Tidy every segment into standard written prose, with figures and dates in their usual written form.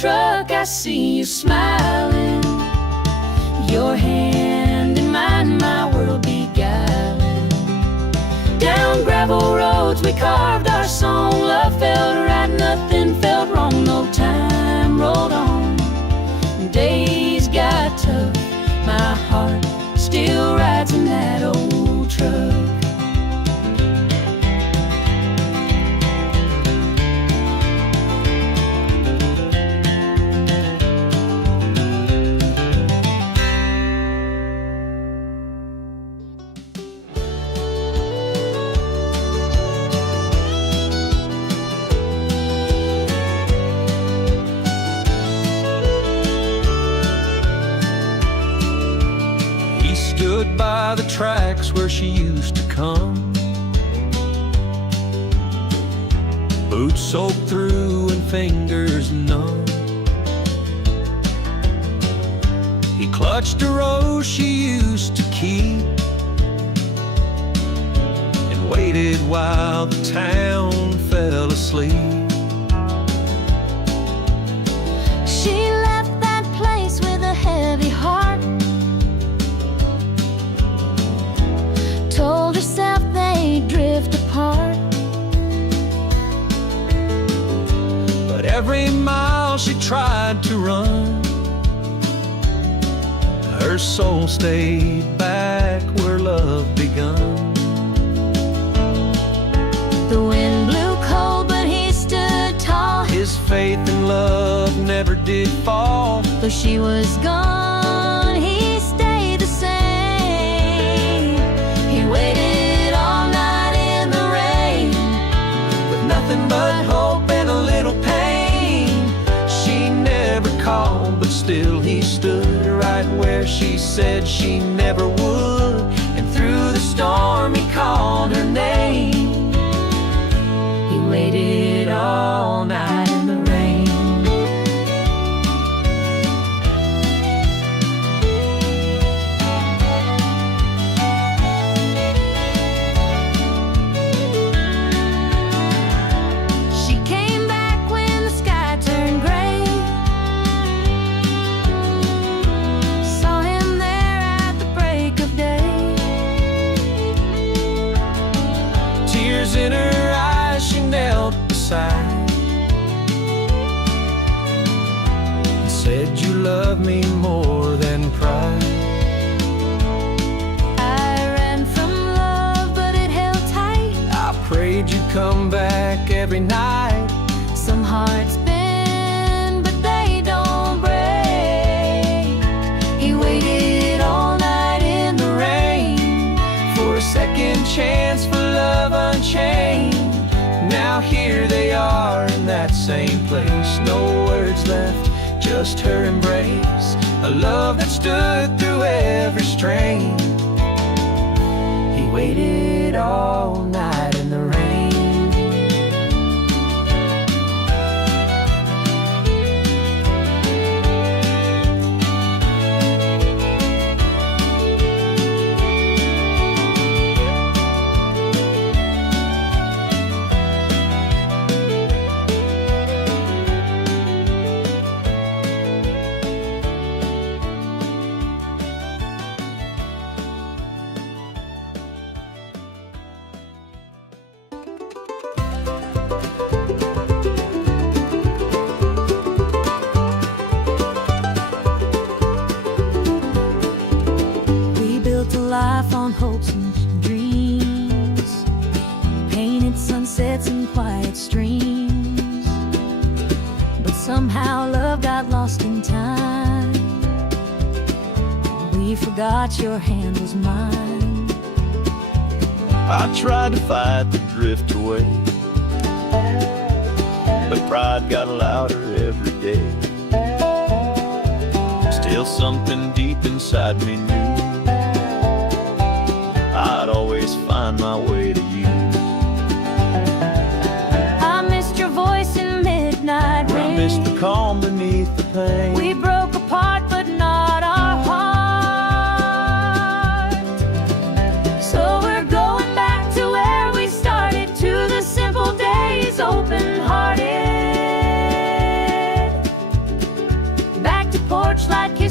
truck, I see you smiling, your hand in mine, my world beguiling. Down gravel roads we carved our song, love felt right, nothing felt wrong, no time rolled on. Days got tough, my heart still rides in that old truck. Stood by the tracks where she used to come, boots soaked through and fingers numb. He clutched a rose she used to keep and waited while the town fell asleep. She left that place with a heavy heart, told herself they'd drift apart. But every mile she tried to run, her soul stayed back where love begun. The wind blew cold, but he stood tall. His faith in love never did fall. Though she was gone, he stayed the same. He waited all night in the rain, With nothing but hope and a little pain. She never called, but still he stood right where she said she never would. And through the storm he called her name. He waited all night in the rain. she came back when the sky turned gray. Saw him there at the break of day. Tears in her eyes, she knelt beside and said, "You love me more than pride." I ran from love, but it held tight. I prayed you'd come back every night. Some hearts bend, but they don't break. He waited all night in the rain For a second chance, for love unchained. Now here they are in that same place. No words left, just her embrace. A love that stood through every strain. He waited all night in the rain. We built a life on hopes and dreams, painted sunsets and quiet streams. But somehow love got lost in time. We forgot your hand was mine. I tried to fight the drift away, but pride got louder every day. Still something deep inside me knew I'd always find my way to you. I missed your voice in midnight I rain. missed the calm beneath the pain. We broke apart, but not our heart. So we're going back to where we started, to the simple days, open-hearted.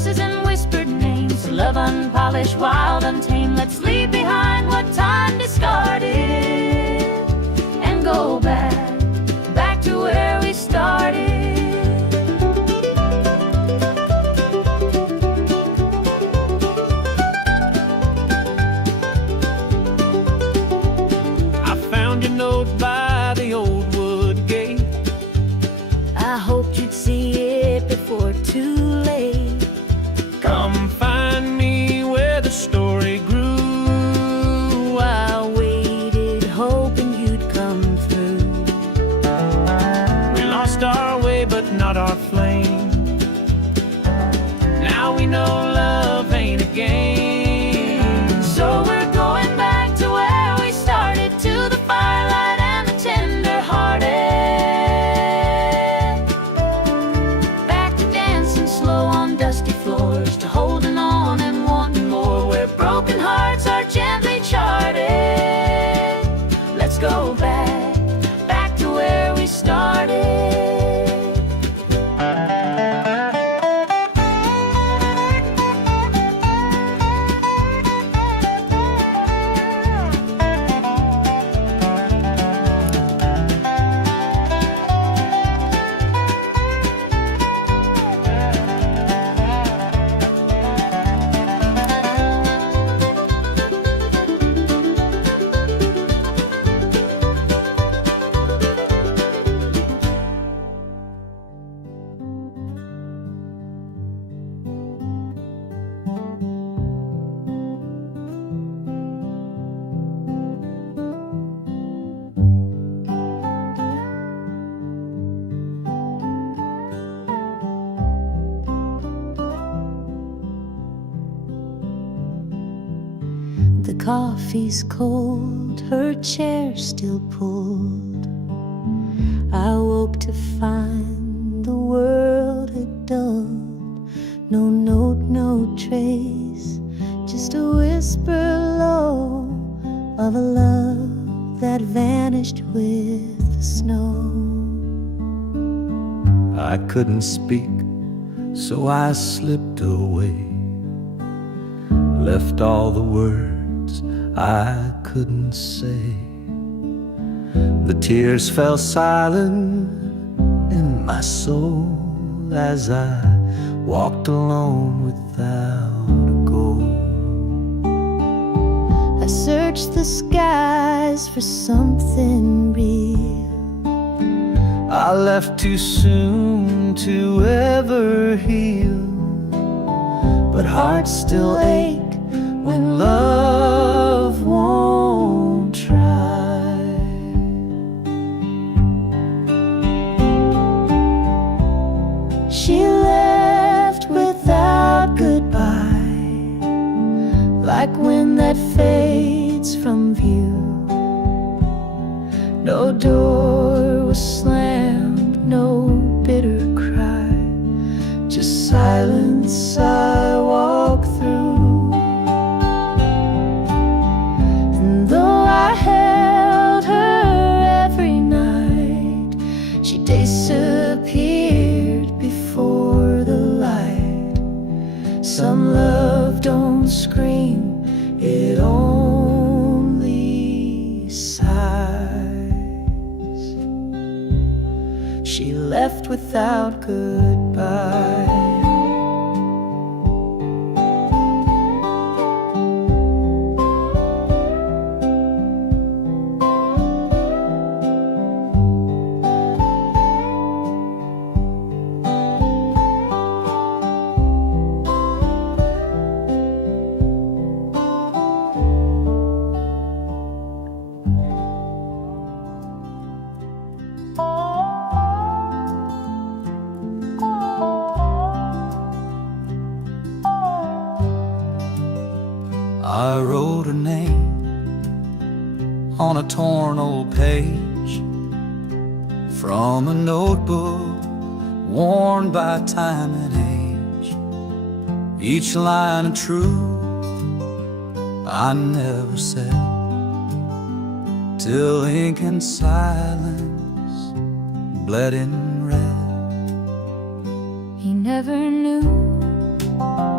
voices and whispered names. Love unpolished, wild, untamed. Let's leave behind what time discarded and go back to where we started. I found your note by the old wood gate. I hoped you'd see it before too late. Come find me where the story grew. I waited, hoping you'd come through. We lost our way, but not our flame. Now we know love ain't a game. So we're going back to where we started, to the firelight and the tender-hearted. Back to dancing slow on dusty floors, to holding on and wanting more, where broken hearts are gently charted. Let's go back to where we started. The coffee's cold, her chair still pulled. I woke to find the world had dulled. No note, no trace, just a whisper low of a love that vanished with the snow. I couldn't speak, so I slipped away. Left all the words I couldn't say. The tears fell silent in my soul as I walked alone without a goal. I searched the skies for something real. I left too soon to ever heal, but hearts still ache when love won't try. She left without goodbye, like wind that fades from view. No door was slammed, no bitter cry, just silence I walk through. And though I held her every night, she disappeared before the light. Some love don't scream, it only sighs. She left without goodbye. I wrote her name on a torn old page from a notebook worn by time and age. Each line of truth I never said, till ink and silence bled in red. He never knew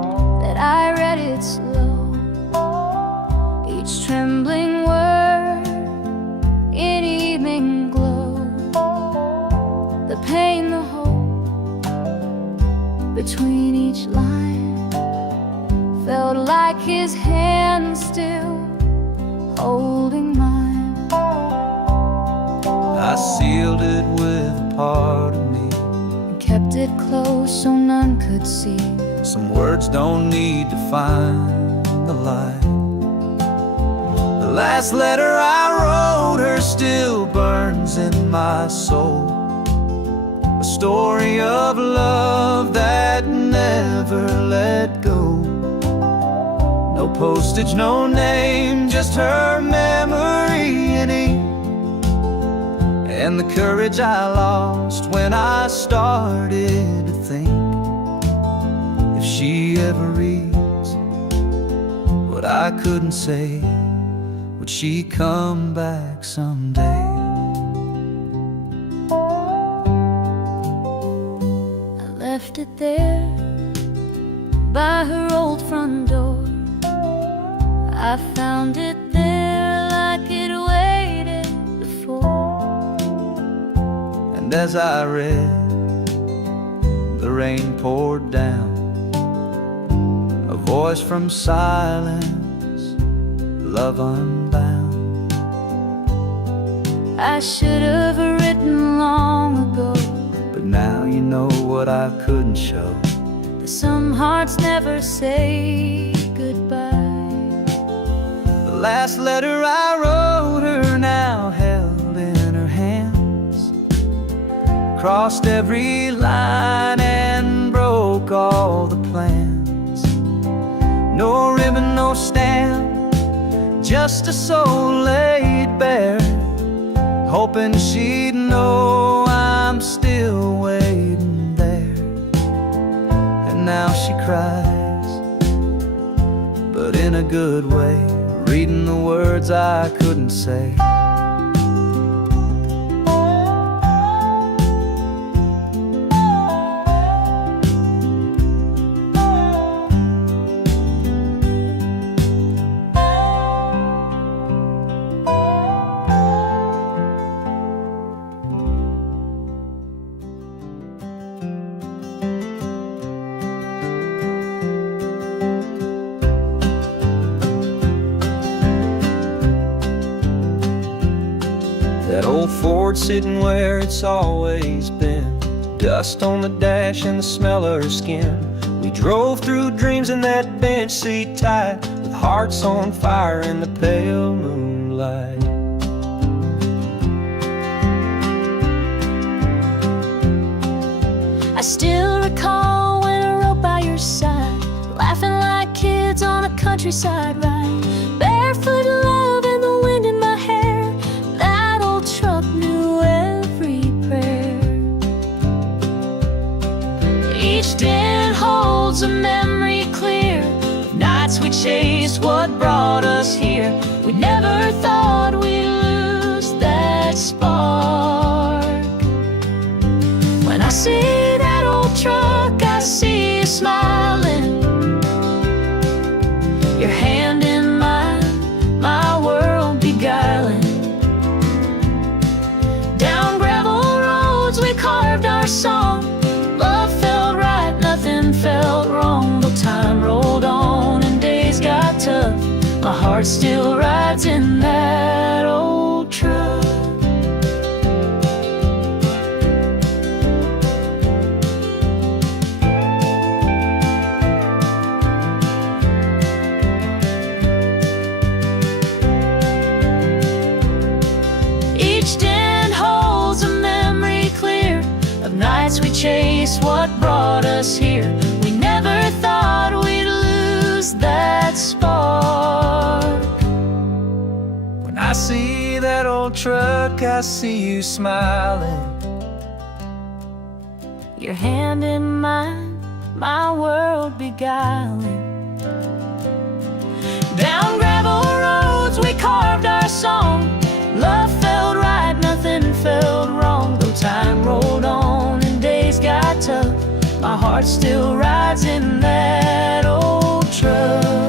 write it slow, each trembling word in evening glow. The pain, the hope between each line felt like his hand still holding mine. I sealed it with a part of me, And kept it close so none could see. some words don't need to find the light. The last letter I wrote her still burns in my soul, a story of love that never let go. No postage, no name, just her memory in ink, and the courage I lost when I started to think, if she ever reads what I couldn't say, would she come back someday? I left it there by her old front door. I found it there like it waited before. And as I read, the rain poured down, a voice from silence, love unbound. I should have written long ago, But now you know what I couldn't show. that some hearts never say goodbye. The last letter I wrote her now held in her hands, crossed every line and broke all the plans. No ribbon, no stamp, just a soul laid bare, hoping she'd know I'm still waiting there. And now she cries, but in a good way, reading the words I couldn't say. That old Ford sitting where it's always been, dust on the dash and the smell of her skin. We drove through dreams in that bench seat tight, with hearts on fire in the pale moonlight. I still recall when I rode by your side, laughing like kids on a countryside ride, barefoot love and the wind in my hair. That old truck knew every prayer. Each dent holds a memory clear of nights we chased what brought us here. We never thought we'd lose that spark. When I see that old truck, I see you smiling, your hand in mine, my world beguiling. Down gravel roads we carved our song, love felt right, nothing felt wrong. Though time rolled on and days got tough, my heart still rides in that old truck. Each dent holds a memory clear of nights we chased what brought us here. We never thought we'd lose that spark. When I see that old truck, I see you smiling, Your hand in mine, my world beguiling. Down gravel roads we carved our song, love felt right, nothing felt wrong. Though time rolled on and days got tough, my heart still rides in that old truck.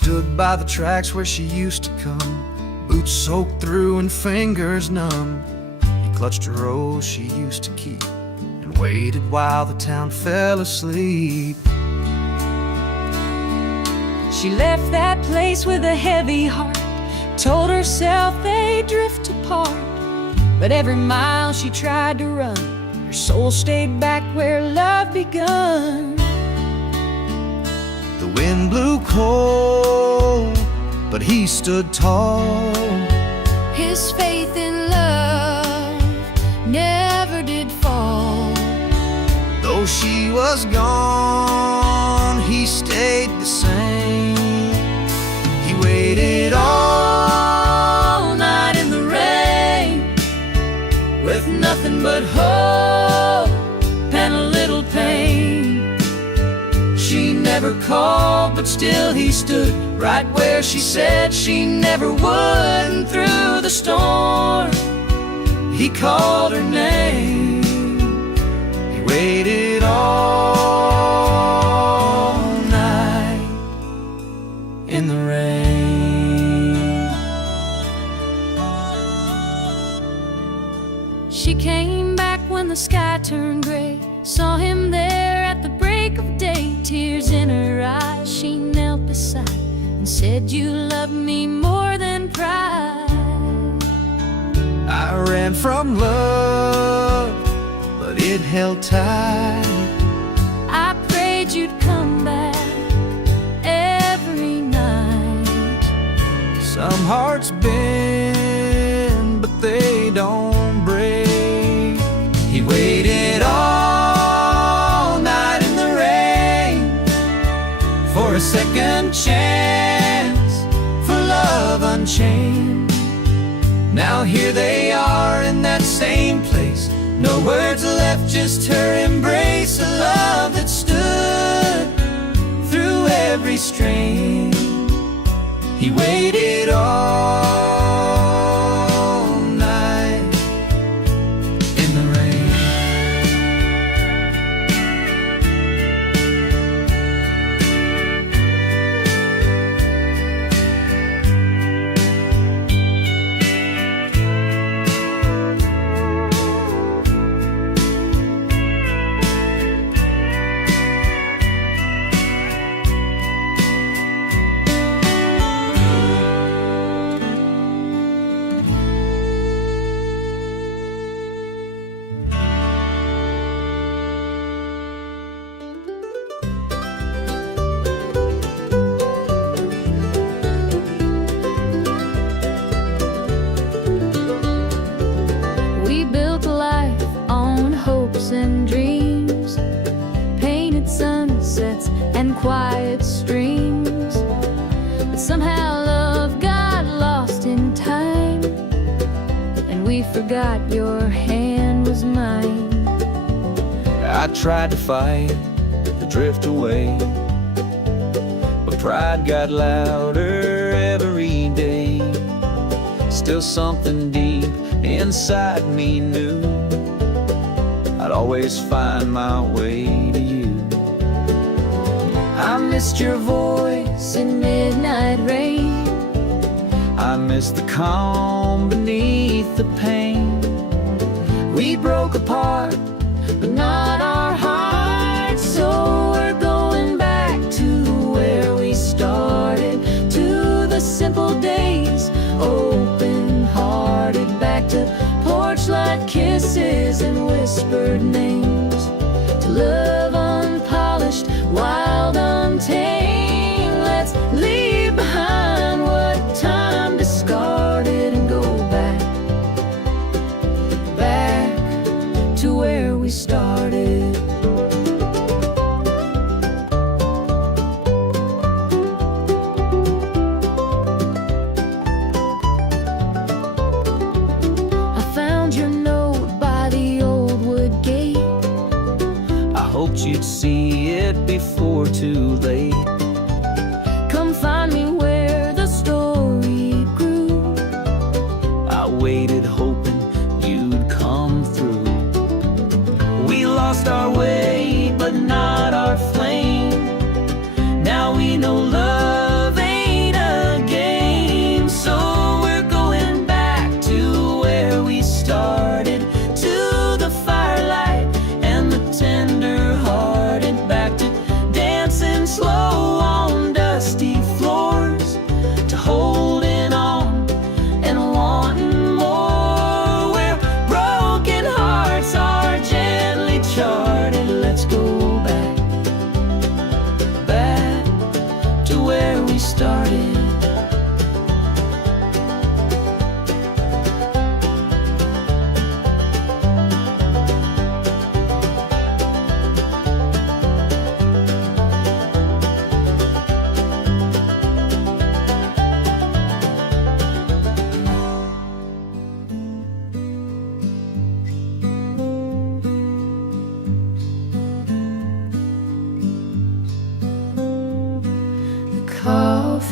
stood by the tracks where she used to come, boots soaked through and fingers numb. He clutched a rose she used to keep and waited while the town fell asleep. She left that place with a heavy heart, told herself they'd drift apart. But every mile she tried to run, her soul stayed back where love begun. The wind blew cold, but he stood tall. His faith in love never did fall. Though she was gone, he stayed the same. He waited all night in the rain, with nothing but hope and a little pain. She never called, but still he stood right where she said she never would. And through the storm, he called her name. He waited all night in the rain. She came back when the sky turned gray, saw him there at the break of day. Tears in her eyes, she knelt beside and said, "You love me more than pride." I ran from love, but it held tight. I prayed you'd come back every night. Some hearts bend, but they don't break. He waited all night in the rain for a second chance, for love unchained. Now here they are in that same place, no words left, just her embrace. A love that stood through every strain. He waited all night in the rain. We built a life on hopes and dreams, painted sunsets and quiet streams. But somehow love got lost in time, and we forgot your hand was mine. I tried to fight, to drift away, but pride got louder every day. Still something deep inside me knew I'd always find my way to you. I missed your voice in midnight rain. I missed the calm beneath the pain. We broke apart, but not our hearts. So we're going back to where we started, to the simple days, open-hearted, back to porch light kisses and whispered names, to love unpolished, wild, untamed. Let's leave behind what time discarded and go back, back to where we started. I found your note by the old wood gate. I hoped you'd see it before too late. Come find me where the story grew. I waited hoping you'd come through. We lost our way, but not our flame. Now we know love ain't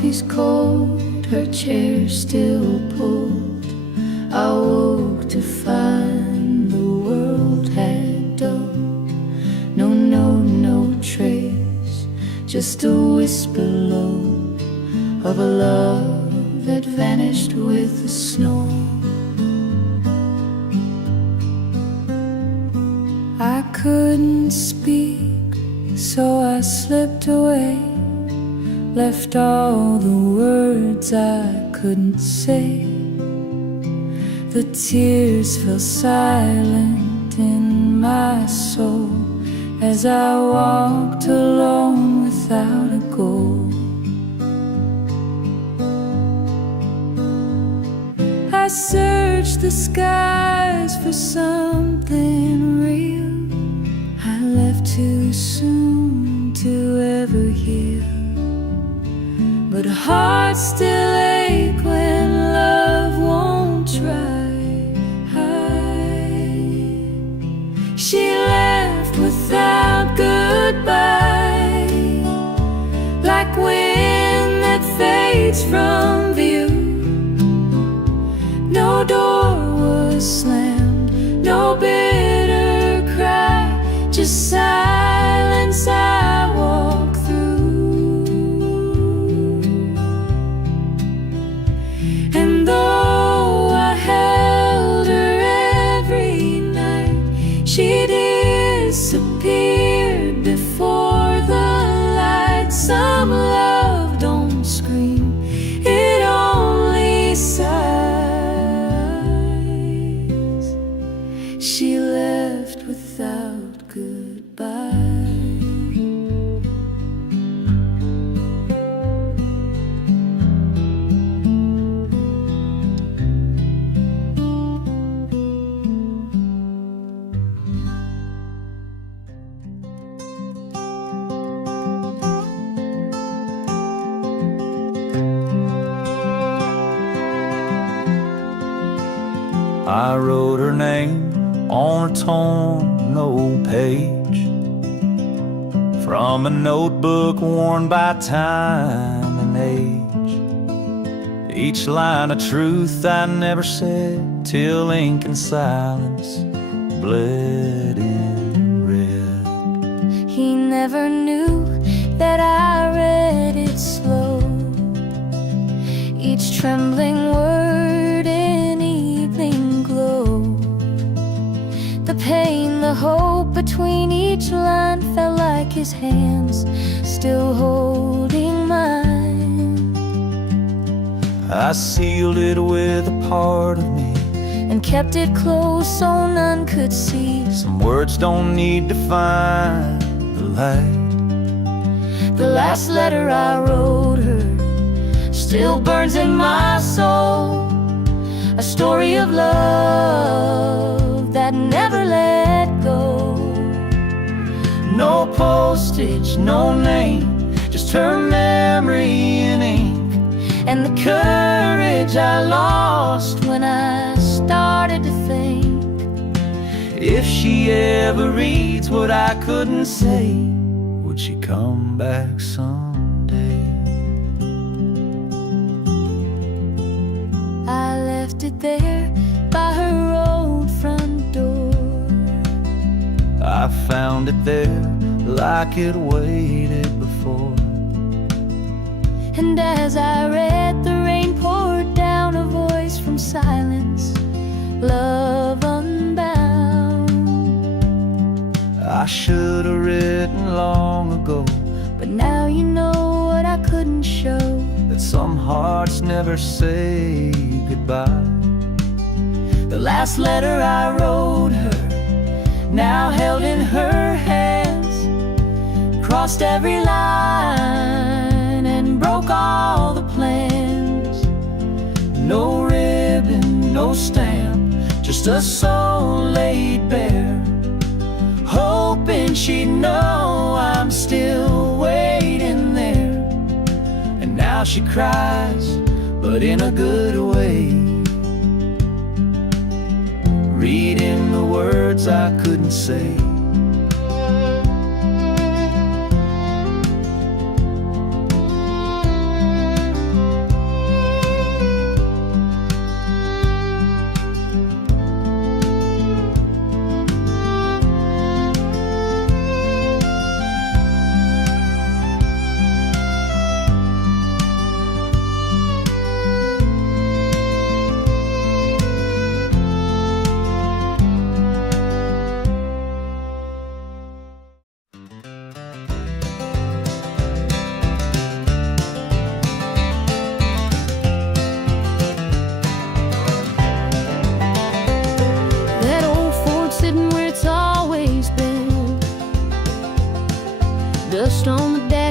she's cold, her chair still pulled. I woke to find the world had dulled. No trace, just a whisper low of a love that vanished with the snow. I couldn't speak, so I slipped away, left all the words I couldn't say. The tears fell silent in my soul as I walked alone without a goal. I searched the skies for something real. I left too soon to ever heal, but hearts still ache when love won't try. She left without goodbye, like wind that fades from view. No door was slammed, no bitter cry, just silence I walk through. And though I held her every night, she disappeared before the light. Some love don't scream, it only sighs. She left without goodbye. I wrote her name on a torn old page from a notebook worn by time and age. Each line a truth I never said till ink and silence bled in red. He never knew that I read it slow, each trembling word in evening glow. The pain, the hope between each line felt like his hands still holding mine. I sealed it with a part of me and kept it close so none could see. Some words don't need to find the light. The last letter I wrote her still burns in my soul, a story of love that never let go. No postage, no name, just her memory in ink, and the courage I lost when I started to think. If she ever reads what I couldn't say, would she come back someday? I left it there by her old front door. I found it there like it waited before. And as I read, the rain poured down, a voice from silence, love unbound. I should have written long ago, but now you know what I couldn't show, that some hearts never say goodbye. The last letter I wrote her, now held in her hands, crossed every line and broke all the plans. No ribbon, no stamp, just a soul laid bare, hoping she'd know I'm still waiting there. And now she cries, but in a good way, reading the words I couldn't say.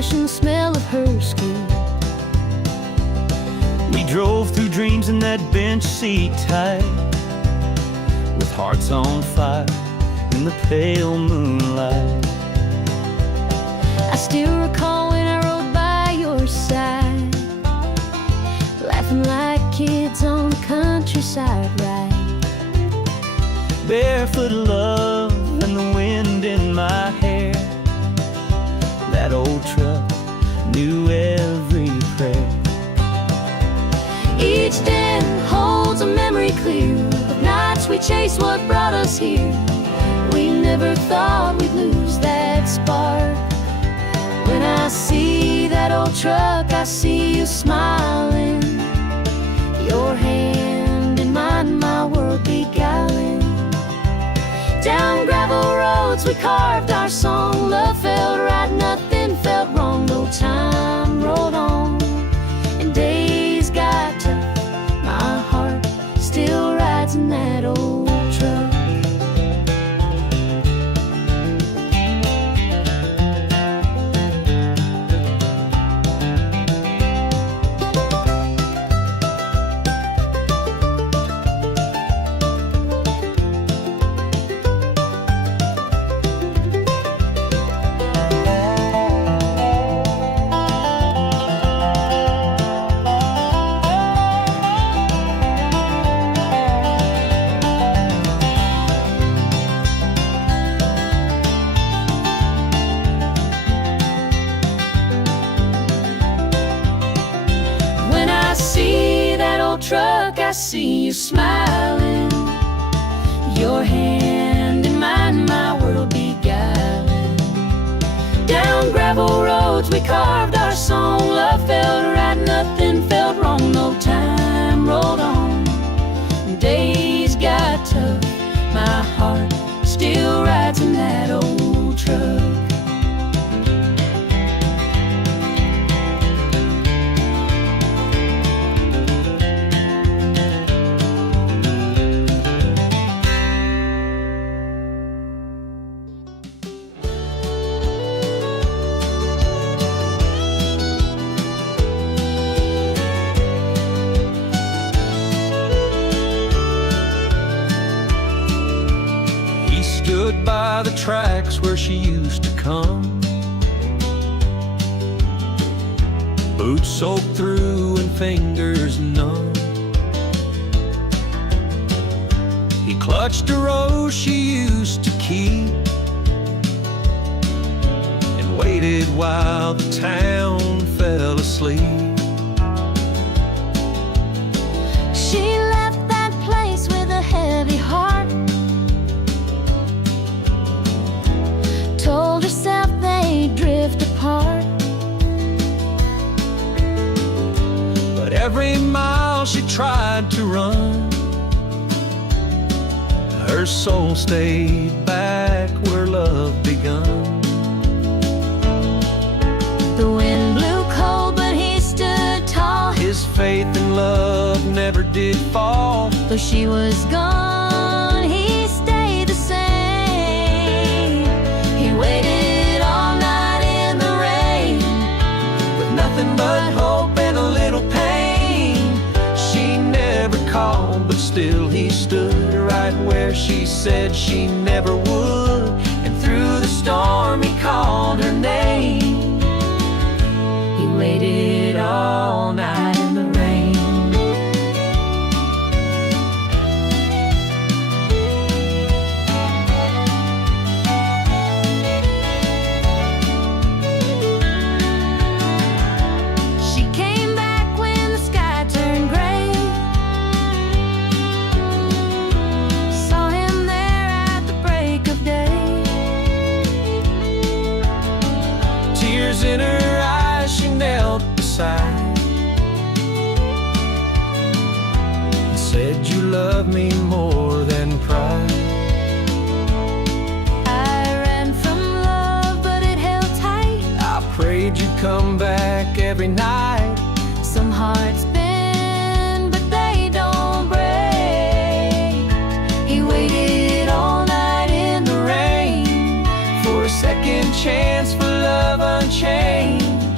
brush and the smell of her skin. We drove through dreams in that bench seat tight, with hearts on fire in the pale moonlight. I still recall when I rode by your side, laughing like kids on the countryside ride. Barefoot love and the wind in my hair. That old truck knew every prayer. Each day holds a memory clear of nights we chased what brought us here. We never thought we'd lose that spark. When I see that old truck, I see you smiling, your hand in mine, my world beguiling. Down gravel roads we carved our song. Love felt right, nothing felt wrong. No time rolled on and days got tough. My heart still rides in that old truck. Truck, I see you smiling, your hand in mine, my world beguiling. Down gravel roads we carved our song. Love felt right, nothing felt wrong. No time rolled on, days got tough. My heart still rides in that old truck. Stood by the tracks where she used to come, boots soaked through and fingers numb. He clutched a rose she used to keep and waited while the town fell asleep. She left that place with a heavy heart, told herself they'd drift apart. But every mile she tried to run, her soul stayed back where love begun. The wind blew cold, but he stood tall. His faith in love never did fall. Though she was gone, he stayed the same. He waited all night in the rain, With nothing but hope and a little pain. She never called, but still he stood right where she said she never would. And through the storm he called her name. he waited all night in the rain. She came back when the sky turned gray, saw him there at the break of day. Tears in her eyes, she knelt beside and said, "You love me more than pride." I ran from love, but it held tight. I prayed you'd come back every night. Some hearts bend, but they don't break. He waited all night in the rain For a second chance, for love unchained.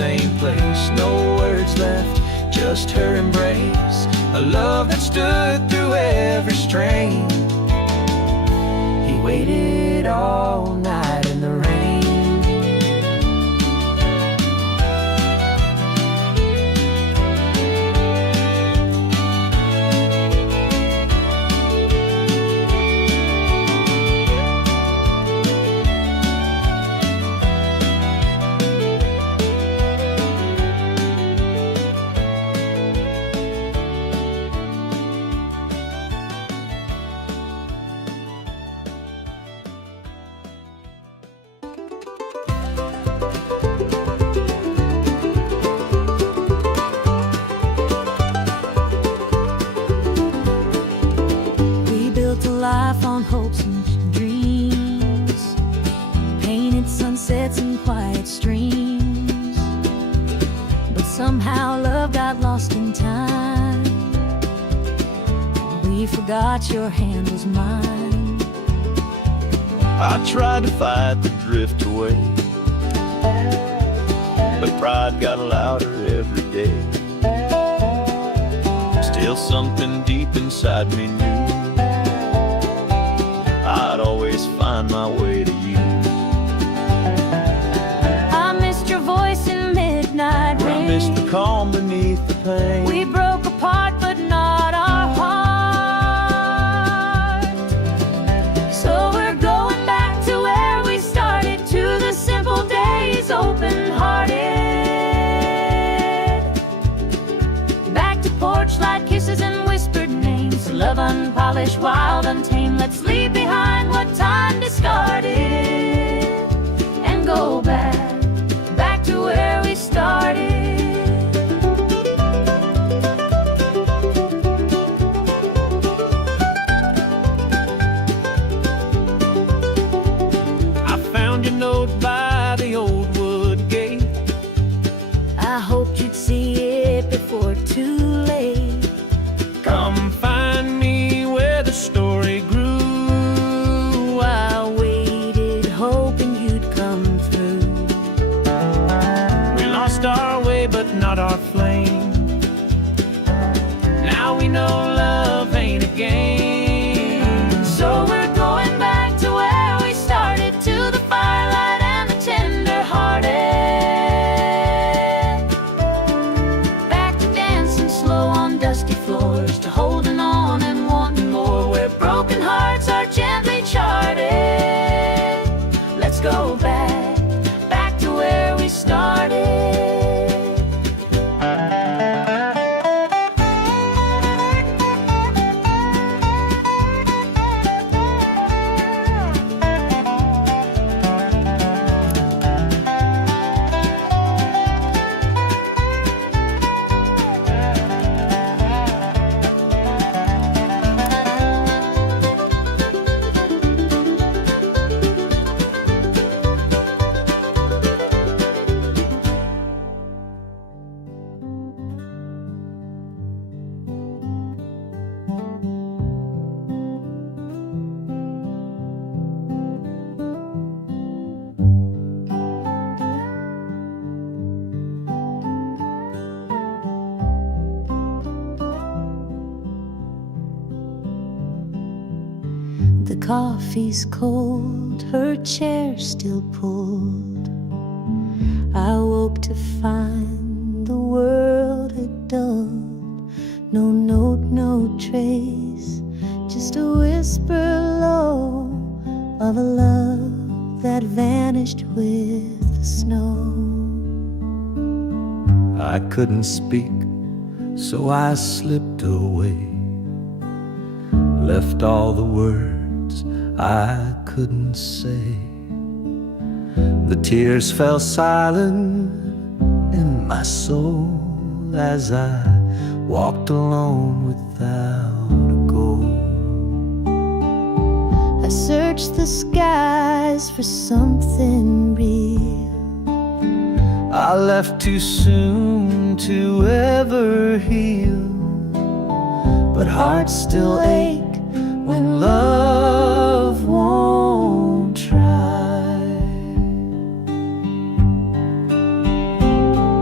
same place. No words left, just her embrace. A love that stood through every strain. He waited all night in the rain. Life on hopes and dreams, painted sunsets and quiet streams. But somehow love got lost in time. We forgot your hand was mine. I tried to fight the drift away, but pride got louder every day. Still something deep inside me knew I'd always find my way to you. I missed your voice in midnight rain. I missed the calm beneath the pain. We broke apart but not our heart. So we're going back to where we started, to the simple days, open-hearted. Back to porch light kisses and whispered names. Love unpolished, wild, untamed. Let's leave behind what time discarded and go back to where we started. I found your note by the old wood gate. I hoped you'd see it before too late. Come find me where the story grew. I waited, hoping you'd come through. We lost our way, but not our flame. Now we know love ain't a game. So we're going back to where we started, to the firelight and the tender-hearted. Back to dancing slow on dusty floors, to holding on and wanting more, where broken hearts are gently charted. Let's go back to where we started. The coffee's cold, her chair still pulled. I woke to find the world had dulled. No note, no trace, just a whisper low of a love that vanished with the snow. I couldn't speak, so I slipped away. Left all the words I couldn't say. The tears fell silent in my soul as I walked alone without a goal. I searched the skies for something real. I left too soon to ever heal, but hearts still ache when love won't try.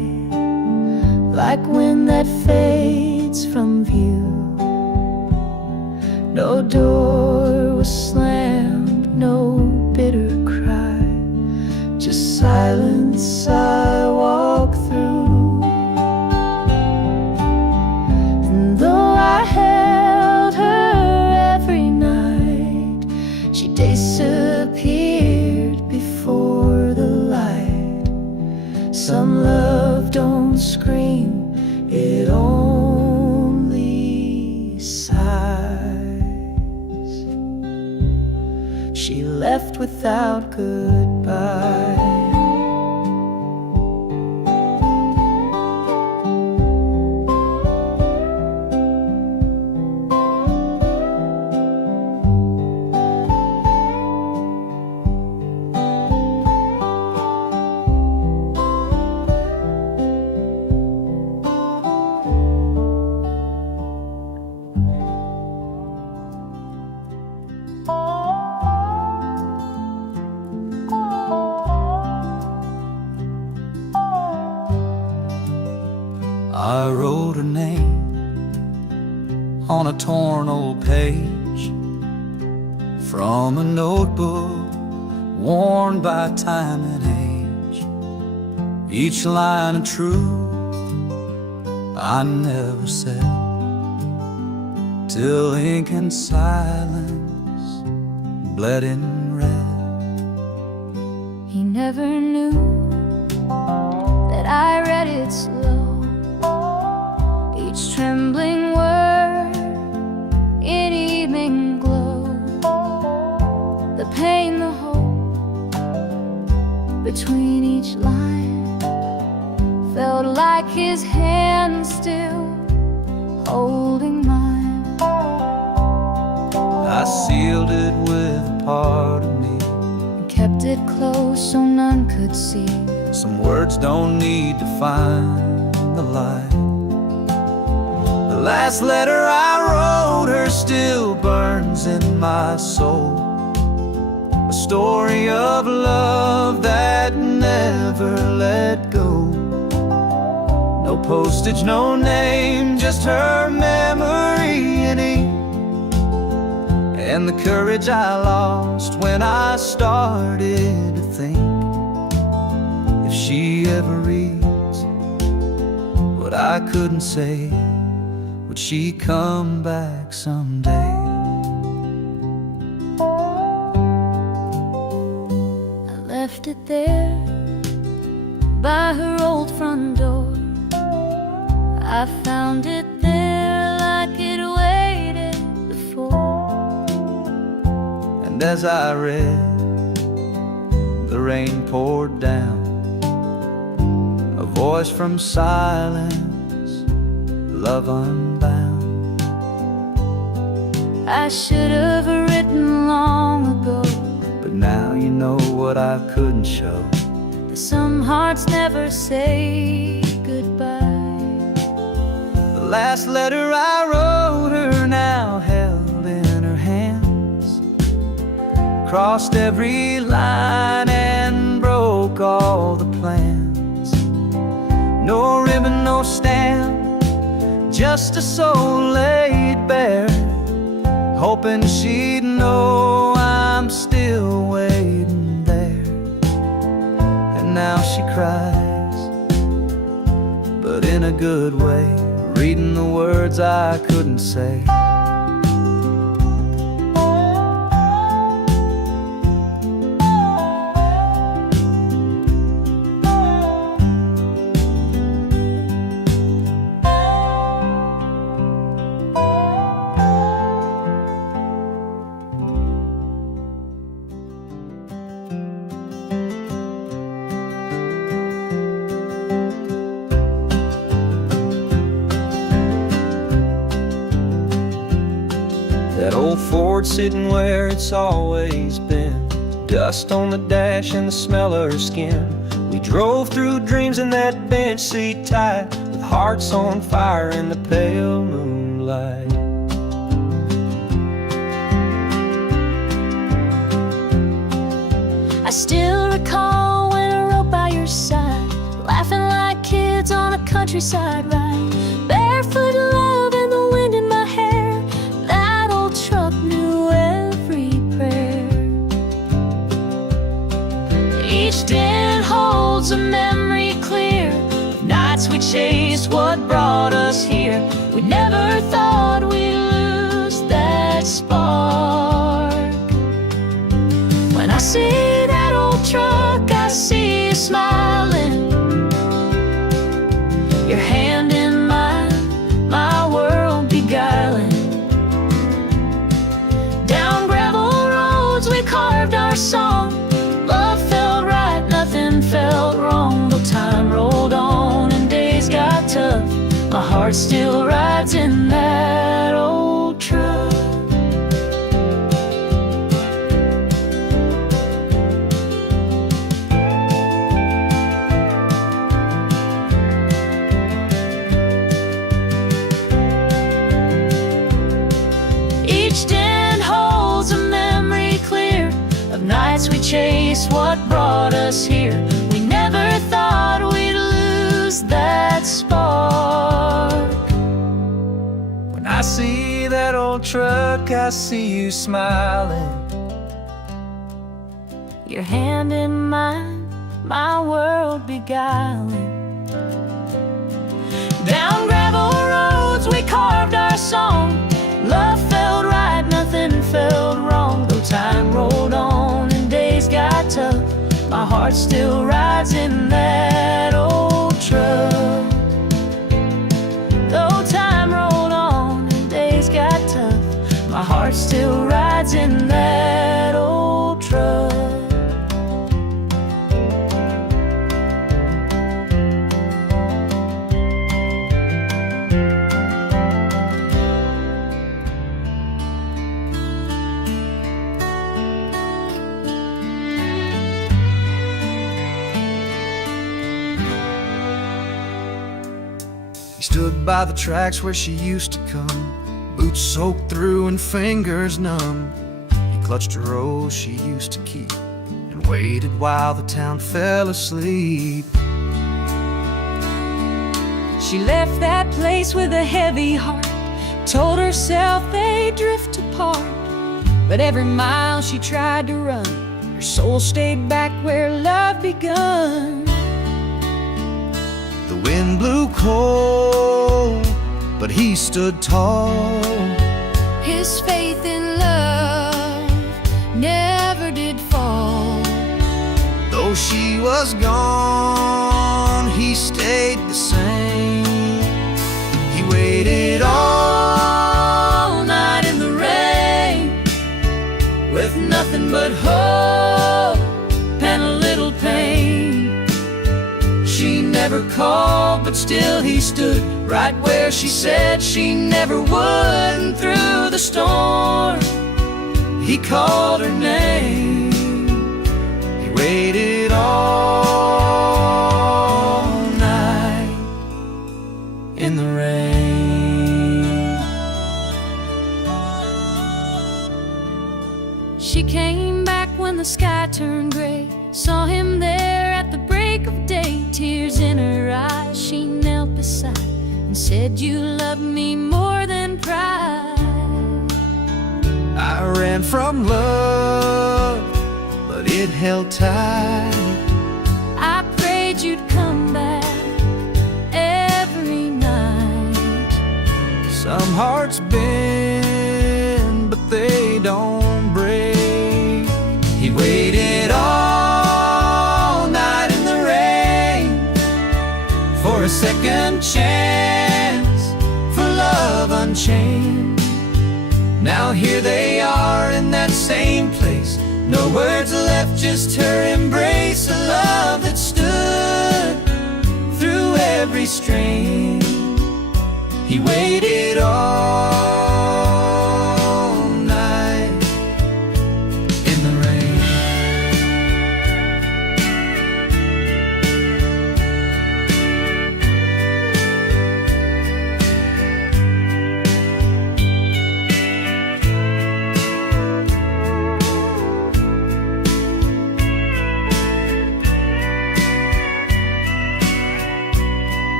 like wind that fades from view. No door was slammed, no bitter cry, just silence I walk through. And though I held her every night, she disappeared before the light. Some love don't scream, it only sighs. She left without goodbye. I wrote her name on a torn old page from a notebook worn by time and age. Each line of truth I never said, till ink and silence bled in red. He never knew that I read it slow, each trembling word in evening glow. The pain, the hope between each line felt like his hand still holding mine. I sealed it with a part of me, And kept it close so none could see. some words don't need to find the light. The last letter I wrote her still burns in my soul, a story of love that never let go. No postage, no name, just her memory in ink, and the courage I lost when I started to think, if she ever reads what I couldn't say, would she come back someday? I left it there by her old front door. I found it there like it waited before. And as I read, the rain poured down, a voice from silence, love unbound. I should have written long ago, But now you know what I couldn't show. that some hearts never say goodbye. The last letter I wrote her now held in her hands, crossed every line and broke all the plans. No ribbon, no stamp, just a soul laid bare, hoping she'd know I'm still waiting there. And now she cries, but in a good way, reading the words I couldn't say. That old Ford sitting where it's always been, dust on the dash and the smell of her skin. We drove through dreams in that bench seat tight, with hearts on fire in the pale moonlight. I still recall when I rode by your side, laughing like kids kids on a countryside ride, barefoot love and the wind in my hair. That old truck knew every prayer. Each den holds a memory clear, nights we chased what brought us here. We never thought we'd lose that spark. When I see that old truck, I see you smiling, your hand in mine, my world beguiling. Down gravel roads we carved our song. Love felt right, nothing felt wrong. Though time rolled on and days got tough, my heart still rides in that old truck. Each den holds a memory clear of nights we chased what brought us here. We never thought we'd lose that spark. When I see that old truck, I see you smiling, Your hand in mine, my world beguiling. Down gravel roads we carved our song. Love felt right, nothing felt wrong. Though time rolled on and days got tough, my heart still rides in that old truck. Though time rolled on and days got tough, my heart still rides in that old truck. He stood by the tracks where she used to come, boots soaked through and fingers numb. He clutched a rose she used to keep and waited while the town fell asleep. She left that place with a heavy heart, told herself they'd drift apart. But every mile she tried to run, her soul stayed back where love begun. The wind blew cold, but he stood tall. His faith in love never did fall. Though she was gone, he stayed the same. He waited all night in the rain, with nothing but hope and a little pain. She never called, but still he stood right where she said she never would. And through the storm, he called her name. He waited all night in the rain. She came back when the sky turned gray, saw him there at the break of day. Tears in her eyes, she knelt beside and said, "You love me more than pride." I ran from love, but it held tight. I prayed you'd come back every night. Some hearts bend, but they don't break. He waited all night in the rain for a second chance, for love unchained. Now here they are in that same place, no words left, just her embrace. A love that stood through every strain. He waited all night in the rain.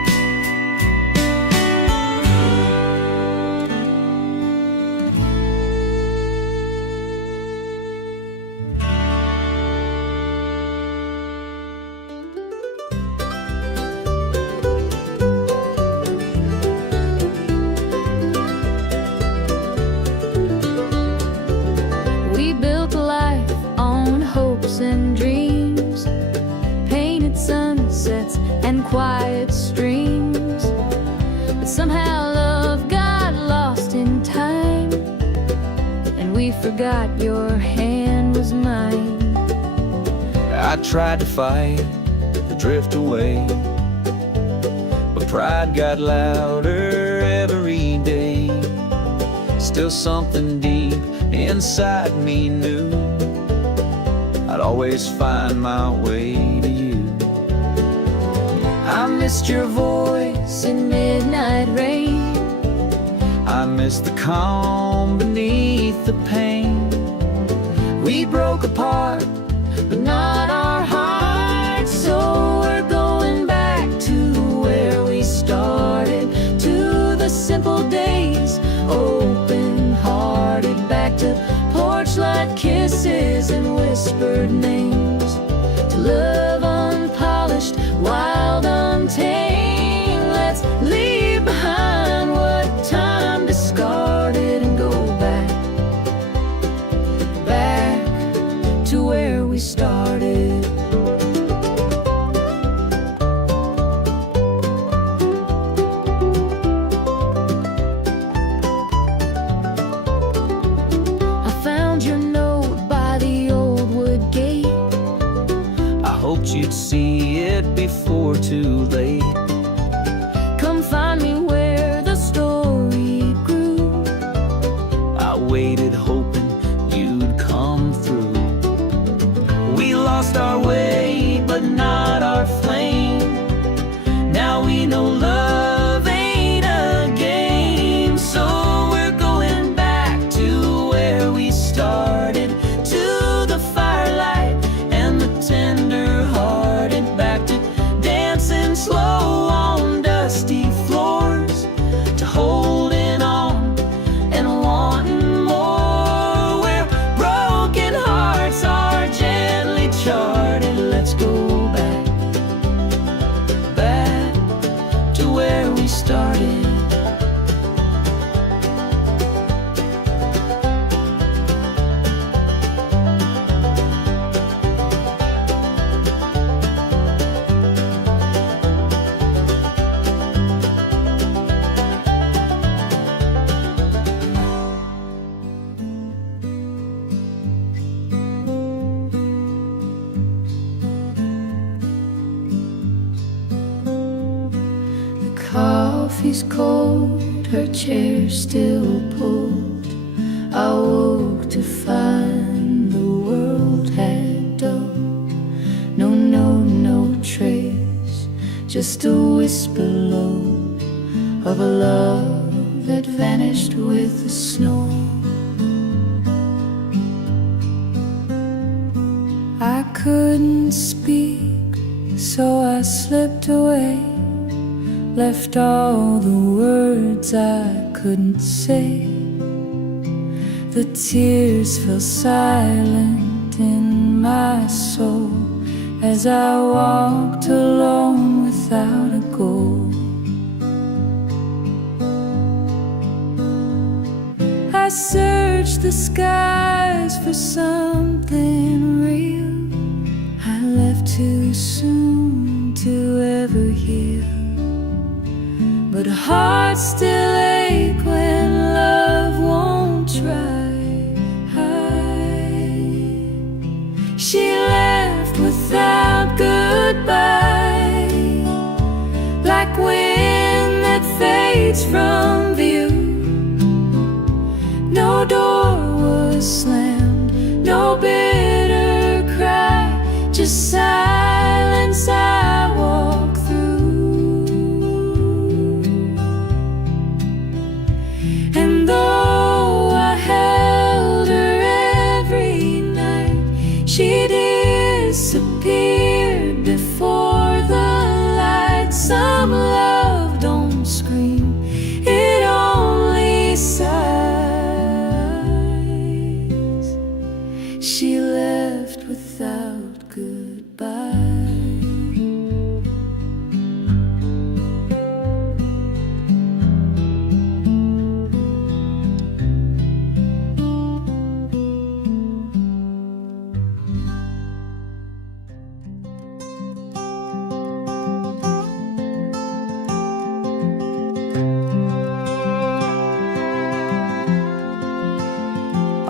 forgot your hand was mine. I tried to fight the drift away, but pride got louder every day. Still something deep inside me knew I'd always find my way to you. I missed your voice in midnight rain. I missed the calm beneath the pain. We broke apart, but not our hearts. So we're going back to where we started, to the simple days, open-hearted. Back to porch light kisses and whispered names, to love unpolished, wild, untamed. Let's leave behind what time discarded and go back, back to where we started. I found your note by the old wood gate. I hoped you'd see it before too late. Come find me where the story grew. I waited hoping you'd come through. We lost our way, but not our flame. Now we know love ain't a game. So we're going back to where we started, to the firelight and the tender-hearted. Back to dancing slow on dusty floors, to holding on and wanting more, where broken hearts are gently charted. Let's go back, back to where we started. The coffee's cold, her chair still pulled. I woke to find the world had dulled. No trace, just a whisper low of a love that vanished with the snow. I couldn't speak, so I slipped away, left all the words I couldn't say. The tears fell silent in my soul as I walked alone without a goal. I searched the skies for something real. I left too soon to ever heal, but hearts still ache when love won't try. She left without goodbye, like wind that fades from view. No door was slammed, no bitter cry, just silence I walk through. And though I held her every night, she disappeared before the light. Some love don't scream, it only sighs. She left without goodbye.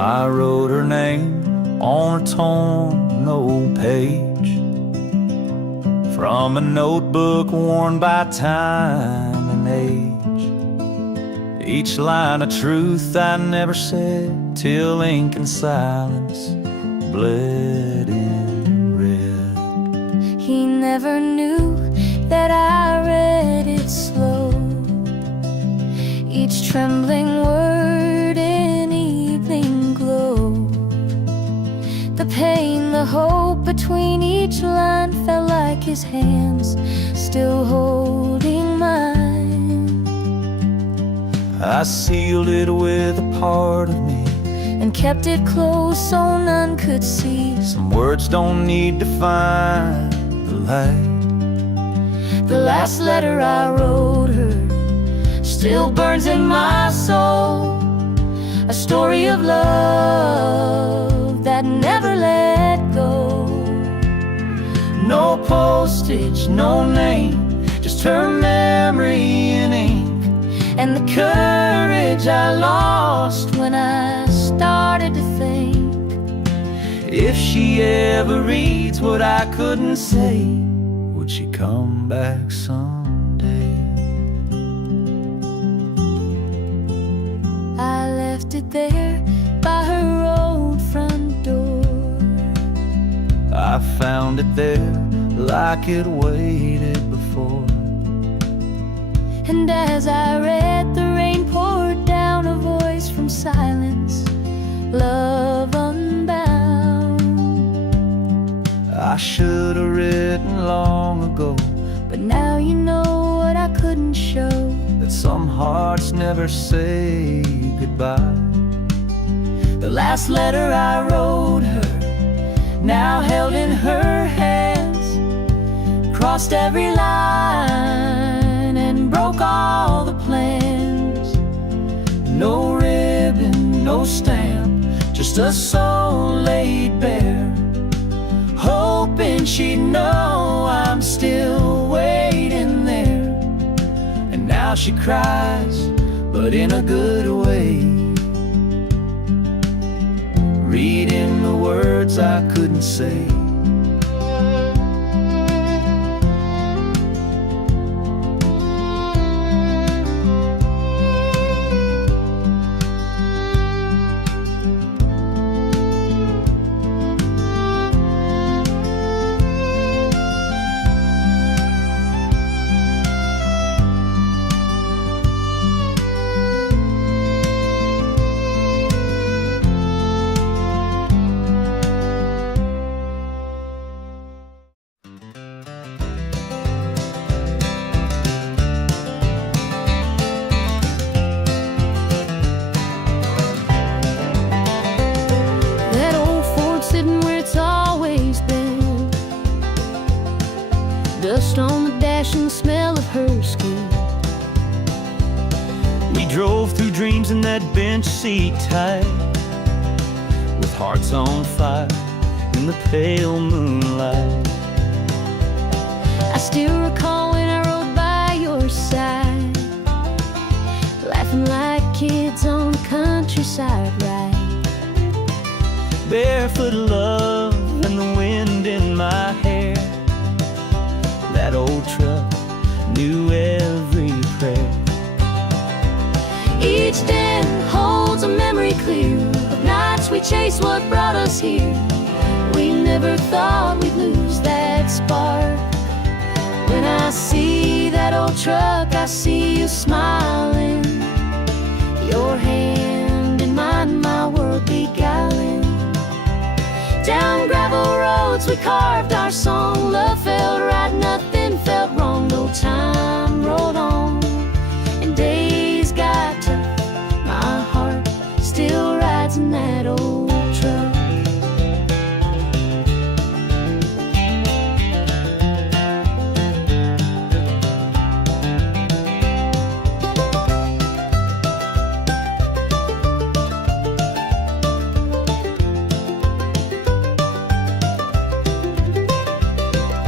I wrote her name on a torn old page from a notebook worn by time and age. Each line of truth I never said till ink and silence bled in red. He never knew that I read it slow, each trembling word in evening glow. The pain, the hope between each line felt like his hands still holding mine. I sealed it with a part of me and kept it close so none could see. Some words don't need to find the light. The last letter I wrote her still burns in my soul, a story of love that never let go. No postage, no name, just her memory in ink, and the courage I lost when I started to think. If she ever reads what I couldn't say, would she come back someday? I left it there by her old front door. I found it there like it waited before. And as I read, the rain poured down, a voice from silence, love unbound. I should have written long ago, but now you know what I couldn't show, that some hearts never say goodbye. The last letter I wrote her, now held in her hands, crossed every line and broke all the plans. No ribbon, no stamp, just a soul laid bare, hoping she'd know I'm still waiting there. And now she cries, but in a good way, reading the words I couldn't say. Dust on the dash and the smell of her skin. We drove through dreams in that bench seat tight, with hearts on fire in the pale moonlight. I still recall when I rode by your side, laughing like kids on the countryside ride. Barefoot love and the wind in my hair. That old truck knew every prayer. Each den holds a memory clear of nights we chased what brought us here. We never thought we'd lose that spark. When I see that old truck, I see you smiling, your hand in mine, my world beguiling. Down gravel roads we carved our song. Love felt right, nothing felt wrong. No time rolled on and days got tough. My heart still rides in that old truck.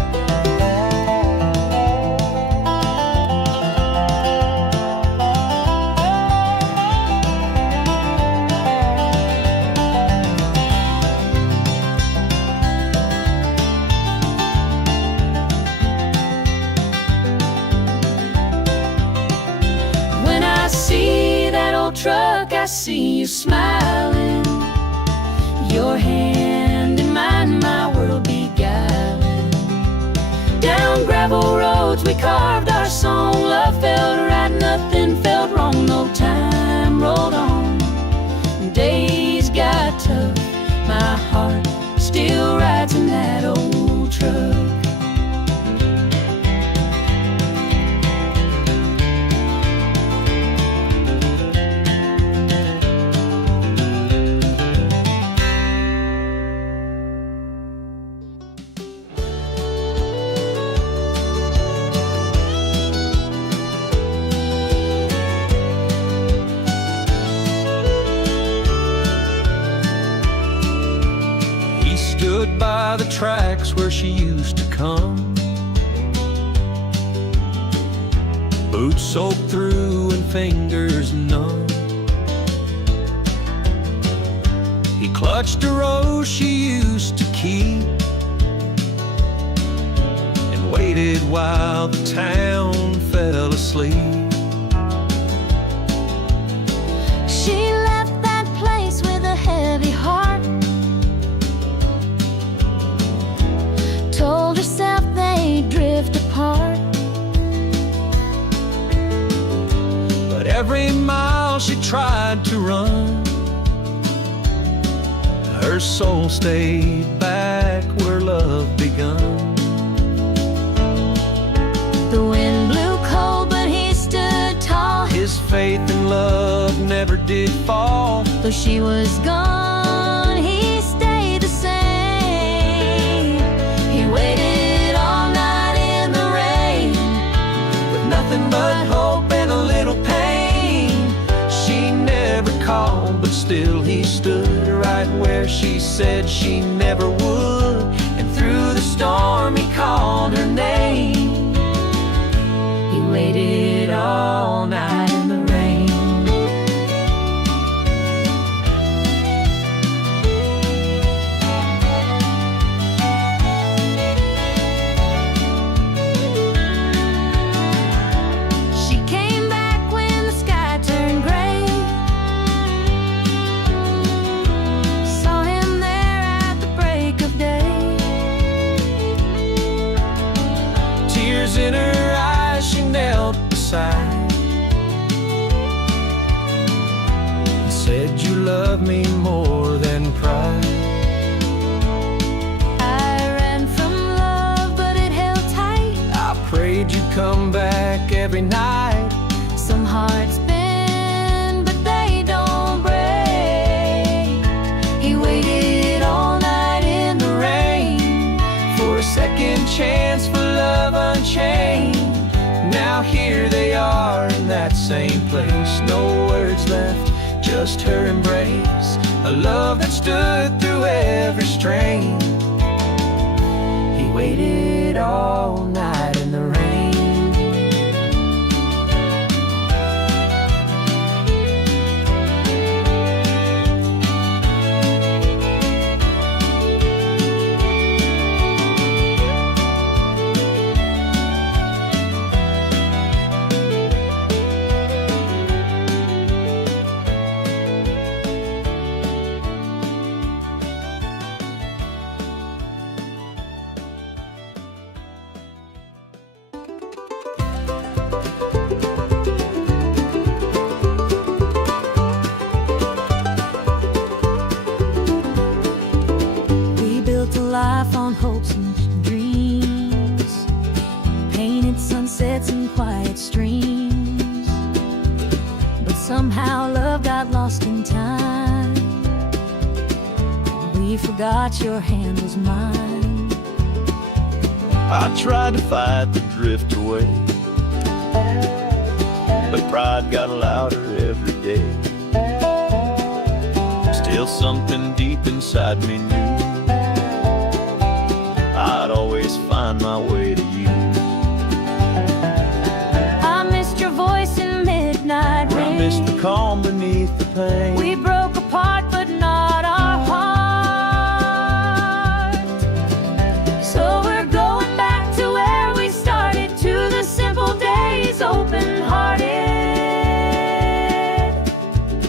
old truck, I see you smiling. Your hand in mine, my world beguiling. Down gravel roads we carved our song. Love felt right, nothing felt wrong. No time rolled on, days got tough. My heart still rides in that old truck. Stood by the tracks where she used to come, boots soaked through and fingers numb. He clutched a rose she used to keep and waited while the town fell asleep. She left that place with a heavy heart, told herself they'd drift apart. But every mile she tried to run, her soul stayed back where love begun. The wind blew cold, but he stood tall. His faith in love never did fall. Though she was gone, he stayed the same. He waited all night in the rain, With nothing but hope and a little pain. She never called, but still he stood right where she said she never would. And through the storm he called her name. He waited all night in the rain. she came back when the sky turned gray. Saw him there at the break of day. Tears in her eyes, she knelt beside and said, "You love me more than pride." I ran from love, but it held tight. I prayed you'd come back every night. Some hearts bend, but they don't break. He waited all night in the rain For a second chance for love unchained. Now here they are in that same place. No words left, just her embrace. A love that stood through every strain. He waited all night in the rain. We built a life on hopes and dreams, painted sunsets and quiet streams. But somehow love got lost in time. We forgot your hand was mine. I tried to fight the drift away, but pride got louder every day. Still something deep inside me knew I'd always find my way to you. I missed your voice in midnight I rain. missed the calm beneath the pain. We broke apart, but not our heart. So we're going back to where we started, to the simple days, open-hearted.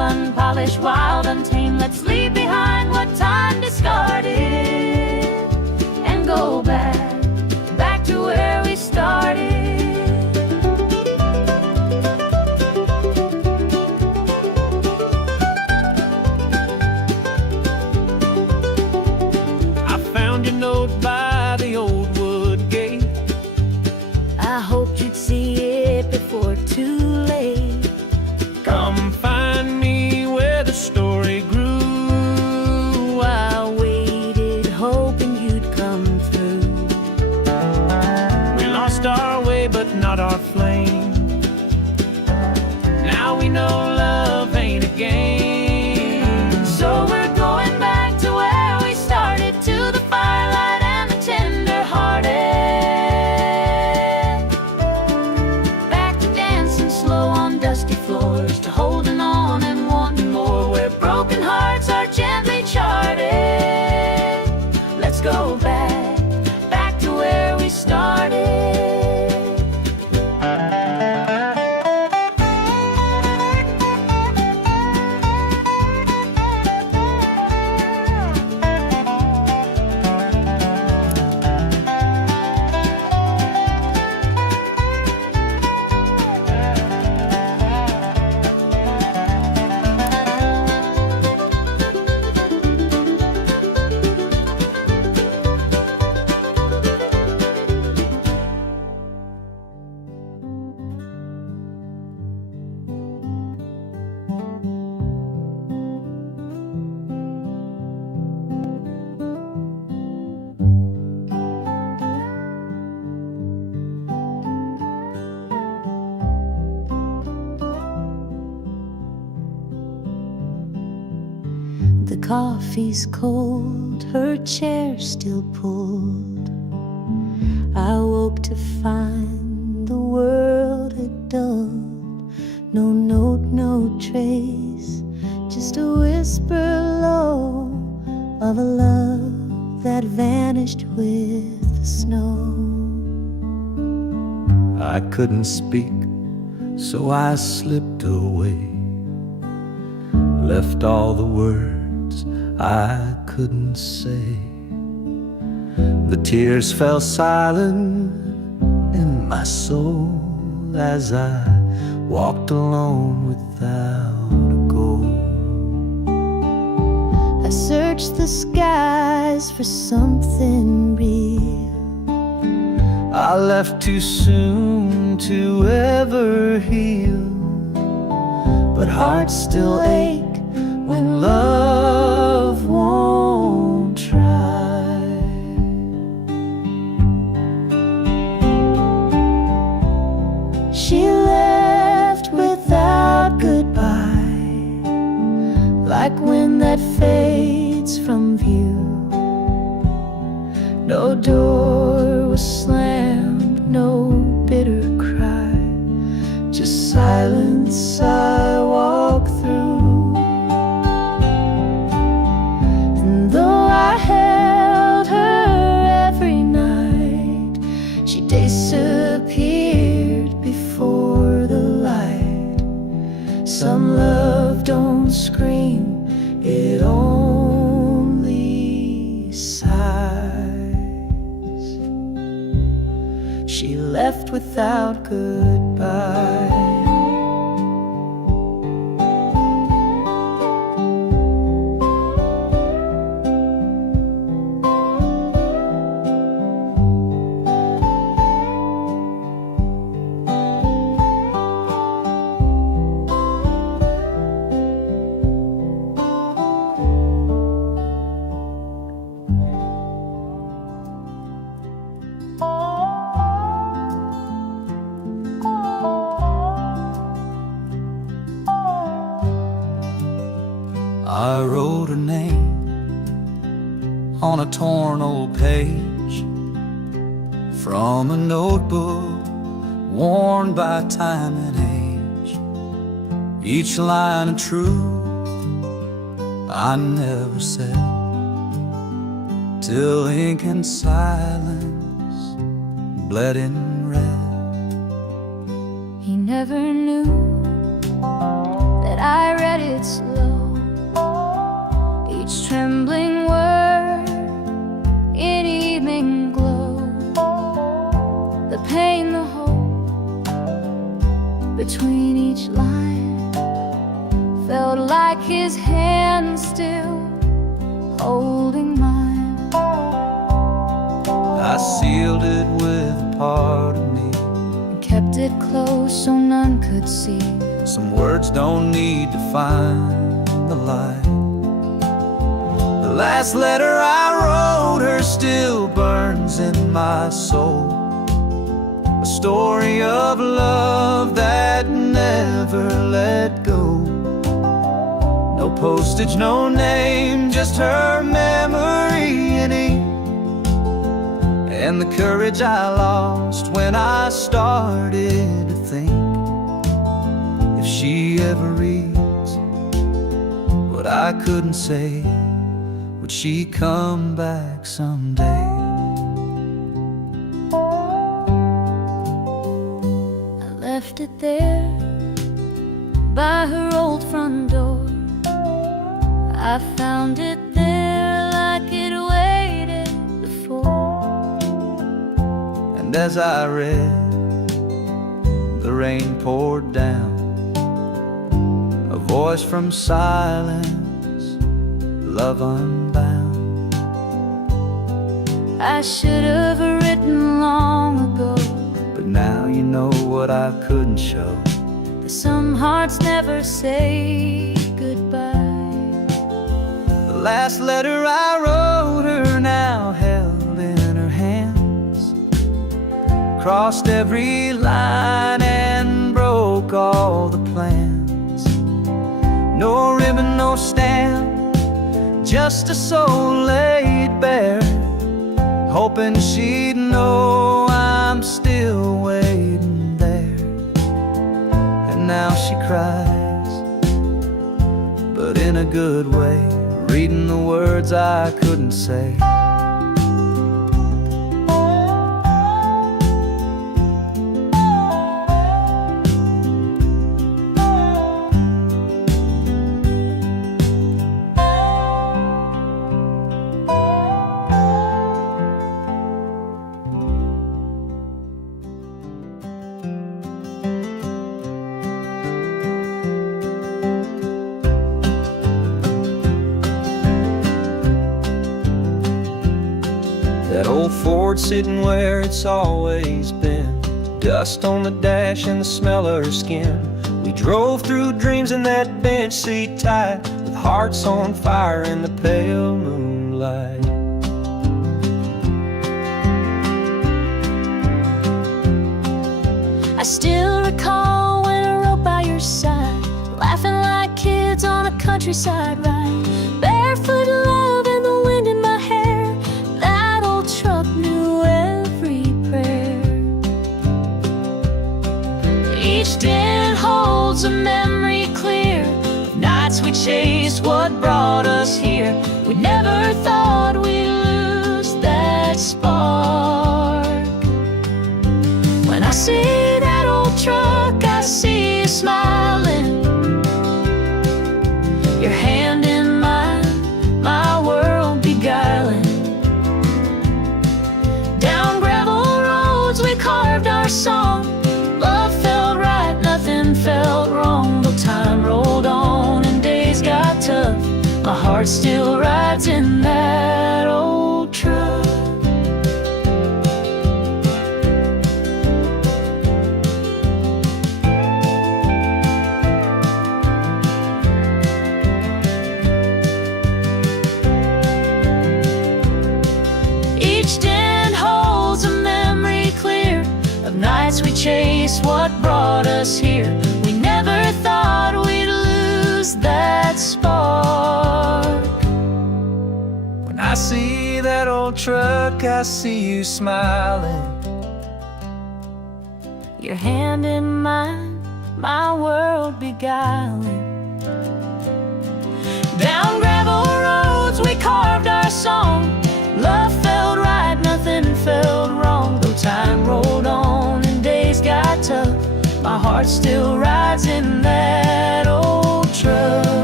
unpolished, wild, untamed. Let's leave behind what time discarded and go back to where we started. I found your note by the old wood gate. I hoped you'd see it before too late. Come find me where the story grew. I waited, hoping you'd come through. We lost our way, but not our flame. Now we know love ain't a game. So we're going back to where we started, to the firelight and the tender-hearted. Back to dancing slow on dusty floors, to holding on and wanting more, where broken hearts are gently charted. Let's go back to where we started. The coffee's cold, her chair still pulled. I woke to find the world had dulled. No note, no trace, just a whisper low of a love that vanished with the snow. I couldn't speak, so I slipped away, left all the words I couldn't say. The tears fell silent in my soul as I walked alone without a goal. I searched the skies for something real. I left too soon to ever heal, but hearts still ache when love won't try. She left without goodbye, like wind that fades from view. No door was slammed, no bitter cry, just silence I walk through. And though I held her every night, she disappeared before the light. Some love don't scream, it only sighs. She left without goodbye. I wrote her name on a torn old page from a notebook worn by time and age. Each line of truth I never said, till ink and silence bled in red. He never knew that I read read it slow, each trembling word in evening glow. The pain, the hope between each line felt like his hand still holding mine. I sealed it with a part of me And kept it close so none could see. Some words don't need to find the light. The last letter I wrote her still burns in my soul. A story of love that never let go. No postage, no name, just her memory in ink. And the courage I lost when I started to think, if she ever reads what I couldn't say, would she come back someday? I left it there by her old front door. I found it there like it waited before. And as I read, the rain poured down, a voice from silence, love unbound. I should have written long ago, But now you know what I couldn't show. that some hearts never say goodbye. The last letter I wrote her now held in her hands, crossed every line and broke all the plans. No ribbon, no stamp, just a soul laid bare, hoping she'd know I'm still waiting there. And now she cries, but in a good way, reading the words I couldn't say. That old Ford sitting where it's always been, dust on the dash and the smell of her skin. We drove through dreams in that bench seat tight, with hearts on fire in the pale moonlight. I still recall when I rode by your side, laughing like kids on a countryside ride. Barefoot love and the wind in my hair, that old truck knew every prayer. Each dent holds a memory clear of nights we chased what brought us here. We never thought we'd lose that spark. When I see that old truck, I see you smiling, your hand in mine, my world beguiling. Down gravel roads we carved our song. Love felt right, nothing felt wrong. Though time rolled on and days got tough, my heart still rides in that old truck. Each dent holds a memory clear of nights we chased what brought us here. We never thought we'd lose that spark. When I see that old truck, I see you smiling, Your hand in mine, my world beguiling. Down gravel roads we carved our song. Love felt right, nothing felt wrong. Though time rolled on and days got tough, my heart still rides in that old truck.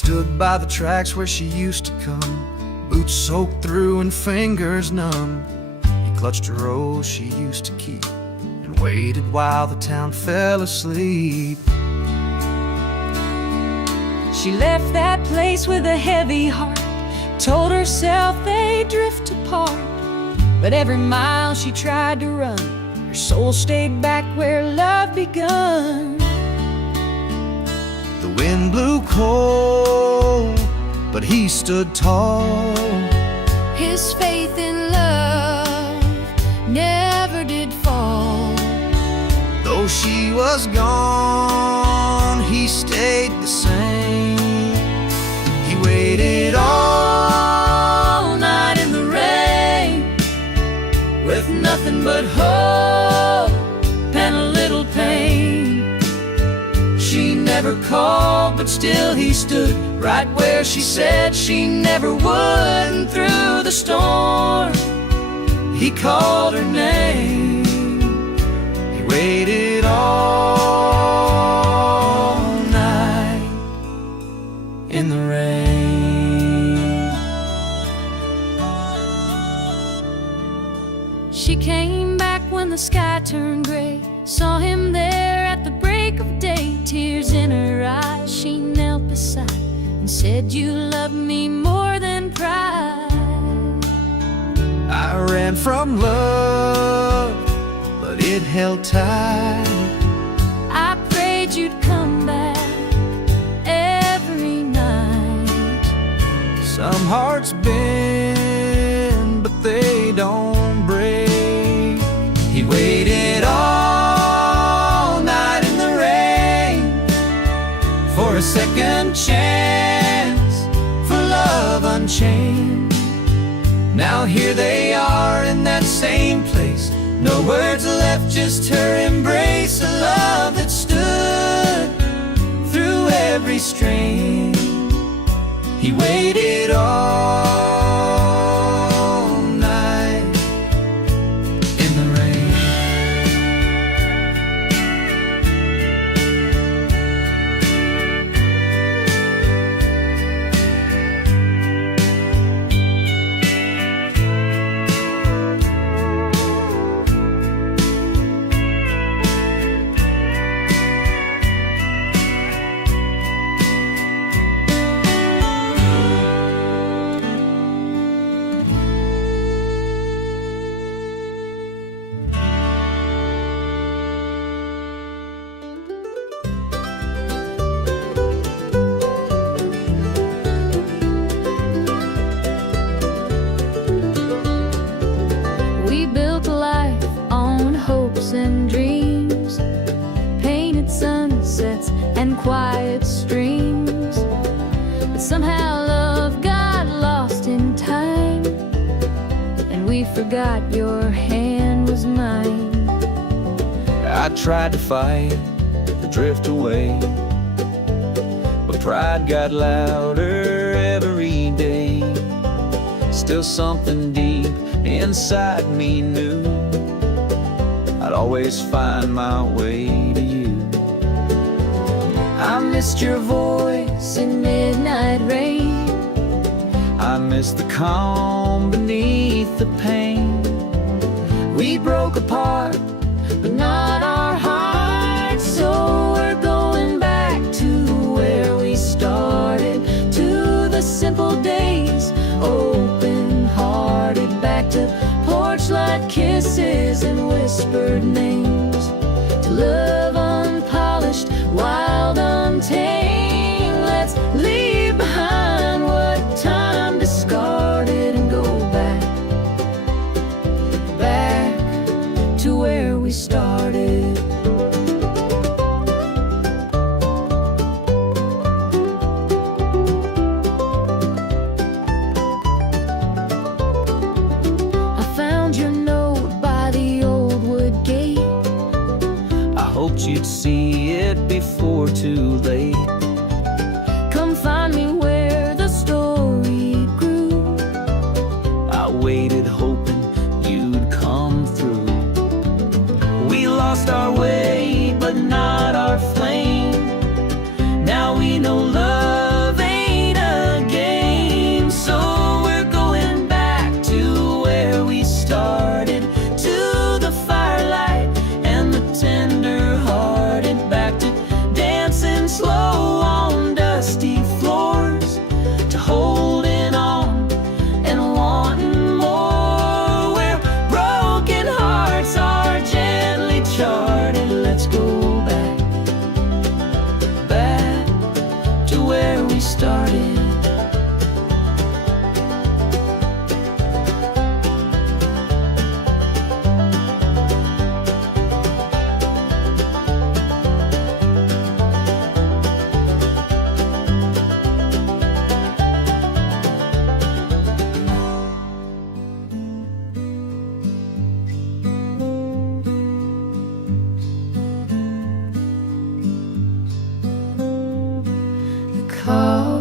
stood by the tracks where she used to come, boots soaked through and fingers numb. He clutched a rose she used to keep and waited while the town fell asleep. She left that place with a heavy heart, told herself they'd drift apart. But every mile she tried to run, her soul stayed back where love begun. The wind blew cold, but he stood tall. His faith in love never did fall. Though she was gone, he stayed the same. He waited all night in the rain, with nothing but hope and a little pain. She never called, but still he stood right where she said she never would. And through the storm, he called her name. He waited all night in the rain. She came back when the sky turned gray, saw him there at the break of day. Tears in her eyes, she knelt beside and said, "You love me more than pride." I ran from love, but it held tight. I prayed you'd come back every night. Some hearts bend, but they don't break. He waited all night in the rain for a second chance, for love unchained. Now here they are in that same place, no words left, just her embrace. A love that stood through every strain. He waited all night in the rain. We built a life on hopes and dreams, painted sunsets and quiet streams. But somehow love got lost in time, and we forgot your hand was mine. I tried to fight, to drift away, but pride got louder every day. Still something deep inside me knew I'd always find my way to you. I missed your voice in midnight rain. I miss the calm beneath the pain. We broke apart, but not our hearts. So we're going back to where we started, to the simple days, open-hearted, back to porch-light kisses and whispered names, to love unpolished, wild, untamed. Let's leave behind what time discarded and go back to where we started. I found your note by the old wood gate. I hoped you'd see it before too late. Come find me where the story grew. I waited hoping you'd come through. We lost our way, but not our flame. Now we know love ain't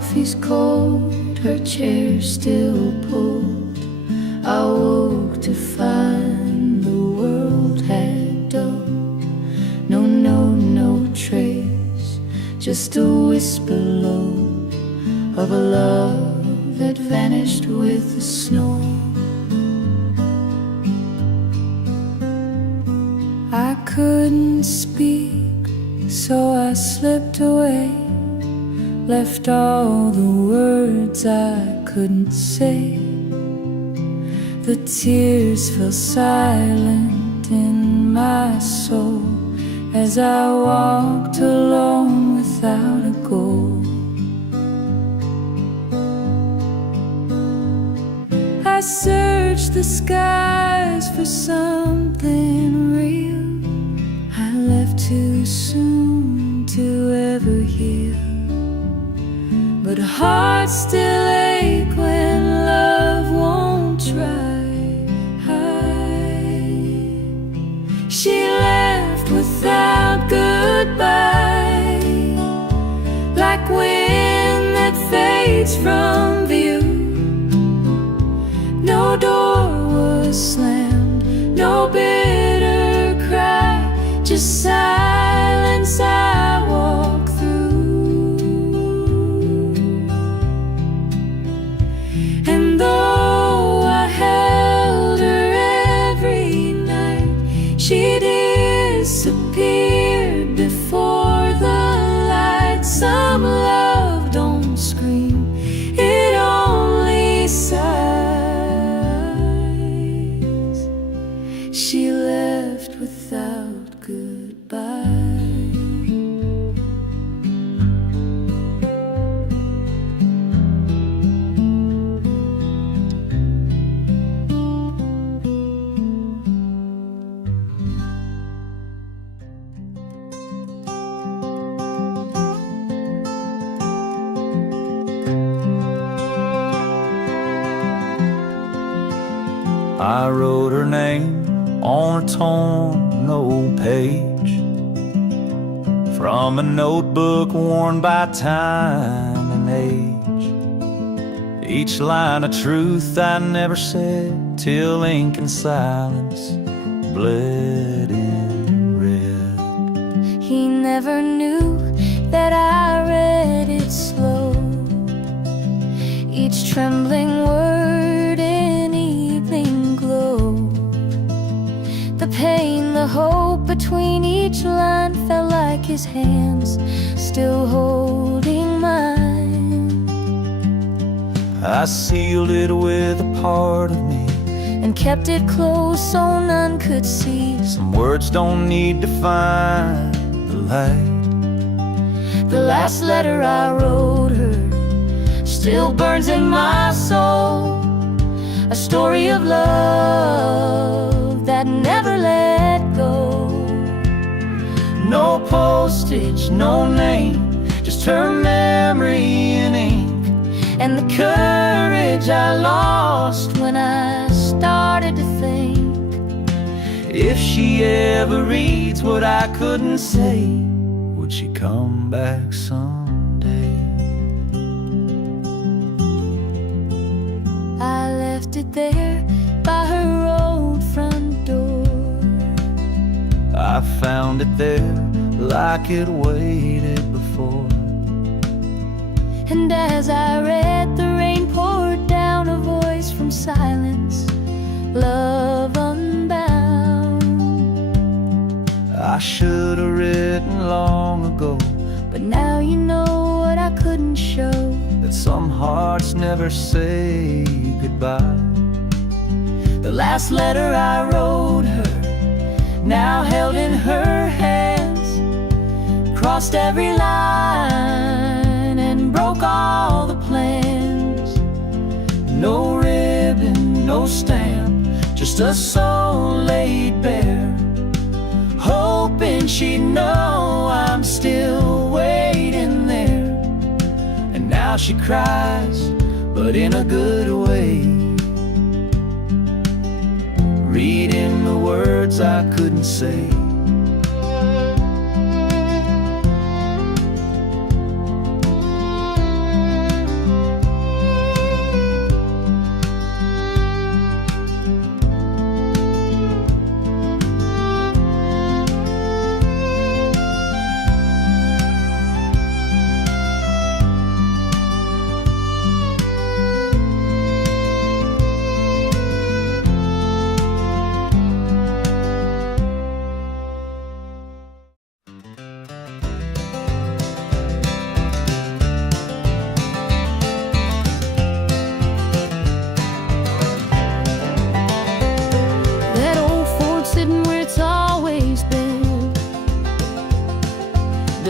coffee's cold, her chair still pulled. I woke to find the world had dulled. No trace, just a whisper low of a love that vanished with the snow. I couldn't speak, so I slipped away, left all the words I couldn't say. The tears fell silent in my soul as I walked alone without a goal. I searched the skies for something real. I left too soon to ever heal, but hearts still ache when love won't try. She left without goodbye, like wind that fades from view. No door was slammed, no bitter cry, just silence I walk through. And though I held her every night, she disappeared before the light. Some love don't scream, it only sighs. She left without goodbye. I wrote her name on a torn old page from a notebook worn by time and age. Each line of truth I never said till ink and silence bled in red. He never knew that I read it slow, each trembling word in evening glow. The pain, the hope between each line felt like his hands still holding mine. I sealed it with a part of me and kept it close so none could see. Some words don't need to find the light. The last letter I wrote her still burns in my soul, a story of love that never let go. No postage, no name, just her memory in ink, and the courage I lost when I started to think, if she ever reads what I couldn't say, would she come back someday? I left it there by her old front door. I found it there like it waited before. And as I read, the rain poured down, a voice from silence, love unbound. I should have written long ago, but now you know what I couldn't show, that some hearts never say goodbye. The last letter I wrote her, now held in her hands, crossed every line and broke all the plans. No ribbon, no stamp, just a soul laid bare, hoping she'd know I'm still waiting there. And now she cries, but in a good way, reading the words I couldn't say.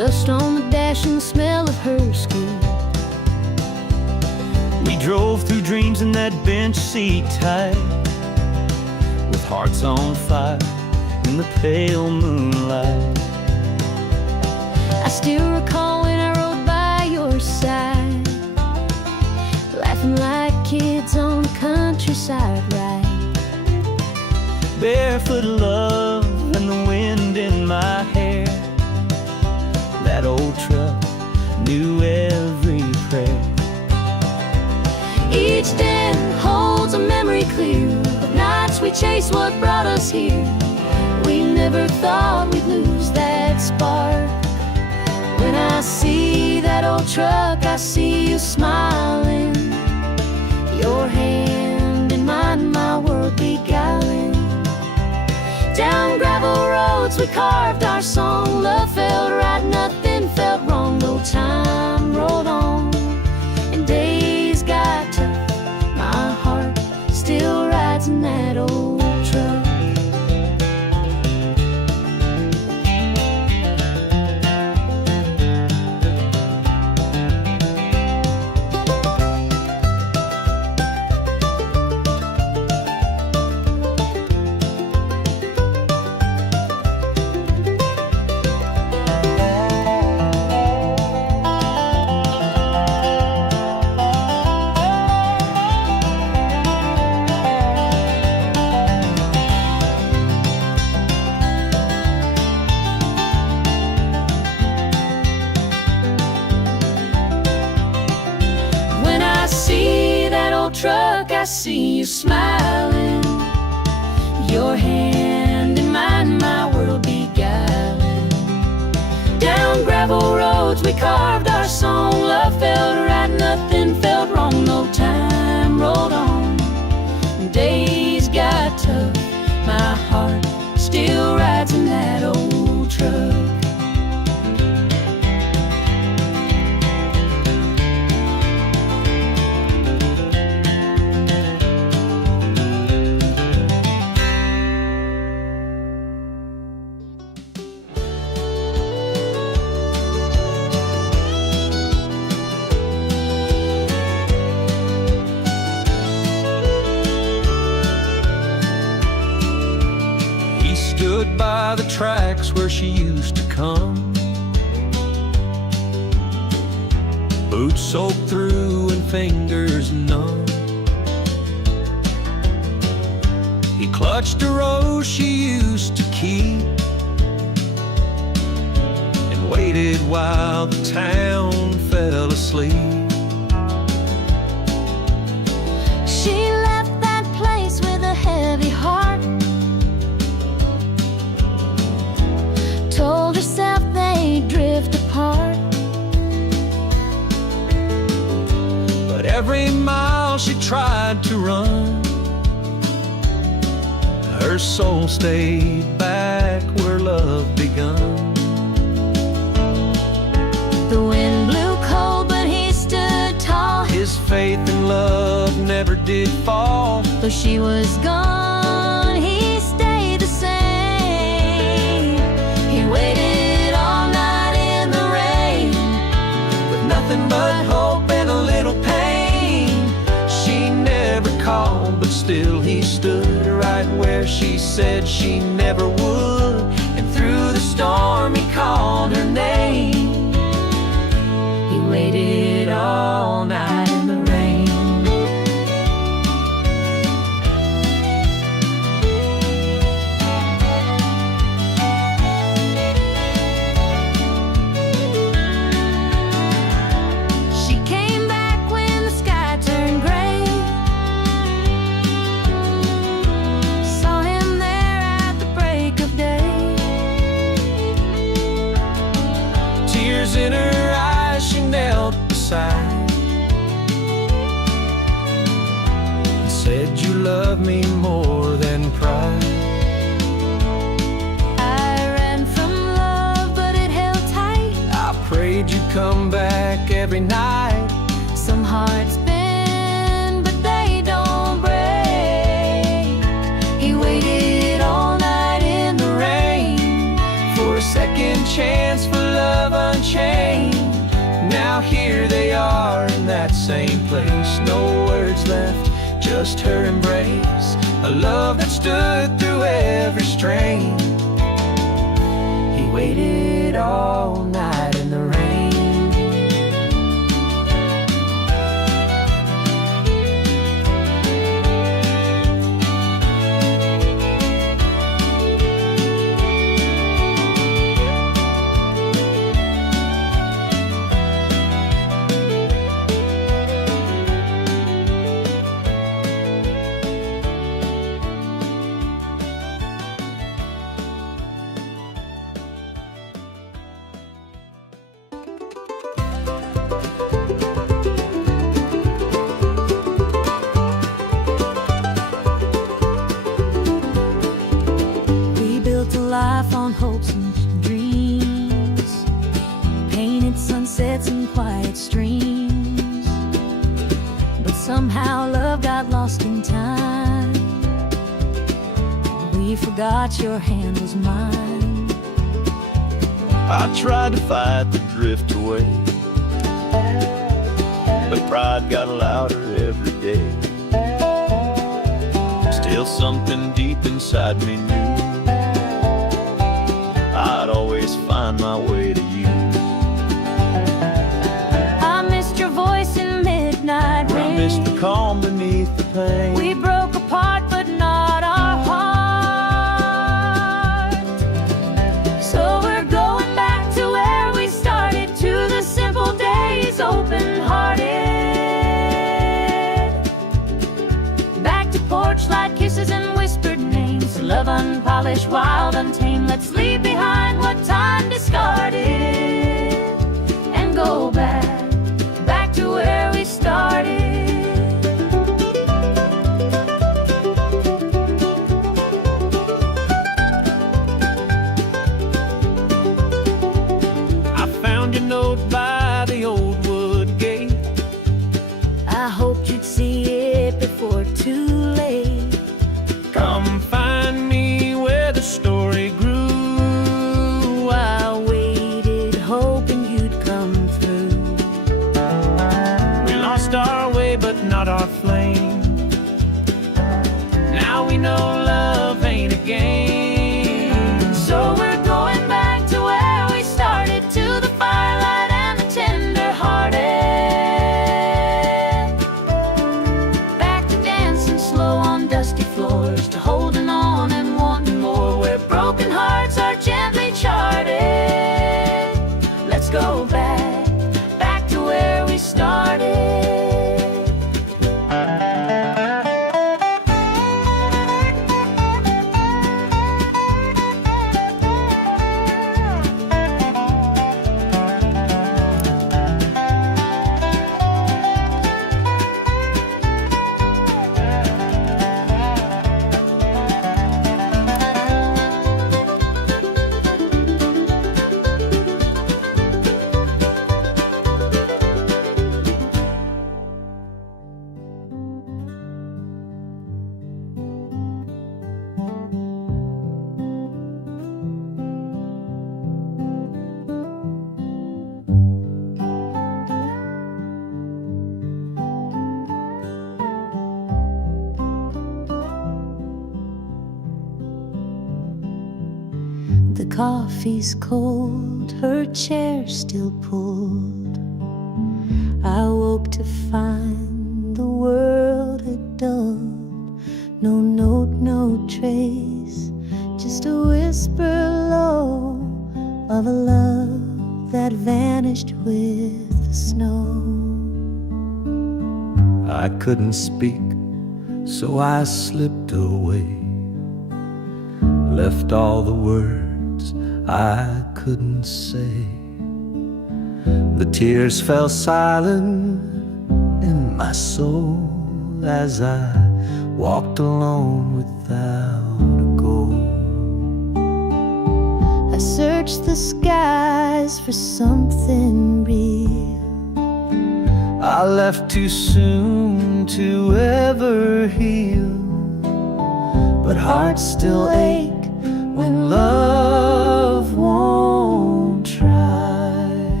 Dust on the dash and the smell of her skin. We drove through dreams in that bench seat tight, with hearts on fire in the pale moonlight. I still recall when I rode by your side, laughing like kids on the countryside ride. Barefoot love and the wind in my hair. That old truck knew every prayer. Each day holds a memory clear of nights we chased what brought us here. We never thought we'd lose that spark. When I see that old truck, I see you smiling, your hand in mine, my world beguiling. Down gravel roads we carved our song. Love felt right, nothing felt wrong. No time rolled on and days got tough. My heart still rides in that old truck. Truck, I see you smiling, your hand in mine, my world beguiling. Down gravel roads we carved our song. Love felt right, nothing felt wrong. No time rolled on, days got tough. My heart still rides in that old truck. Stood by the tracks where she used to come, boots soaked through and fingers numb. He clutched a rose she used to keep and waited while the town fell asleep. She left that place with a heavy heart, told herself they'd drift apart. But every mile she tried to run, her soul stayed back where love begun. The wind blew cold, but he stood tall. His faith in love never did fall. Though she was gone, he stayed the same. He waited all night in the rain, With nothing but hope and a little pain. She never called, but still he stood right where she said she never would. And through the storm he called her name. he waited all night in the rain. She came back when the sky turned gray, saw him there at the break of day. Tears in her eyes, she knelt beside and said, "You love me more than pride." I ran from love, but it held tight. I prayed you'd come back every night. Some hearts bend, but they don't break. He waited all night in the rain For a second chance for love unchained. Now here they are in that same place. No words left, just her embrace. A love that stood through every strain. He waited all night in the rain. Life on hopes and dreams, painted sunsets and quiet streams. But somehow love got lost in time. We forgot your hand was mine. I tried to fight the drift away, but pride got louder every day. Still something deep inside me knew I'd always find my way to you. I missed your voice in midnight rain. I missed the calm beneath the pain. We broke apart but not our heart. So we're going back to where we started, to the simple days, open-hearted. Back to porch light kisses and whispered names. Love unpolished, wild, untamed. Let's leave behind what time discarded and go back to where we started. I found your note by the old wood gate. I hoped you'd see it before too late. Come find me where the story grew. I waited, hoping you'd come through. We lost our way, but not our flame. Now we know love ain't a game. So we're going back to where we started, to the firelight and the tender-hearted. Back to dancing slow on dusty floors, to holding on and wanting more, where broken hearts are gently charted. Let's go back to where we started. The coffee's cold, her chair still pulled. I woke to find the world had dulled. No note, no trace, just a whisper low of a love that vanished with the snow. I couldn't speak, so I slipped away, left all the words I couldn't say. The tears fell silent in my soul as I walked alone without a goal. I searched the skies for something real. I left too soon to ever heal, but hearts still ache when love won't try.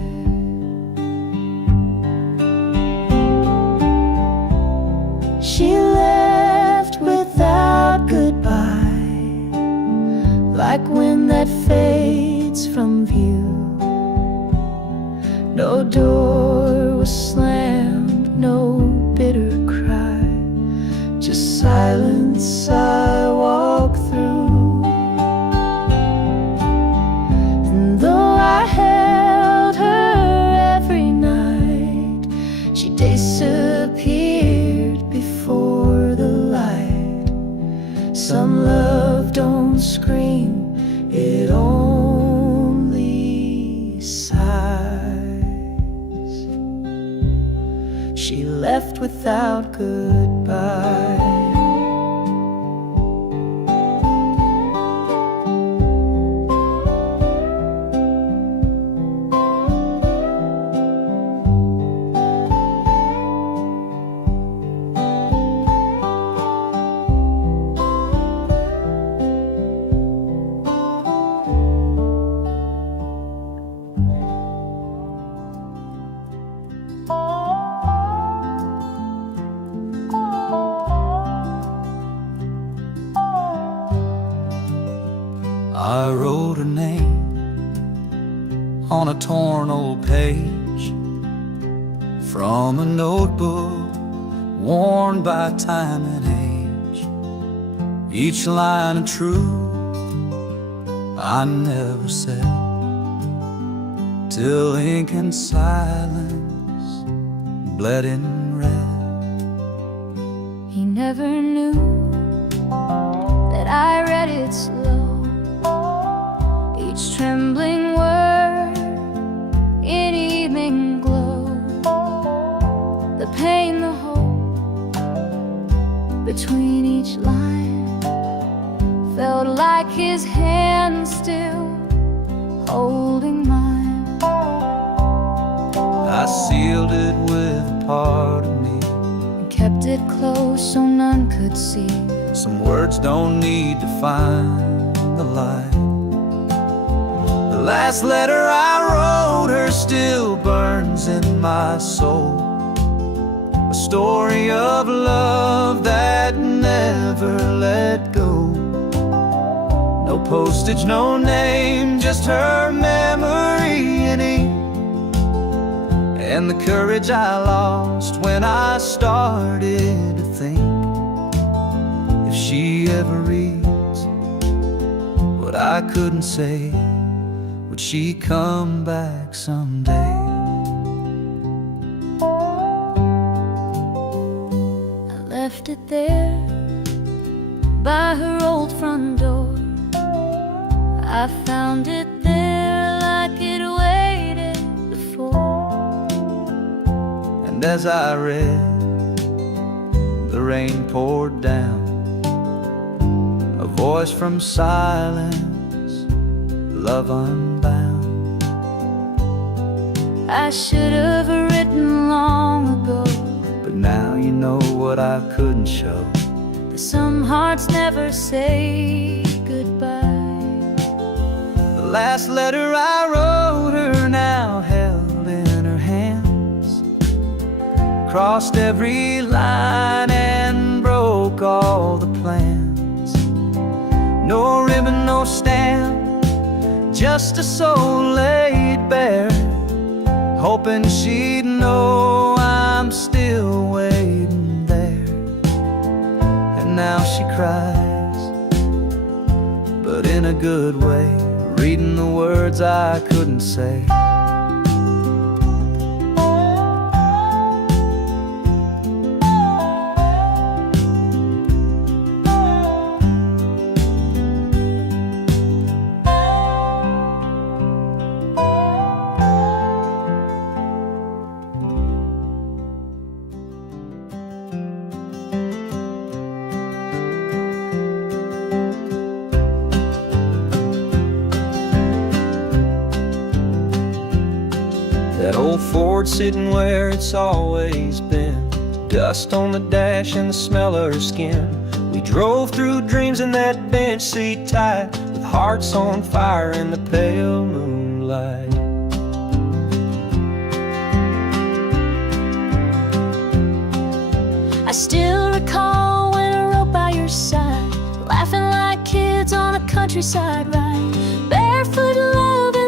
streets from view. No door was slammed, no bitter cry, just silence I walk through. And though I held her every night, she disappeared before the light. Some love don't scream, it only sighs. She left without goodbye. I wrote her name on a torn old page from a notebook worn by time and age. Each line of truth I never said, till ink and silence bled in red. He never knew that I read it slow, each trembling word in evening glow. The pain, the hope between each line felt like his hand still holding mine. I sealed it with a part of me, And kept it close so none could see. some words don't need to find the light. The last letter I wrote her still burns in my soul, a story of love that never let go. No postage, no name, just her memory in ink, and the courage I lost when I started to think, if she ever reads what I couldn't say, would she come back someday? I left it there by her old front door. I found it there like it waited before. And as I read, the rain poured down, a voice from silence, love unbound. I should have written long ago, But now you know what I couldn't show. that some hearts never say goodbye. The last letter I wrote her now held in her hands, crossed every line and broke all the plans. No ribbon, no stamp, just a soul laid bare, hoping she'd know I'm still waiting there. And now she cries, but in a good way, reading the words I couldn't say. That old Ford sitting where it's always been, dust on the dash and the smell of her skin. We drove through dreams in that bench seat tight, with hearts on fire in the pale moonlight. I still recall when I rode by your side, laughing like kids on a countryside ride, barefoot love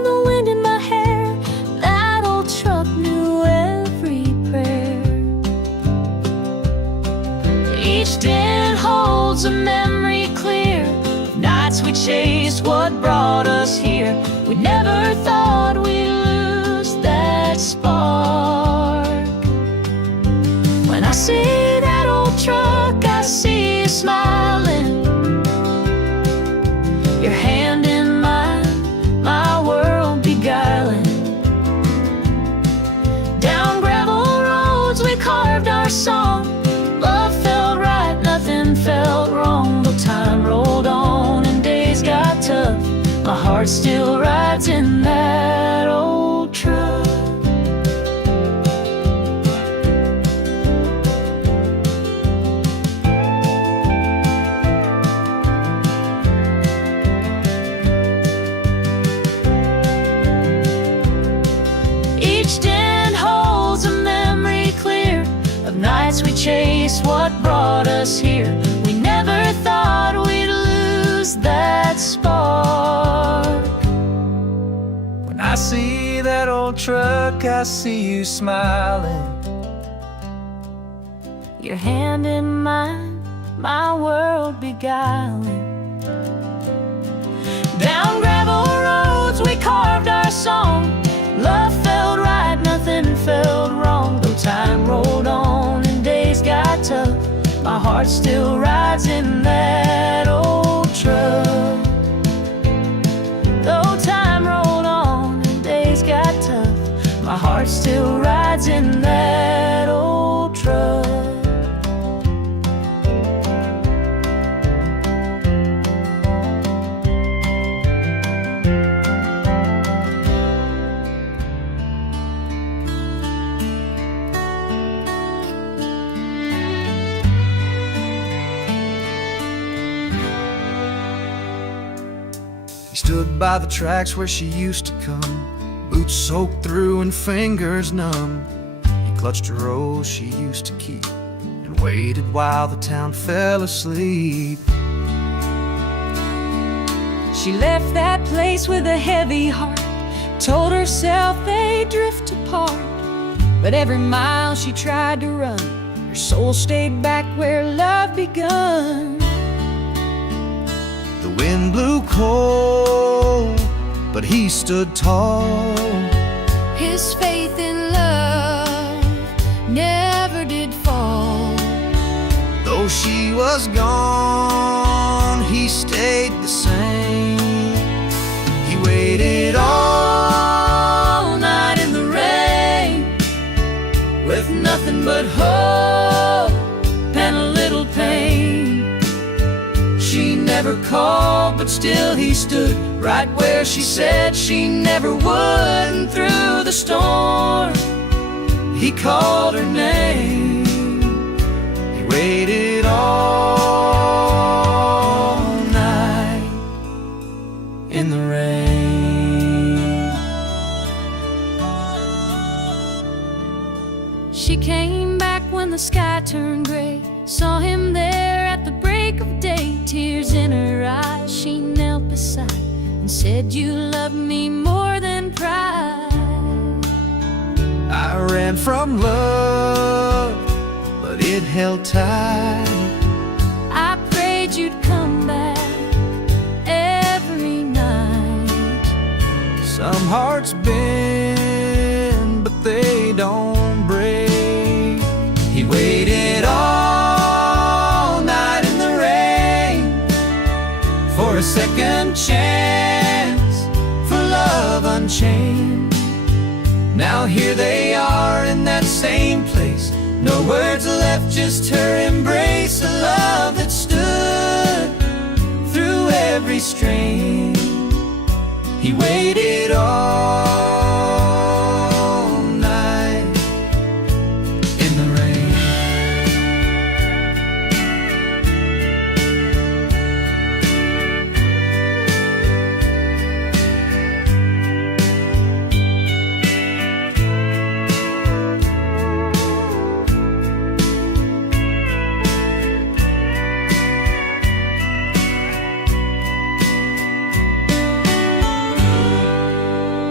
We never thought we'd lose that spark. When I see that old truck, I see you smiling, your hand in mine, my world beguiling. Down gravel roads we carved our song. Love felt right, nothing felt wrong. Though time rolled on and days got tough, my heart still rides in that old truck. Each den holds a memory clear of nights we chased what brought us here. We never thought we'd lose that spark. When I see that old truck, I see you smiling, Your hand in mine, my world beguiling. Down gravel roads we carved our song. Love felt right, nothing felt wrong. Though time rolled on and days got tough, my heart still rides in that old truck. Though time rolled on and days got tough, my heart still rides in that old truck. He stood by the tracks where she used to come, boots soaked through and fingers numb. He clutched a rose she used to keep and waited while the town fell asleep. She left that place with a heavy heart, told herself they'd drift apart. But every mile she tried to run, her soul stayed back where love begun. The wind blew cold, but he stood tall. His faith in love never did fall. Though she was gone, he stayed the same. He waited all night in the rain, With nothing but hope and a little pain. She never called, but still he stood right where she said she never would. And through the storm, he called her name. he waited all night In the rain, She came back when the sky turned gray, saw him there at the break of day. Tears in her eyes, she knelt beside and said, "You love me more than pride." I ran from love, but it held tight. I prayed you'd come back every night. Some hearts bend, but they don't break. He waited all night in the rain for a second chance, for love unchained. Now here they are in that same place, no words left, just her embrace. A love that stood through every strain. He waited all night in the rain.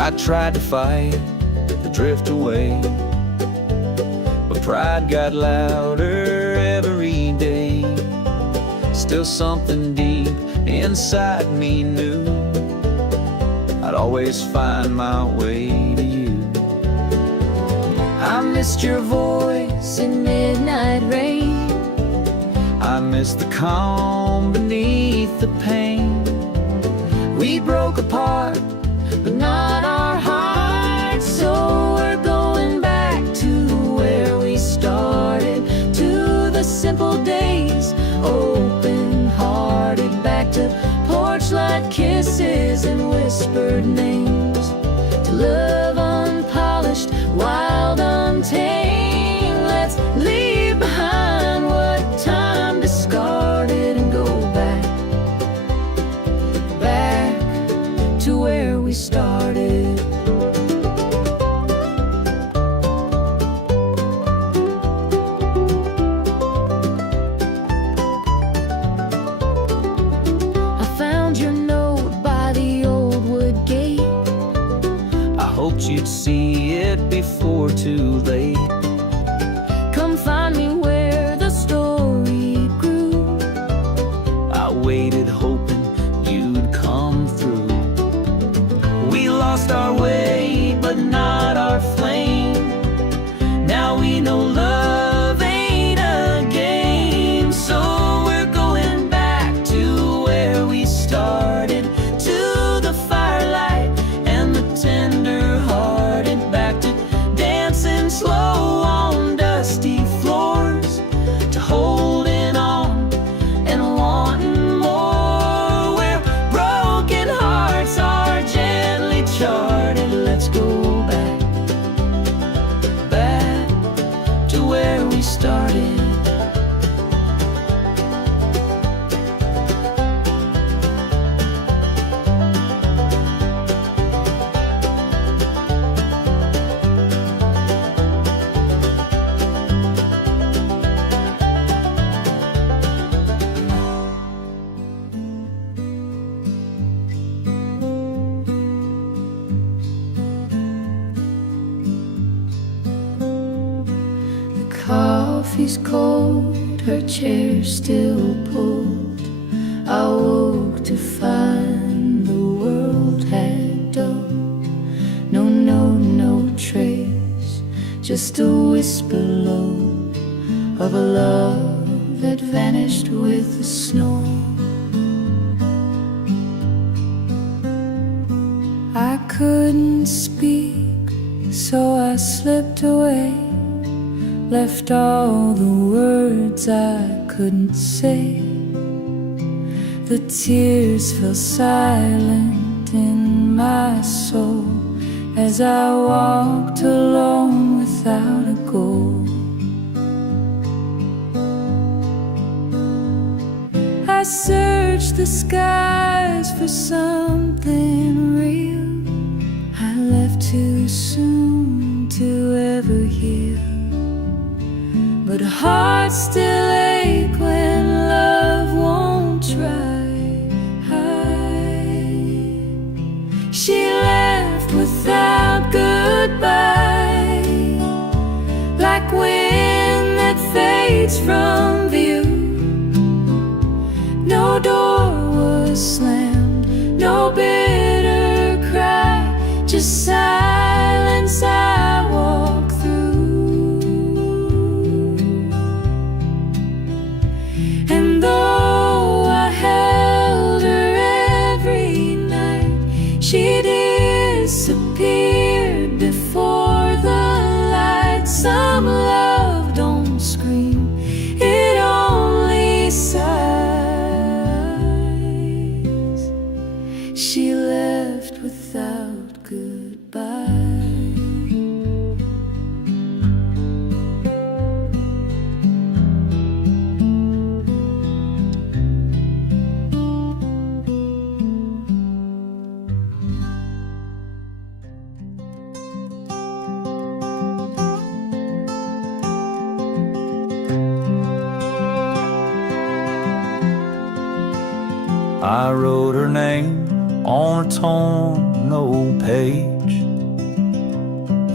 I tried to fight the drift away, but pride got louder every day. Still something deep inside me knew I'd always find my way to you. I missed your voice in midnight rain. I miss the calm beneath the pain. We broke apart, but not our hearts. So we're going back to where we started, to the simple days, open-hearted. Back to porch light kisses and whispered names, to love unpolished, wild, untamed. Let's leave behind what time discarded and go back, back to where we started. I found your note by the old wood gate. I hoped you'd see it before too late. Come find me where the story grew. I waited hoping you'd come through. We lost our way, but not our flame. Now we know love ain't a game. So we're going back to where we started, to the firelight and the tender-hearted. Back to dancing slow on dusty floors, to holding on and wanting more, where broken hearts are gently charted. Let's go back, back to where we started. Coffee's cold, her chair still pulled. I woke to find the world had dulled. No note, no trace, just a whisper low of a love that vanished with the snow. I couldn't speak, so I slipped away, left all the words I couldn't say. The tears fell silent in my soul as I walked alone without a goal. I searched the skies for something real. I left too soon to ever heal, but hearts still ache when love won't try. She left without goodbye, like wind that fades from view. No door was slammed, no bitter cry, just silence I walk through. And though I held her every night, she disappeared before the light. Some love don't scream, it only sighs. She left without goodbye. I wrote her name on a torn old page.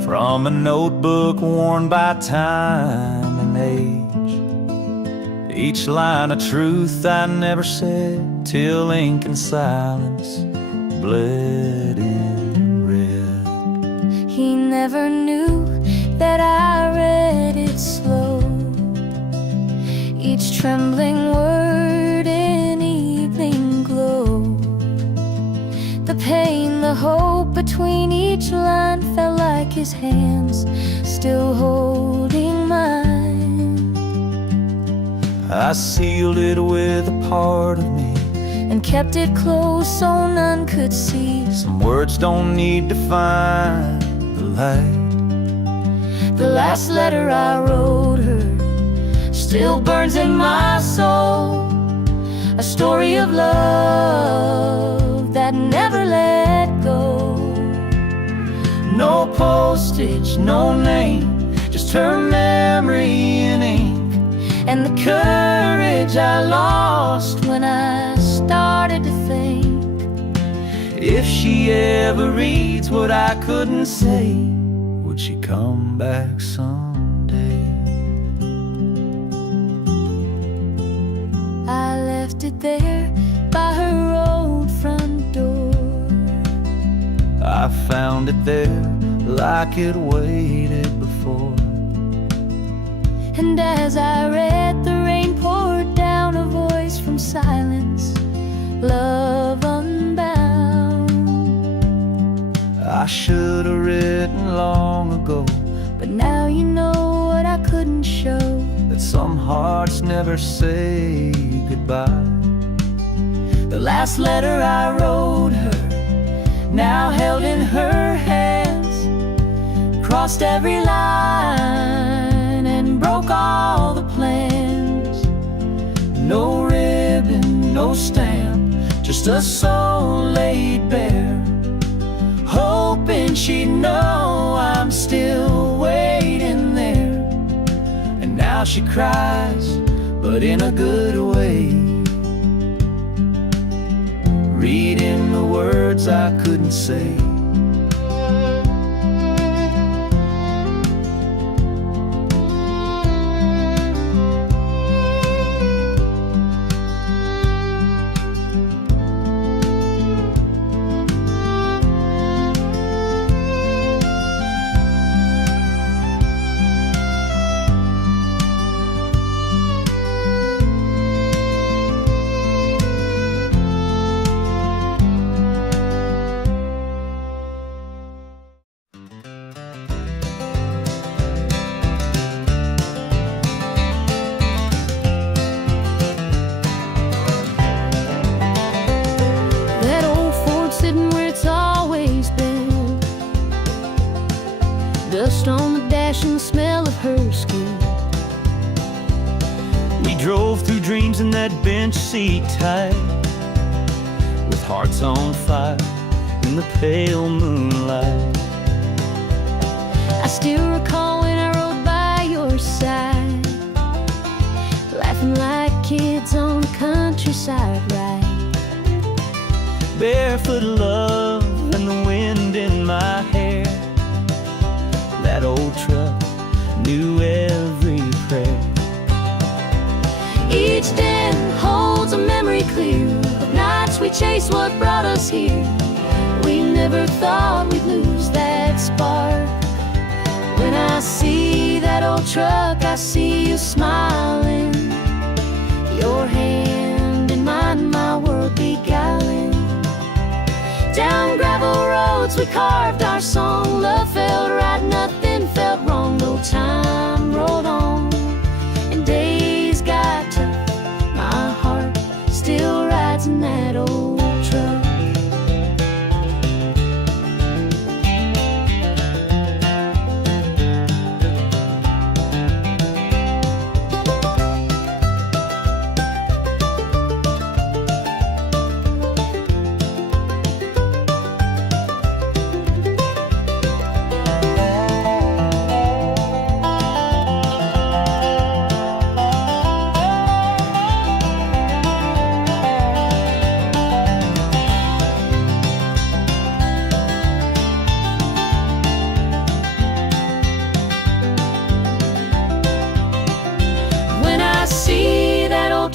from a notebook worn by time and age. Each line a truth I never said, till ink and silence bled in red. He never knew that I read it slow, each trembling word in evening glow. The pain, the hope between each line felt like his hands still holding mine. I sealed it with a part of me and kept it close so none could see. Some words don't need to find the light. The last letter I wrote her still burns in my soul, a story of love that never let go. No postage, no name, just her memory in ink, and the courage I lost when I started to think. If she ever reads what I couldn't say, would she come back someday? I left it there by her old front door. I found it there like it waited before. And as I read, the rain poured down, a voice from silence, love unbound. I should have written long ago, but now you know what I couldn't show, that some hearts never say goodbye. the last letter I wrote her, now held in her hands, crossed every line and broke all the plans. No ribbon, no stamp, just a soul laid bare, hoping she'd know I'm still waiting there. And now she cries, but in a good way, reading the words I couldn't say. Dust on the dash and the smell of her skin. We drove through dreams in that bench seat tight, with hearts on fire in the pale moonlight. I still recall when I rode by your side, laughing like kids on the countryside ride. Barefoot love and the wind in my hair. That old truck knew every prayer. Each den holds a memory clear of nights we chased what brought us here. We never thought we'd lose that spark. When I see that old truck, I see you smiling, your hand in mine, my world beguiling. Down gravel roads we carved our song. Love felt right, nothing felt wrong. No time rolled on and days got tough. My heart still rides in that old truck.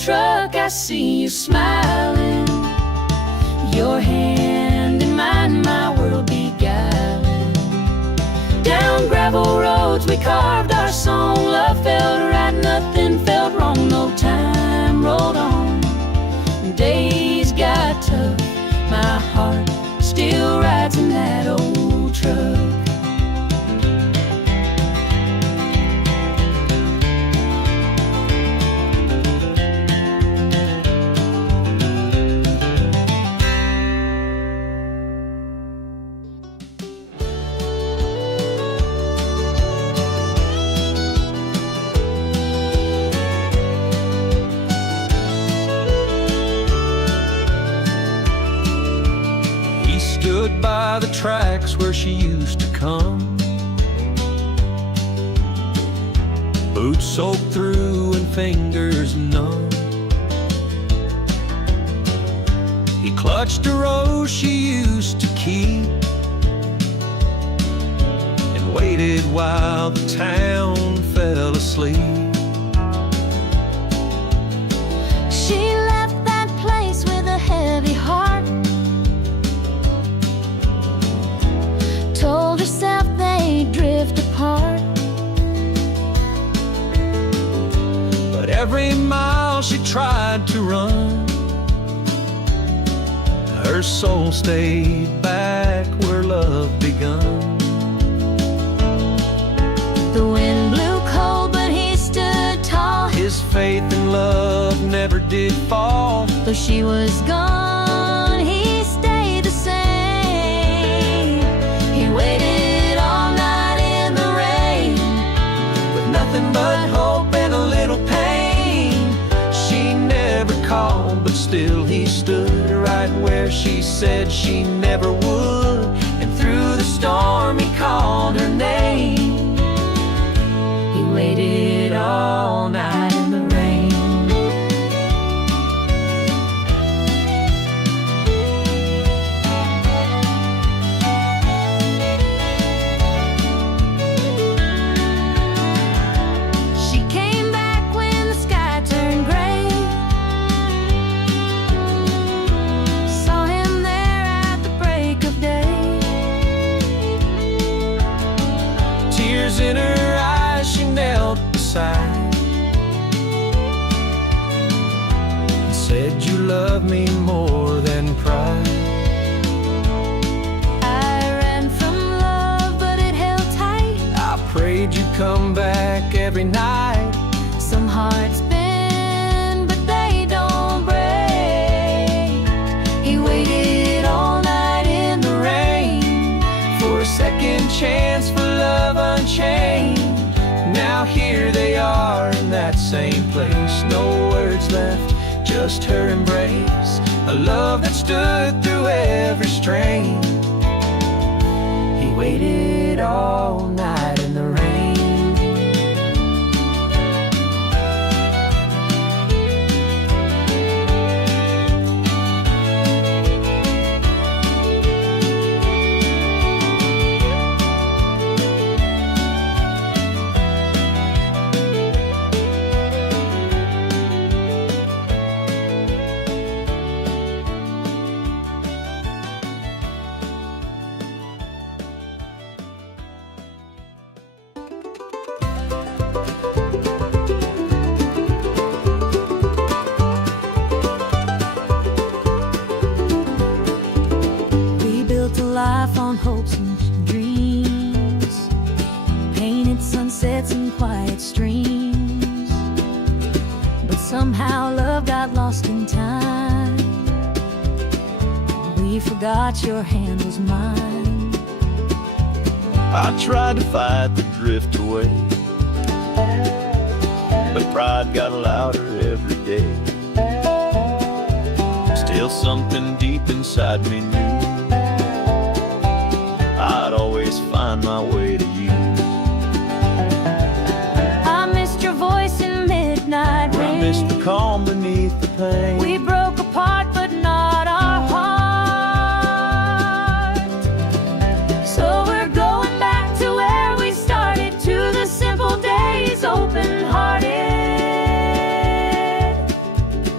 truck, I see you smiling, your hand in mine, my world beguiling. Down gravel roads we carved our song, love felt right, nothing felt wrong, no time rolled on. Days got tough, my heart still rides in that old truck. Stood by the tracks where she used to come, boots soaked through and fingers numb. He clutched a rose she used to keep and waited while the town fell asleep. She left that place with a heavy heart, told herself they'd drift apart. But every mile she tried to run, her soul stayed back where love begun. The wind blew cold, but he stood tall. His faith in love never did fall. Though she was gone, he stayed the same. He waited all night in the rain, With nothing but hope and a little pain. She never called, but still he stood right where she said she never would. And through the storm he called her name. He waited all night in the rain. she came back when the sky turned gray. Saw him there at the break of day. Tears in her eyes, she knelt beside and said, "You love me more than pride." I ran from love, but it held tight. I prayed you'd come back every night. Some hearts bend, but they don't break. He waited all night in the rain For a second chance for love unchained. Now here they are in that same place. No words left, just her embrace. A love that stood through every strain. He waited all night in the rain. We built a life on hopes and dreams, painted sunsets and quiet streams. But somehow love got lost in time. We forgot your hand was mine. I tried to fight the drift away, but pride got louder every day. Still something deep inside me knew I'd always find my way to you. I missed your voice in midnight rain. I missed the calm beneath the pain. We broke apart, but not our heart. So we're going back to where we started, to the simple days, open-hearted.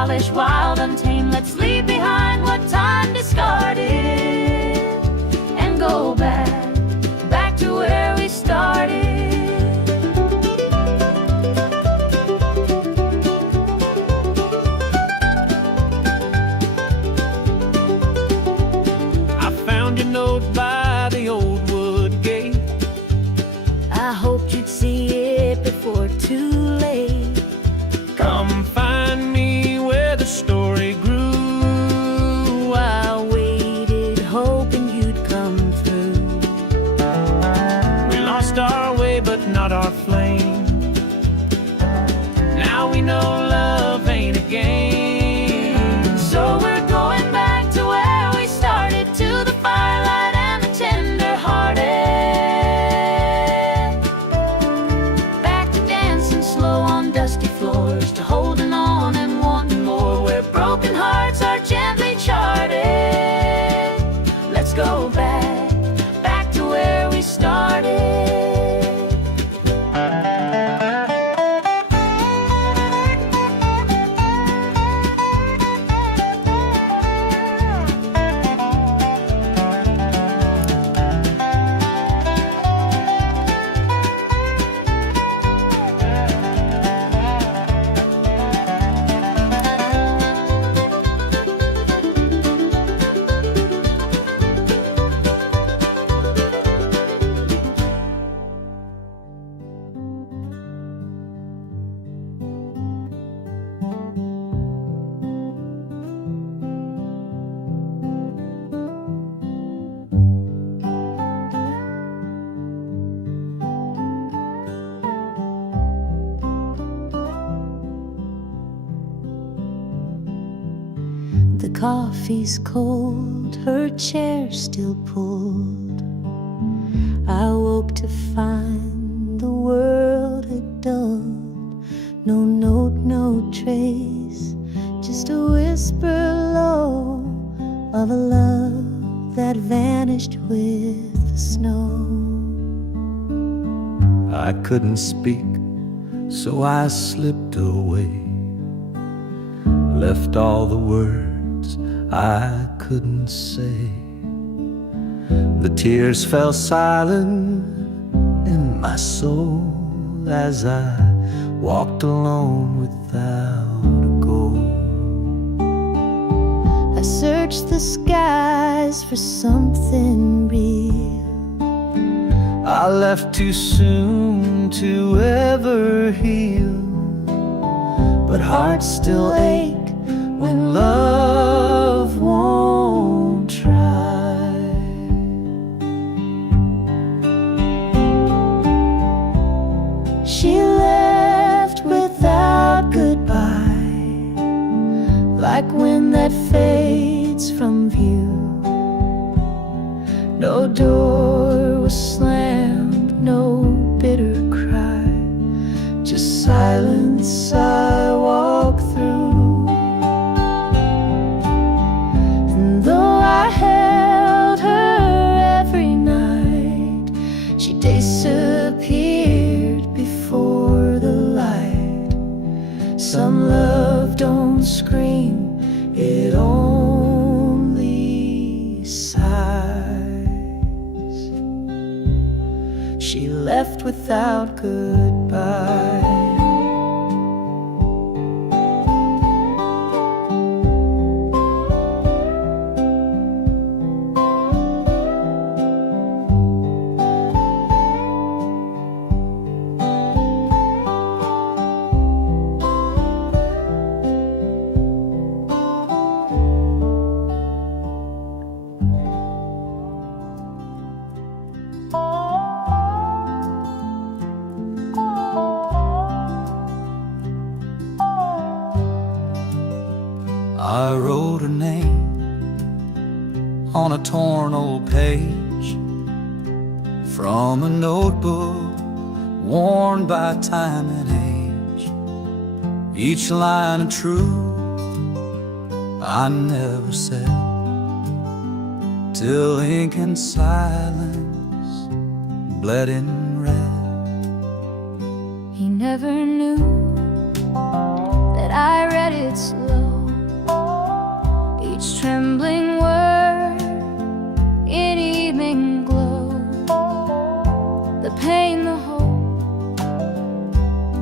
childish, wild, untamed. Let's leave behind what time discarded and go back to where we started. I found your note by the old wood gate. I hoped you'd see it before too late. Come find me where the story grew. I waited, hoping you'd come through. We lost our way, but not our flame. Now we know love ain't a game. So we're going back to where we started, to the firelight and the tender-hearted. Back to dancing slow on dusty floors, to holding on and wanting more, where broken hearts are gently charted. Let's go back to where we started. The coffee's cold, her chair still pulled. I woke to find the world had dulled. No note, no trace, just a whisper low of a love that vanished with the snow. I couldn't speak, so I slipped away, left all the words I couldn't say. The tears fell silent in my soul as I walked alone without a goal. I searched the skies for something real. I left too soon to ever heal, but hearts still ache when love won't try. She left without goodbye, like wind that fades from view. No door was slammed, no bitter cry, just silence I walk through. And though I held her every night, she disappeared before the light. Some love don't scream, it only sighs. She left without goodbye. I wrote her name on a torn old page from a notebook worn by time and age. Each line a truth I never said, till ink and silence bled in red. He never knew that I read it slow,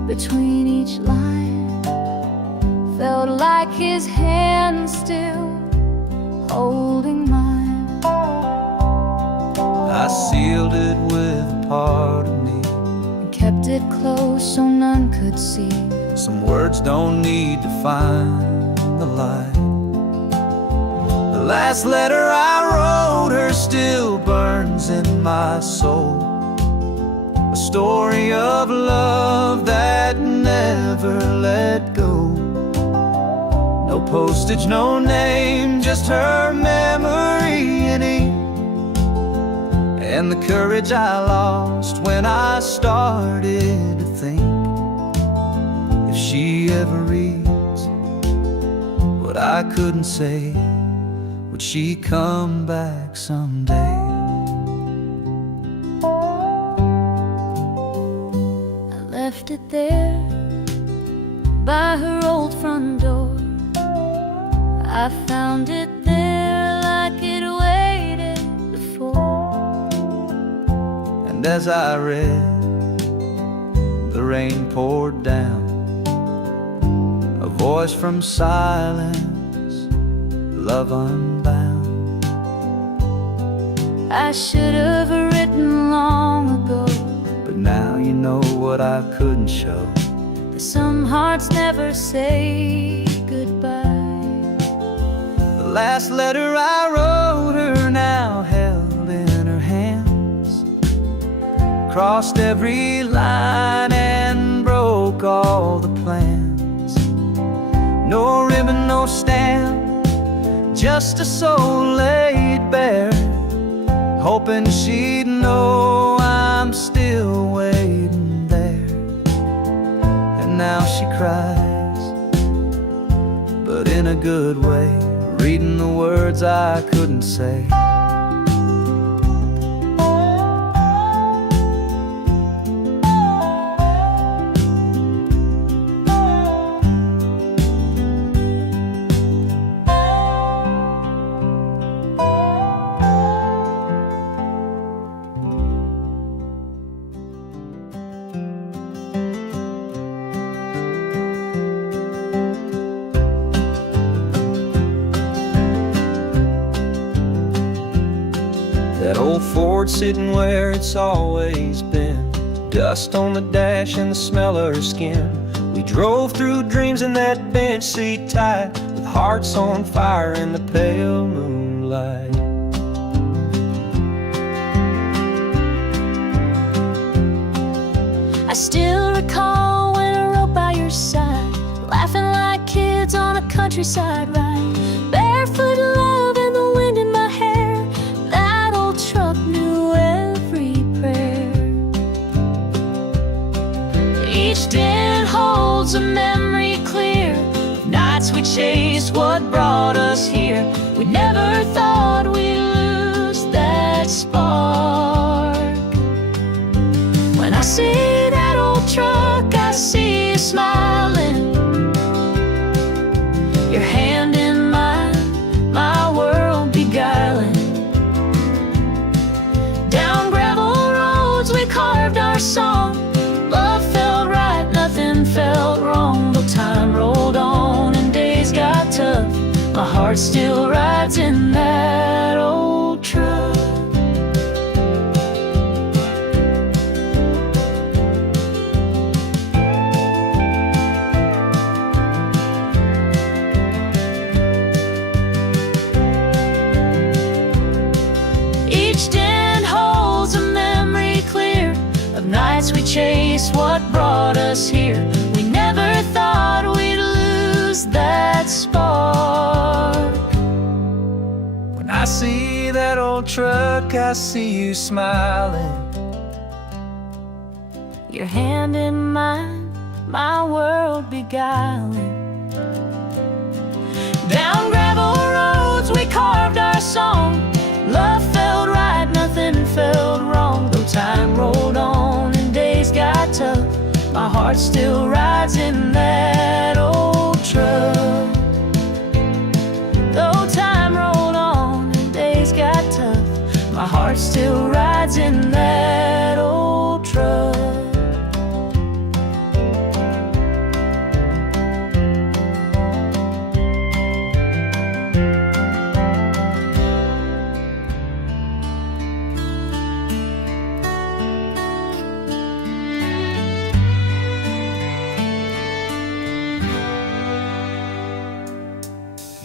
between each line. Felt like his hand still holding mine. I sealed it with a part of me, And kept it close so none could see. some words don't need to find the light. The last letter I wrote her still burns in my soul, a story of love that never let go. No postage, no name, just her memory in ink, and the courage I lost when I started to think, if she ever reads what I couldn't say, would she come back someday? I left it there by her old front door. I found it there like it waited before. And as I read, the rain poured down, a voice from silence, love unbound. I should have written long ago, But now you know what I couldn't show. that some hearts never say goodbye. The last letter I wrote her now held in her hands, crossed every line and broke all the plans. No ribbon, no stamp, just a soul laid bare, hoping she'd know I'm still waiting there. And now she cries, but in a good way, reading the words I couldn't say. That old Ford sitting where it's always been, dust on the dash and the smell of her skin. We drove through dreams in that bench seat tight, with hearts on fire in the pale moonlight. I still recall when I rode by your side, laughing like kids on a countryside ride. Barefoot love and the wind in my hair, that old truck knew every prayer. Each dent holds a memory clear, nights we chased what brought us here. We never thought we'd lose that spark. When I see that old truck, I see you smiling, your hand in mine, my world beguiling. Down gravel roads we carved our song, love felt right, nothing felt wrong. Though time rolled on and days got tough, my heart still rides in that old truck. Nights we chased what brought us here. We never thought we'd lose that spark. When I see that old truck, I see you smiling, your hand in mine, my world beguiling. Down gravel roads we carved our song, love felt right, nothing felt wrong. Though time rolled on and days got tough, my heart still rides in that old truck. Though time rolled on and days got tough, my heart still rides in that old truck.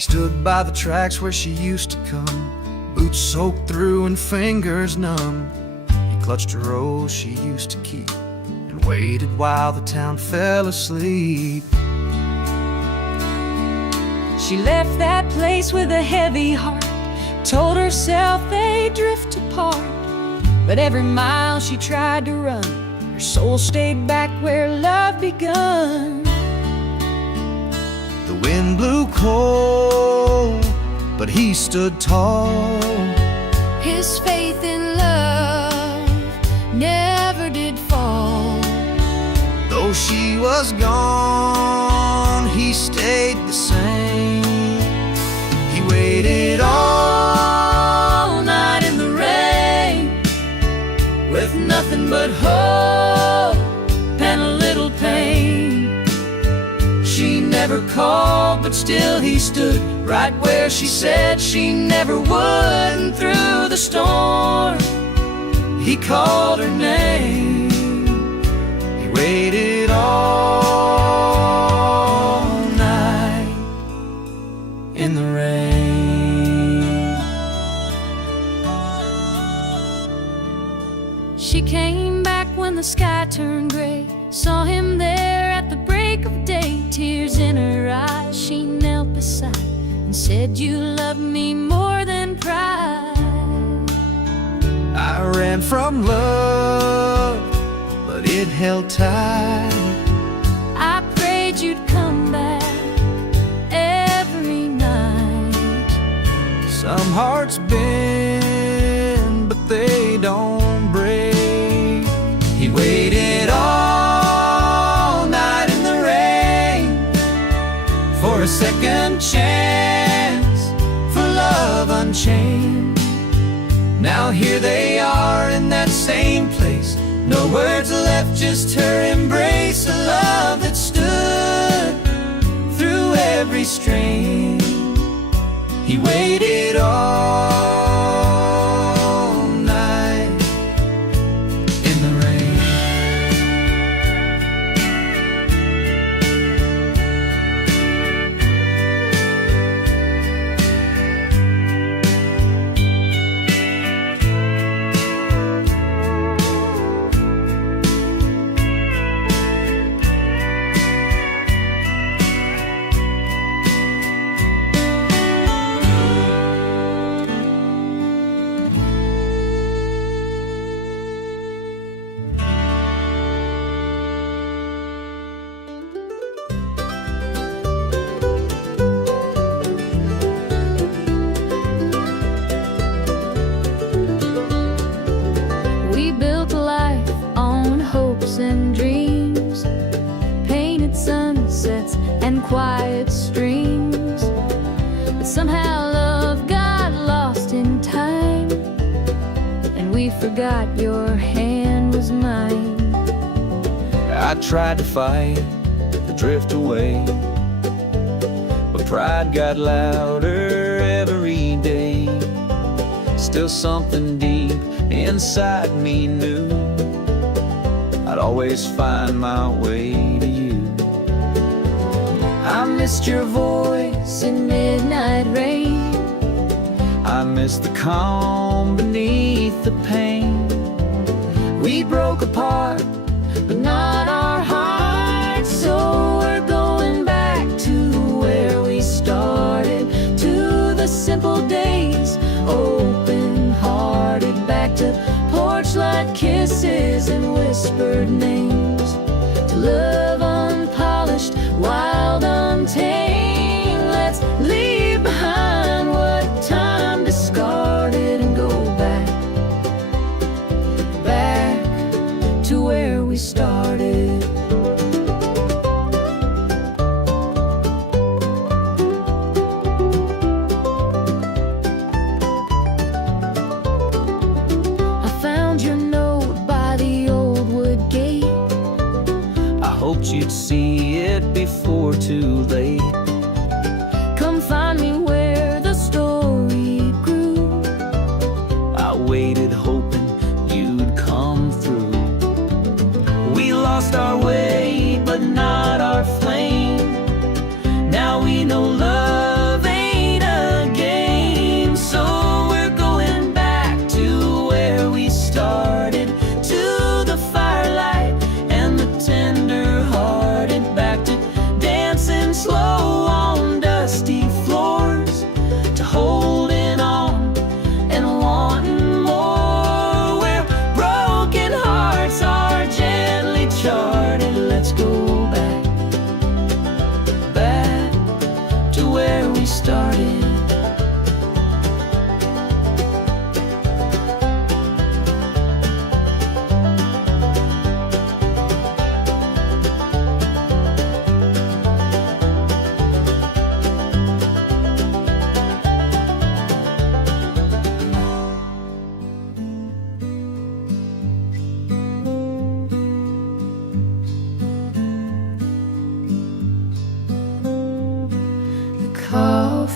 stood by the tracks where she used to come, boots soaked through and fingers numb. He clutched a rose she used to keep and waited while the town fell asleep. She left that place with a heavy heart, told herself they'd drift apart. But every mile she tried to run, her soul stayed back where love begun. The wind blew cold, but he stood tall. His faith in love never did fall. Though she was gone, he stayed the same. He waited all night in the rain, with nothing but hope and a little pain. She never called, but still he stood right where she said she never would. And through the storm, he called her name. he waited all night In the rain. She came back when the sky turned gray, saw him there at the break of day. Tears in her eyes, she knelt beside and said, "You love me more than pride." I ran from love, but it held tight. I prayed you'd come back every night. Some hearts bend, but they don't break. He waited all night in the rain for a second chance, for love unchained. Now here they are in that same place, no words left, just her embrace. A love that stood through every strain. He waited all night in the rain. We built a life on hopes and dreams, painted sunsets and quiet streams. But somehow love got lost in time, and we forgot your hand was mine. I tried to fight the drift away, but pride got louder every day. Still something deep inside me knew I'd always find my way to you. I missed your voice in midnight rain. I miss the calm beneath the pain. We broke apart, but not our hearts. So we're going back to where we started, to the simple days, open-hearted, back to porch light kisses and whispered names, to love unpolished, wild, untamed. Let's leave behind what time discarded and go back to where we started. I found your note by the old wood gate. I hoped you'd see it before too late. Come find me where the story grew. I waited hoping you'd come through. We lost our way, but not our flame. Now we know love ain't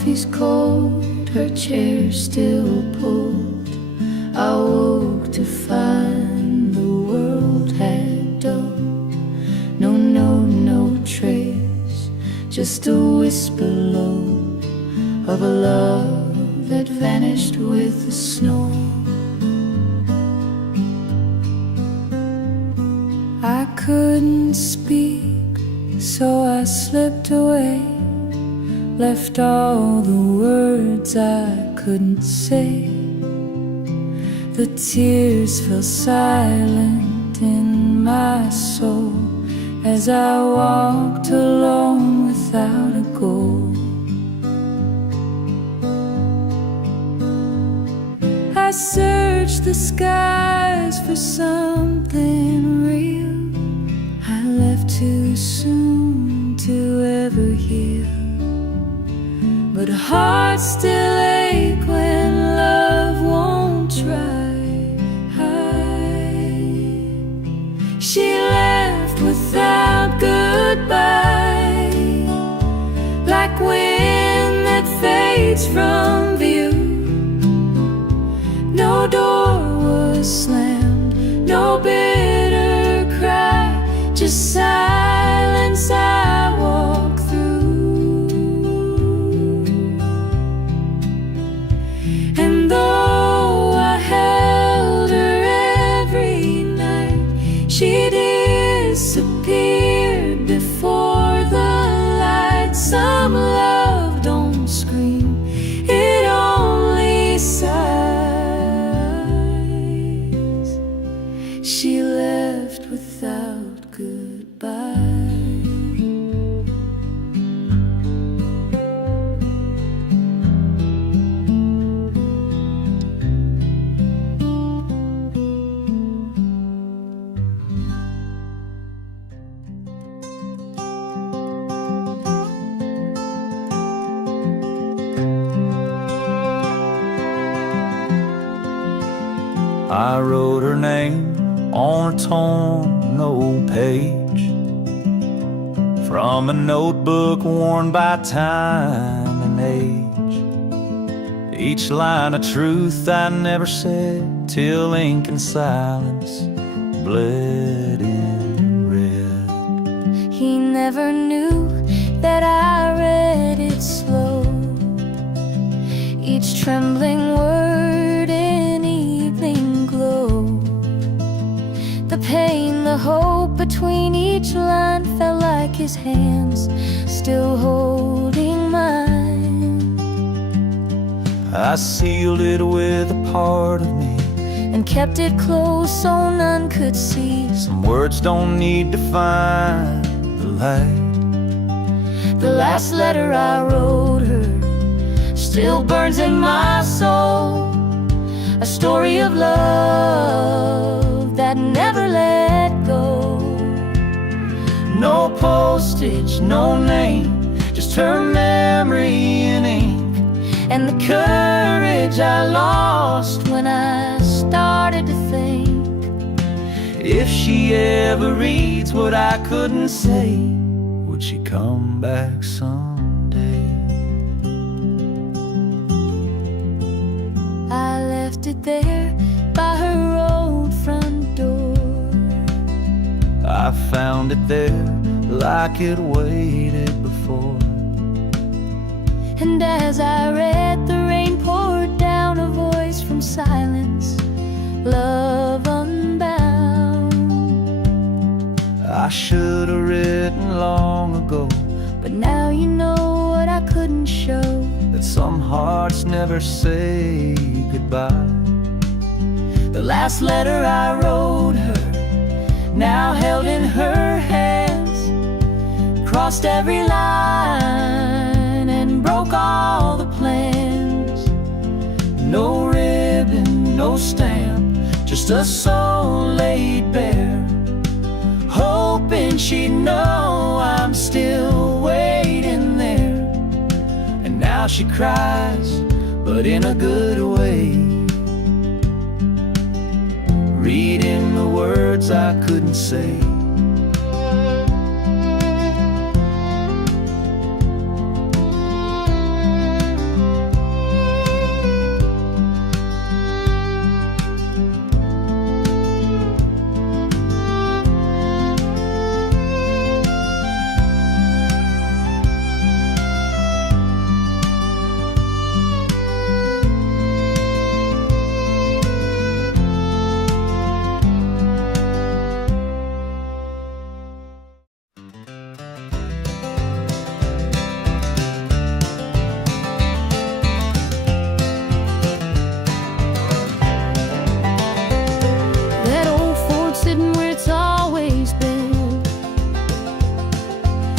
coffee's cold, her chair still pulled. I woke to find the world had dulled. No trace, just a whisper low of a love that vanished with the snow. I couldn't speak, so I slipped away, left all the words I couldn't say. The tears fell silent in my soul as I walked alone without a goal. I searched the skies for something real. I left too soon to ever heal, but hearts still ache when love won't try. She left without goodbye, like wind that fades from view. No door was slammed, no bitter cry, just silence I walk through. And though I held her every night, she disappeared before the light. Some love don't scream, it only sighs. She left without goodbye. I wrote her name on a torn old page from a notebook worn by time and age. Each line of truth I never said till ink and silence bled in red. He never knew that I read it slow, each trembling word in evening glow. The pain, the hope between each line felt like his hands still holding mine. I sealed it with a part of me and kept it close so none could see. Some words don't need to find the light. The last letter I wrote her still burns in my soul, a story of love that never let go. No postage, no name, just her memory in ink, and the courage I lost when I started to think. If she ever reads what I couldn't say, would she come back someday? I left it there by her old front door. I found it there like it waited before. And as I read, the rain poured down, a voice from silence, love unbound. I should have written long ago, but now you know what I couldn't show, that some hearts never say goodbye. The last letter I wrote her, now held in her hands, crossed every line and broke all the plans. No ribbon, no stamp, just a soul laid bare, hoping she'd know I'm still waiting there. And now she cries, but in a good way, reading the words I couldn't say.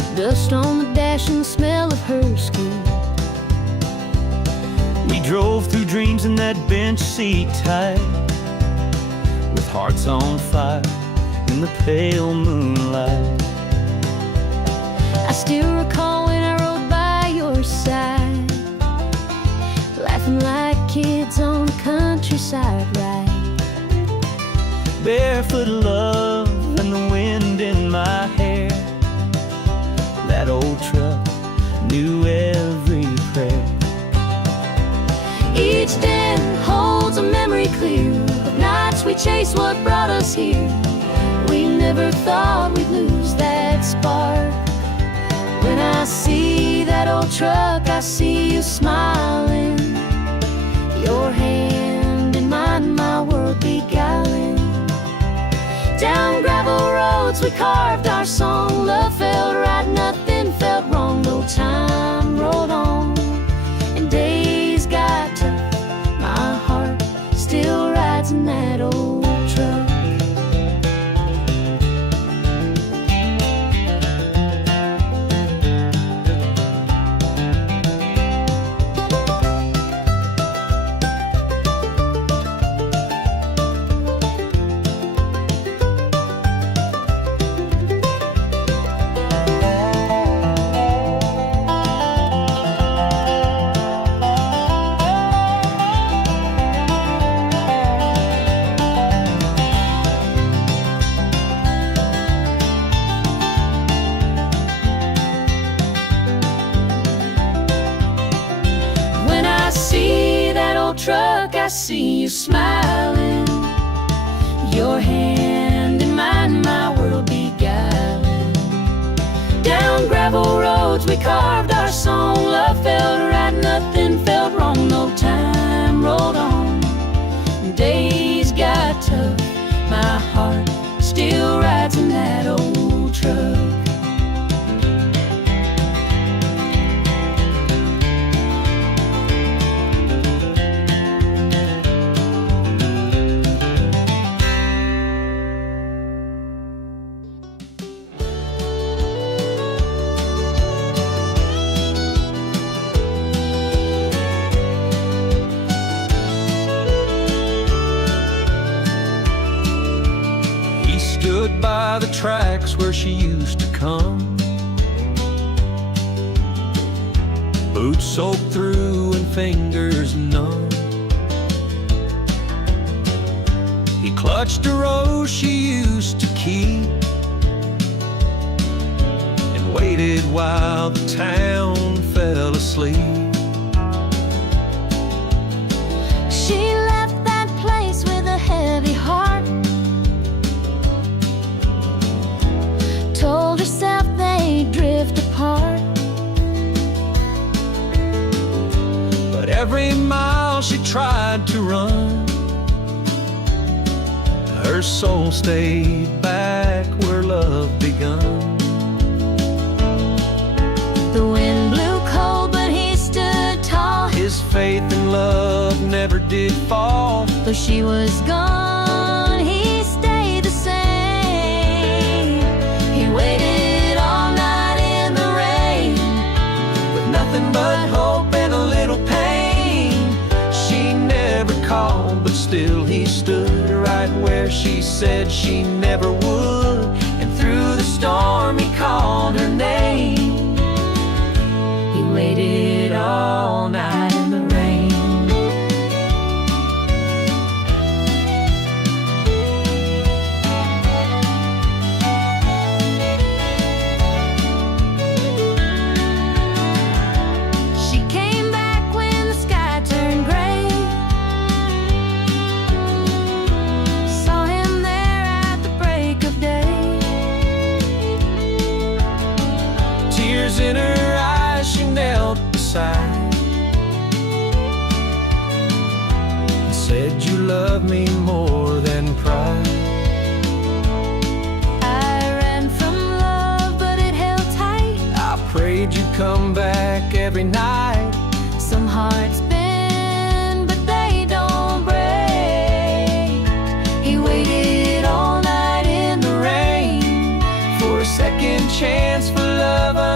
dust on the dash and the smell of her skin. We drove through dreams in that bench seat tight, with hearts on fire in the pale moonlight. I still recall when I rode by your side, laughing like kids on the countryside ride. Barefoot love and the wind in my hair. That old truck knew every prayer. Each den holds a memory clear of nights we chased what brought us here. We never thought we'd lose that spark. When I see that old truck, I see you smiling, your hand in mine, my world beguiling. Down gravel roads we carved our song. Love felt right, nothing felt wrong. No time rolled on and days got tough. My heart still rides in that old truck. Truck, I see you smiling, your hand in mine, my world beguiling. Down gravel roads we carved our song. Love felt right, nothing felt wrong. No time rolled on, days got tough. My heart still rides in that old truck. Stood by the tracks where she used to come, boots soaked through and fingers numb. He clutched a rose she used to keep and waited while the town fell asleep. She left that place with a heavy heart, told herself they'd drift apart. But every mile she tried to run, her soul stayed back where love begun. The wind blew cold, but he stood tall. His faith in love never did fall. Though she was gone, he stayed the same. He waited all night in the rain, With nothing but hope and a little pain. She never called, but still he stood right where she said she never would. And through the storm he called her name. he waited all night in the rain. She came back when the sky turned gray, saw him there at the break of day. Tears in her eyes, she knelt beside and said, "You love me more than pride." I ran from love, but it held tight. I prayed you'd come back every night. Some hearts bend, but they don't break. He waited all night in the rain For a second chance, for love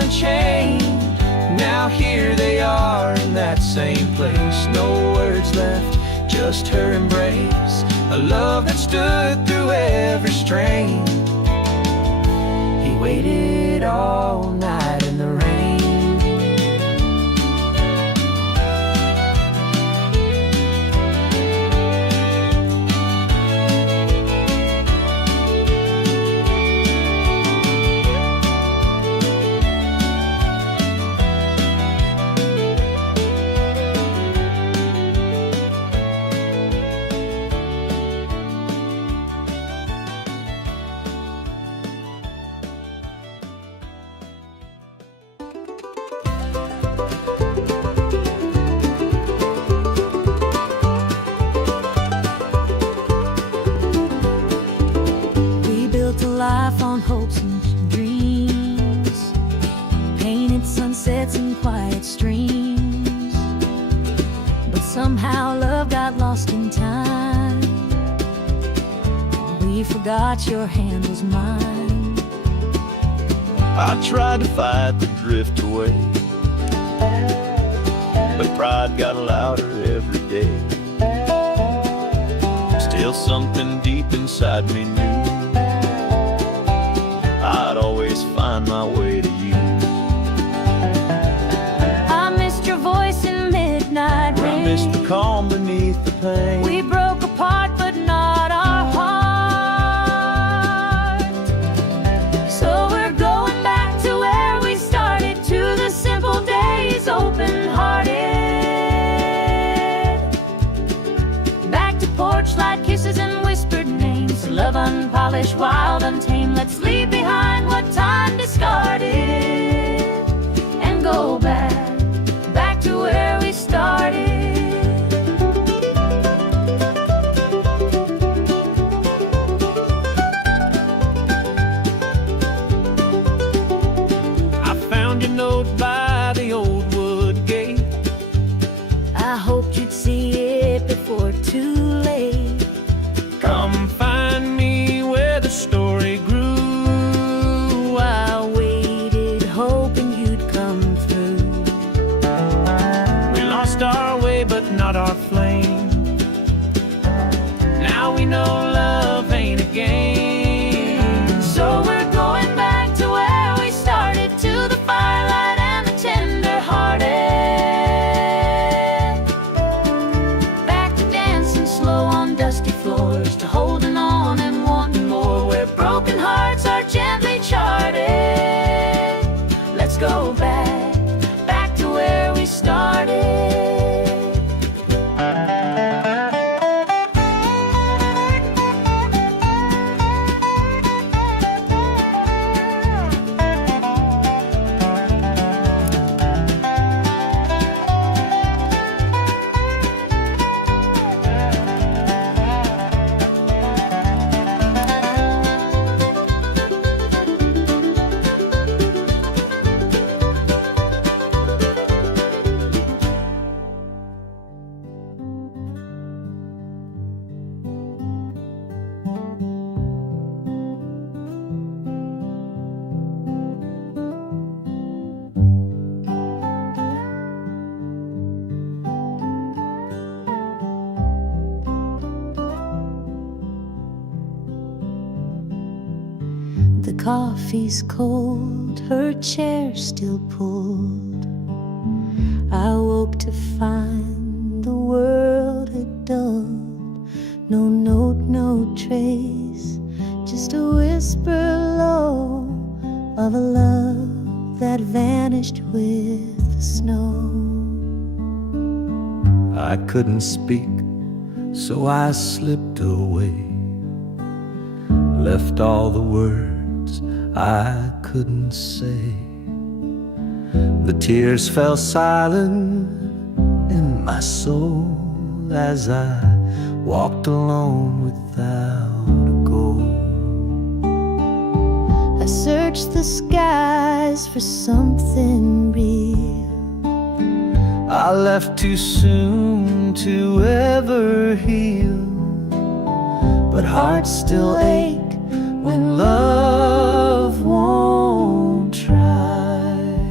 unchained. Now here they are in that same place. No words left, just her embrace. A love that stood through every strain. He waited all night in the rain. We built a life on hopes and dreams, painted sunsets and quiet streams. But somehow love got lost in time. We forgot your hand was mine. I tried to fight the drift away, but pride got louder every day. Still something deep inside me knew I'd always find my way to you. I missed your voice in midnight rain. I missed the calm beneath the pain. We broke apart, but not our heart. So we're going back to where we started, to the simple days, open-hearted. Back to porch light kisses and whispered names. Love unpolished, wild, untamed. Let's leave behind what time discarded and go back to where we started. I found your note by the old wood gate. I hoped you'd see it before too late. Come find me where the story grew. I waited, hoping you'd come through. We lost our way, but not our flame. Now we know love ain't a game. So we're going back to where we started, to the firelight and the tender-hearted. Back to dancing slow on dusty floors, to holding on and wanting more, where broken hearts are gently charted. Let's go back to where we started. The coffee's cold, her chair still pulled. I woke to find the world had dulled. No note, no trace, just a whisper low of a love that vanished with the snow. I couldn't speak, so I slipped away, left all the words I couldn't say. The tears fell silent in my soul as I walked alone without a goal. I searched the skies for something real. I left too soon to ever heal, but hearts still ache when love won't try.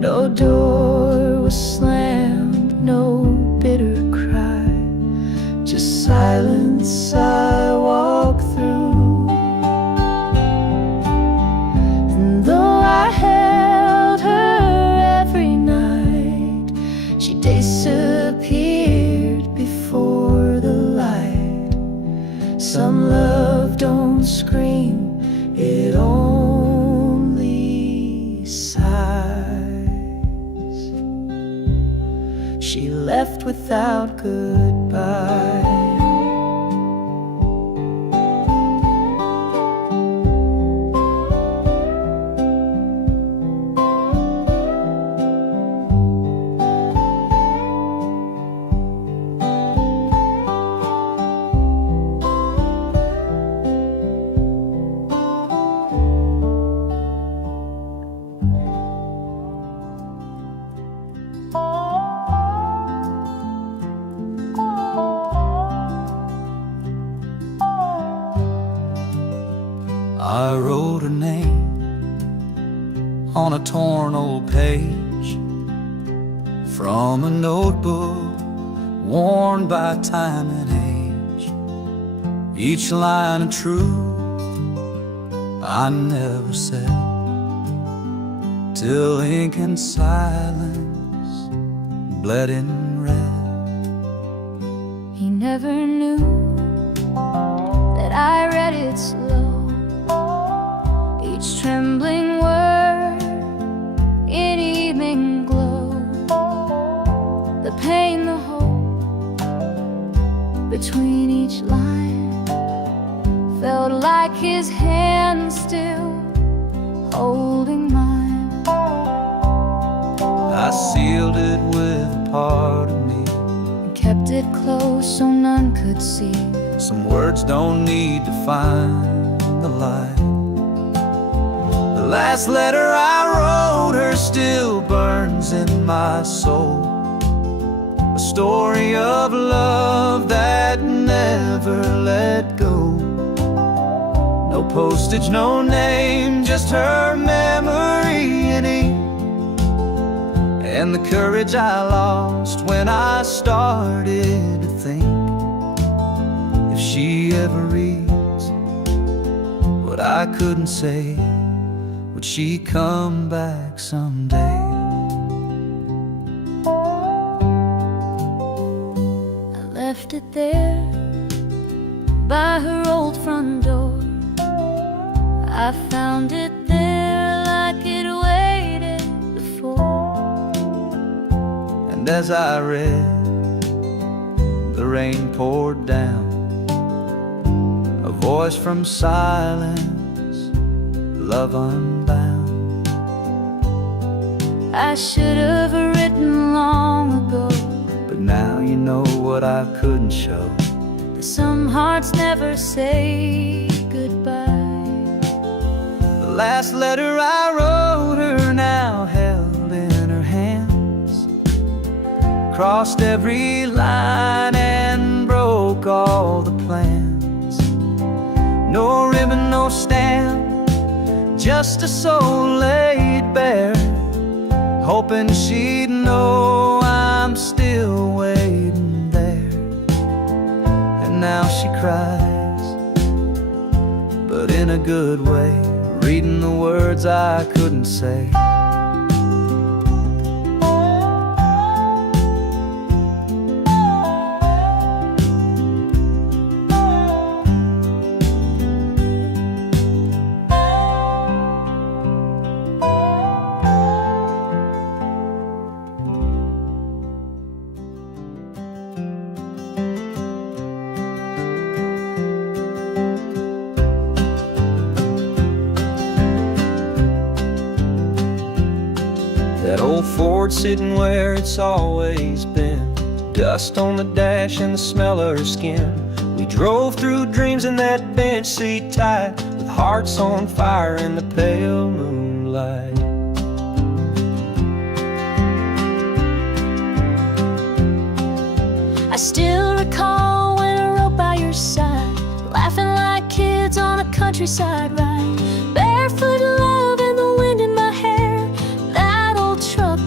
No door was slammed, no bitter cry, just silence I walk through. And though I held her every night, she disappeared before the light. Some love don't scream, it only sighs. She left without goodbye. I wrote her name on a torn old page from a notebook worn by time and age. Each line of truth I never said, till ink and silence bled in red. He never knew that I read it slow, each trembling word in evening glow. The pain, the hope between each line felt like his hand still holding mine. I sealed it with a part of me, And kept it close so none could see. some words don't need to find the light. The last letter I wrote her still burns in my soul, a story of love that never let go. No postage, no name, just her memory in ink, and the courage I lost when I started to think, if she ever reads what I couldn't say, would she come back someday? I left it there by her old front door. I found it there like it waited before. And as I read, the rain poured down, a voice from silence, love unbound. I should have written long ago, But now you know what I couldn't show. that some hearts never say goodbye. The last letter I wrote her now held in her hands, crossed every line and broke all the plans. No ribbon, no stamp, just a soul laid bare, hoping she'd know I'm still waiting there. And now she cries, but in a good way, reading the words I couldn't say. That old Ford sitting where it's always been, dust on the dash and the smell of her skin. We drove through dreams in that bench seat tight, with hearts on fire in the pale moonlight. I still recall when I rode by your side, laughing like kids on a countryside ride. Barefoot love and the wind in my hair, that old truck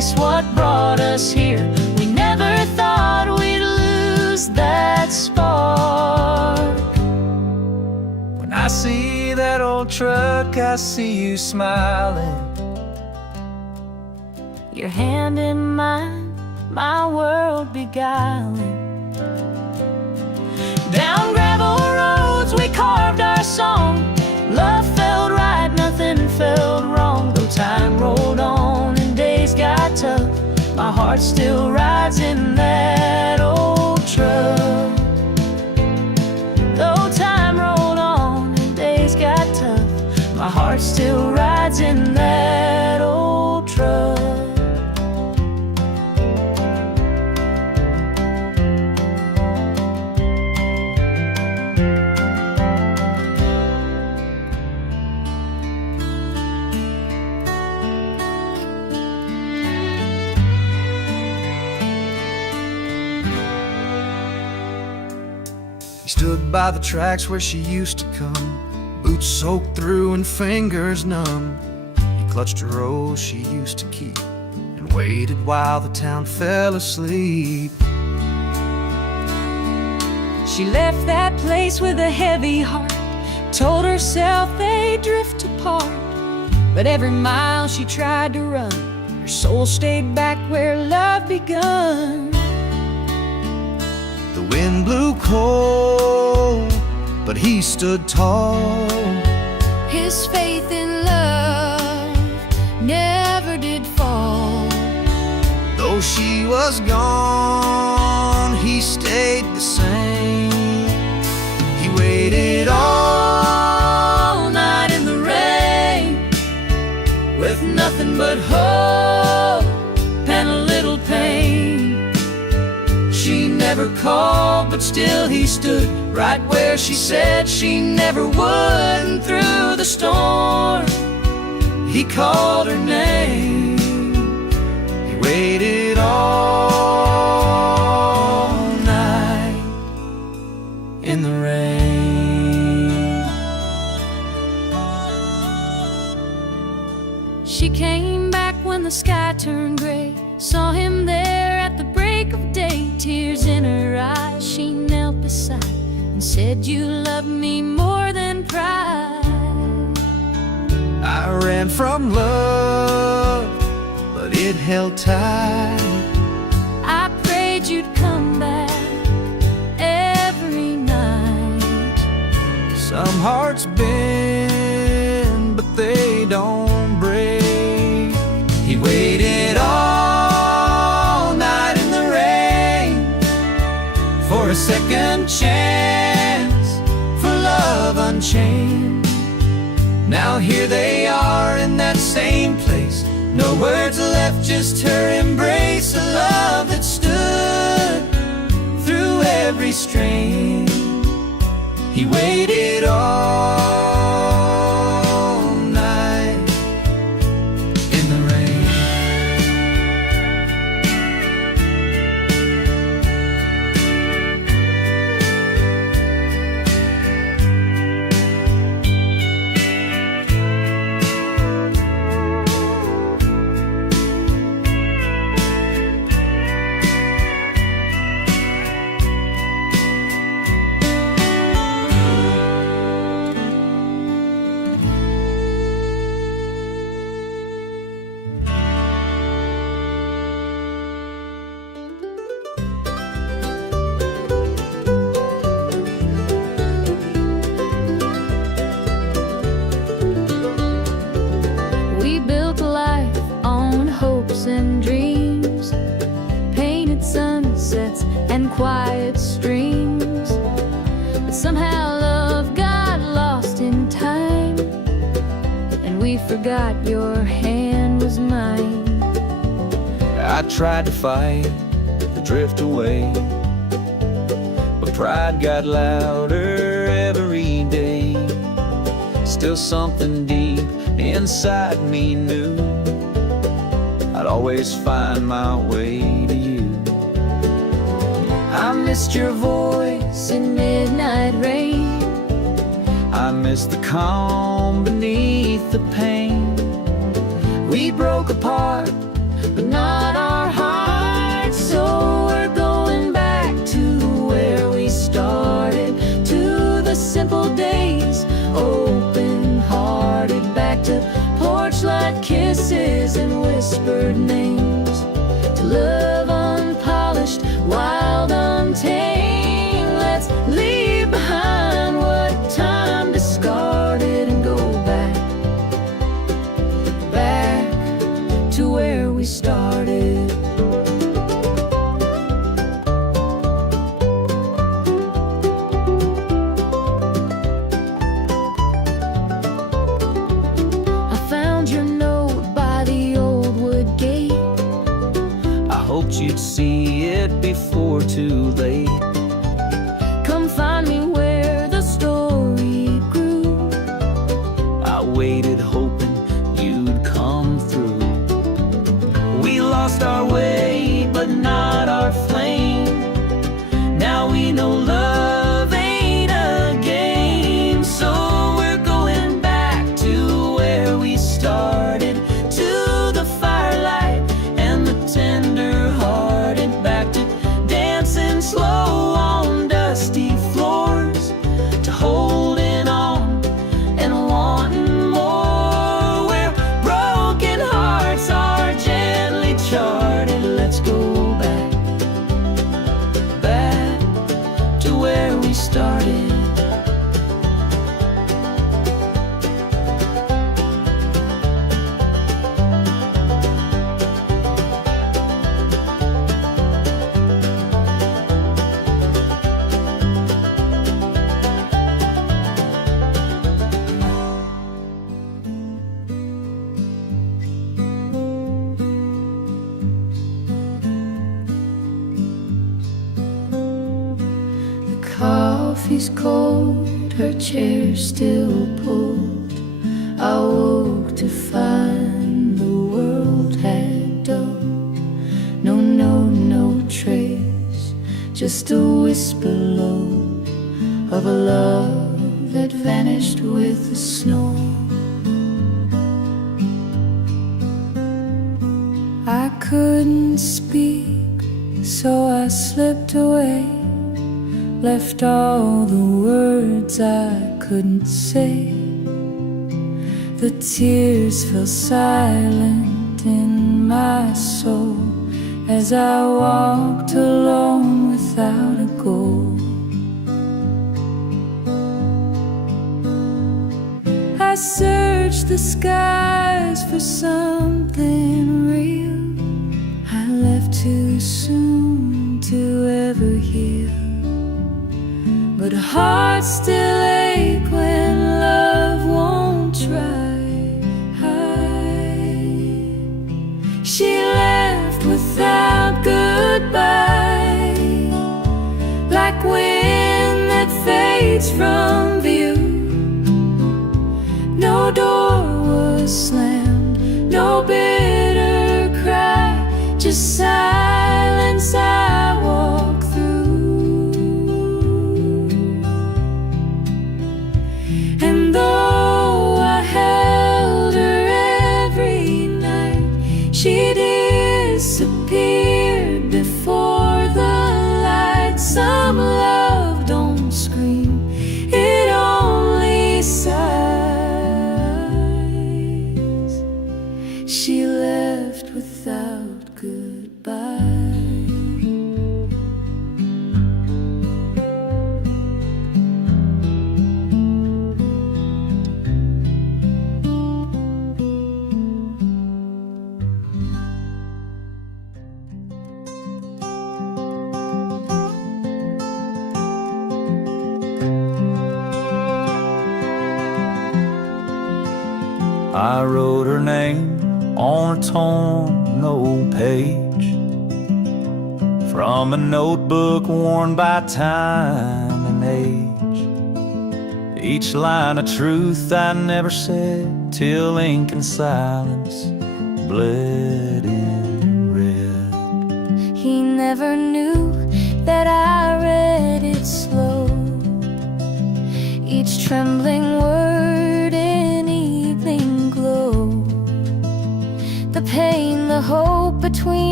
chase what brought us here. We never thought we'd lose that spark. When I see that old truck, I see you smiling. Your hand in mine, my world beguiling. Down gravel roads we carved our song. Love felt right, nothing felt wrong. Though time rolled on and days got tough, my heart still rides in that old truck. Though time rolled on and days got tough, my heart still rides in that old truck. He stood by the tracks where she used to come, boots soaked through and fingers numb. He clutched a rose she used to keep and waited while the town fell asleep. She left that place with a heavy heart, told herself they'd drift apart. But every mile she tried to run, her soul stayed back where love begun. The wind blew cold, but he stood tall. His faith in love never did fall. Though she was gone, he stayed the same. He waited all night in the rain, With nothing but hope and a little pain. She never called, but still he stood right where she said she never would. And through the storm, he called her name. he waited all night In the rain. She came back when the sky turned gray, saw him there at the break of day. Tears in her eyes, she knelt beside and said, "You love me more than pride." I ran from love, but it held tight. I prayed you'd come back every night. Some hearts bend, but they don't break. He waited all night in the rain for a second chance, for love unchained. Now here they are in that same place, no words left, just her embrace. A love that stood through every strain. He waited all night in the rain. We built a life on hopes and dreams, painted sunsets and quiet streams. But somehow love got lost in time, and we forgot your hand was mine. I tried to fight the drift away, but pride got louder every day. Still something deep inside me knew I'd always find my way to you. I missed your voice in midnight rain. I miss the calm beneath the pain. We broke apart but not our hearts. So we're going back to where we started, to the simple days, open-hearted, back to porch light kisses and whispered names, to love unpolished, wild, untamed. Let's leave behind what time discarded and go back, back to where we started. I found your note by the old wood gate. I hoped you'd see it before too late. Come find me where the story grew. I waited hoping you'd come through. We lost our way, but not our flame. Now we know love ain't a game. So we're going back to where we started, to the firelight and the tender-hearted, back to dancing slow on dusty floors, to holding on and wanting more, where broken hearts are gently charted. Let's go back, back to where we started. Coffee's cold, her chair still pulled. I woke to find the world had dulled. No note, no trace, just a whisper low of a love that vanished with the snow. I couldn't speak, so I slipped away, left all the words I couldn't say. The tears fell silent in my soul as I walked alone without a goal. I searched the skies for something real. I left too soon to ever heal, but hearts still ache when love won't try. She left without goodbye, like wind that fades from view. No door was slammed, no bitter cry, just silence I walk through. And though I held her every night, she disappeared before the light. Some love don't scream, it only sighs. She left without goodbye. I wrote her name on a torn old page from a notebook worn by time and age. Each line a truth I never said, till ink and silence bled in red. He never knew that I read it slow, each trembling word in evening glow. The pain, the hope,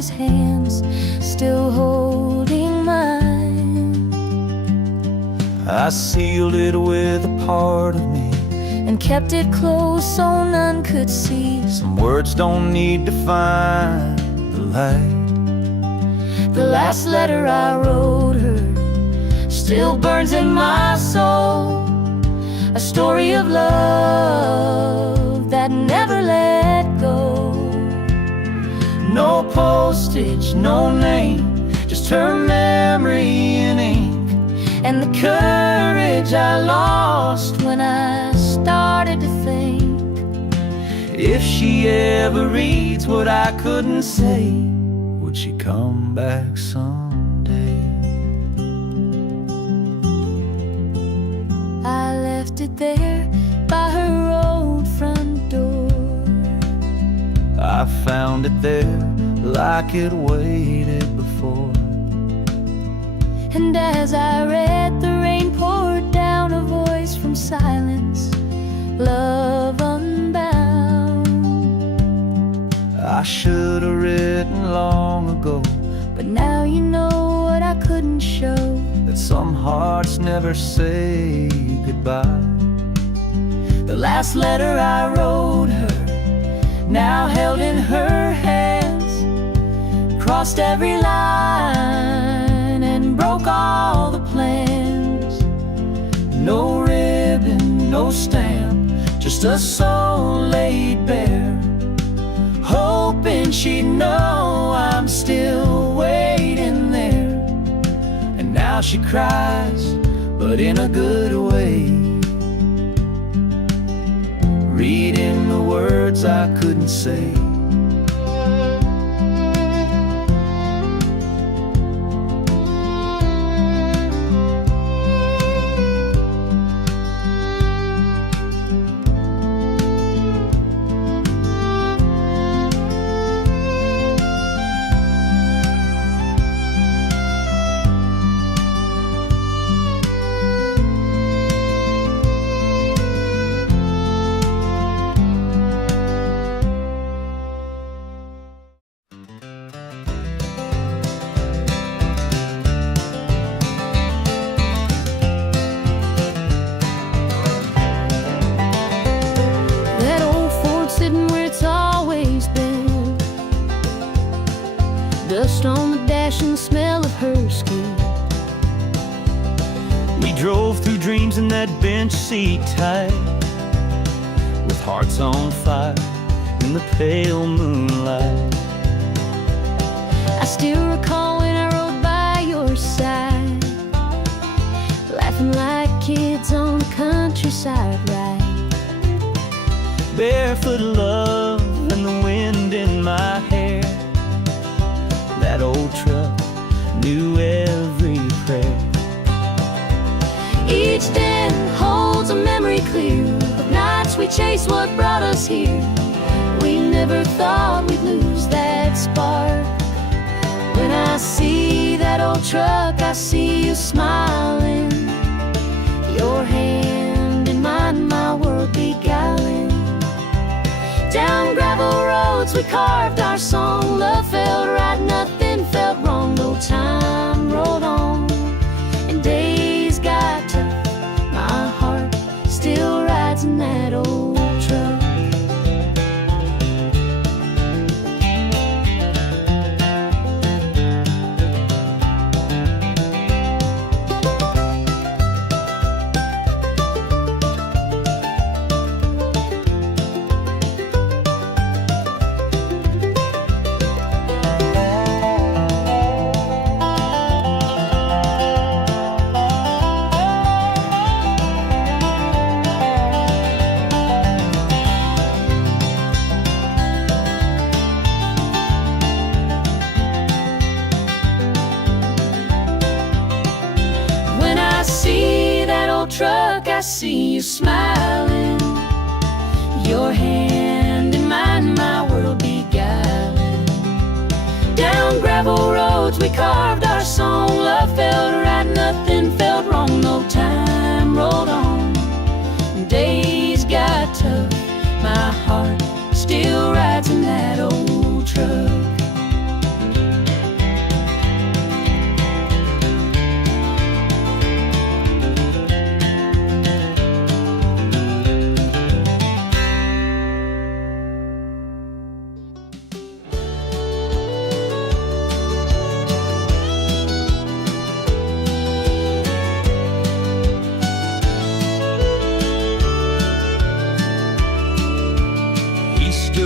his hands still holding mine. I sealed it with a part of me And kept it close so none could see. Some words don't need to find the light. The last letter I wrote her still burns in my soul. A story of love that never let go. No postage, no name, just her memory in ink. And the courage I lost when I started to think. If she ever reads what I couldn't say, would she come back someday? I left it there by her old front door. I found it there like it waited before. And as I read, the rain poured down a voice from silence, love unbound. I should have written long ago, But now you know what I couldn't show. that some hearts never say goodbye. The last letter I wrote her, now held in her hands, crossed every line and broke all the plans. No ribbon, no stamp, just a soul laid bare, hoping she'd know I'm still waiting there. And now she cries, but in a good way, reading the words I couldn't say. That old Ford sitting where it's always been, dust on the dash and the smell of her skin. We drove through dreams in that bench seat tight, with hearts on fire in the pale moonlight. I still recall when I rode by your side, laughing like kids on the countryside ride. Barefoot love and the wind in my hair. That old truck knew every prayer. Each den holds a memory clear of nights we chased what brought us here. We never thought we'd lose that spark. When I see that old truck, I see you smiling, your hand in mine, my world beguiling. Down gravel roads we carved our song. Love felt right, nothing felt wrong. No time rolled on and days got tough. My heart still rides in that old truck. Truck, I see you smiling, your hand in mine, my world beguiling. Down gravel roads we carved our song. Love felt right, nothing felt wrong. No time rolled on, days got tough. My heart still rides in that old truck.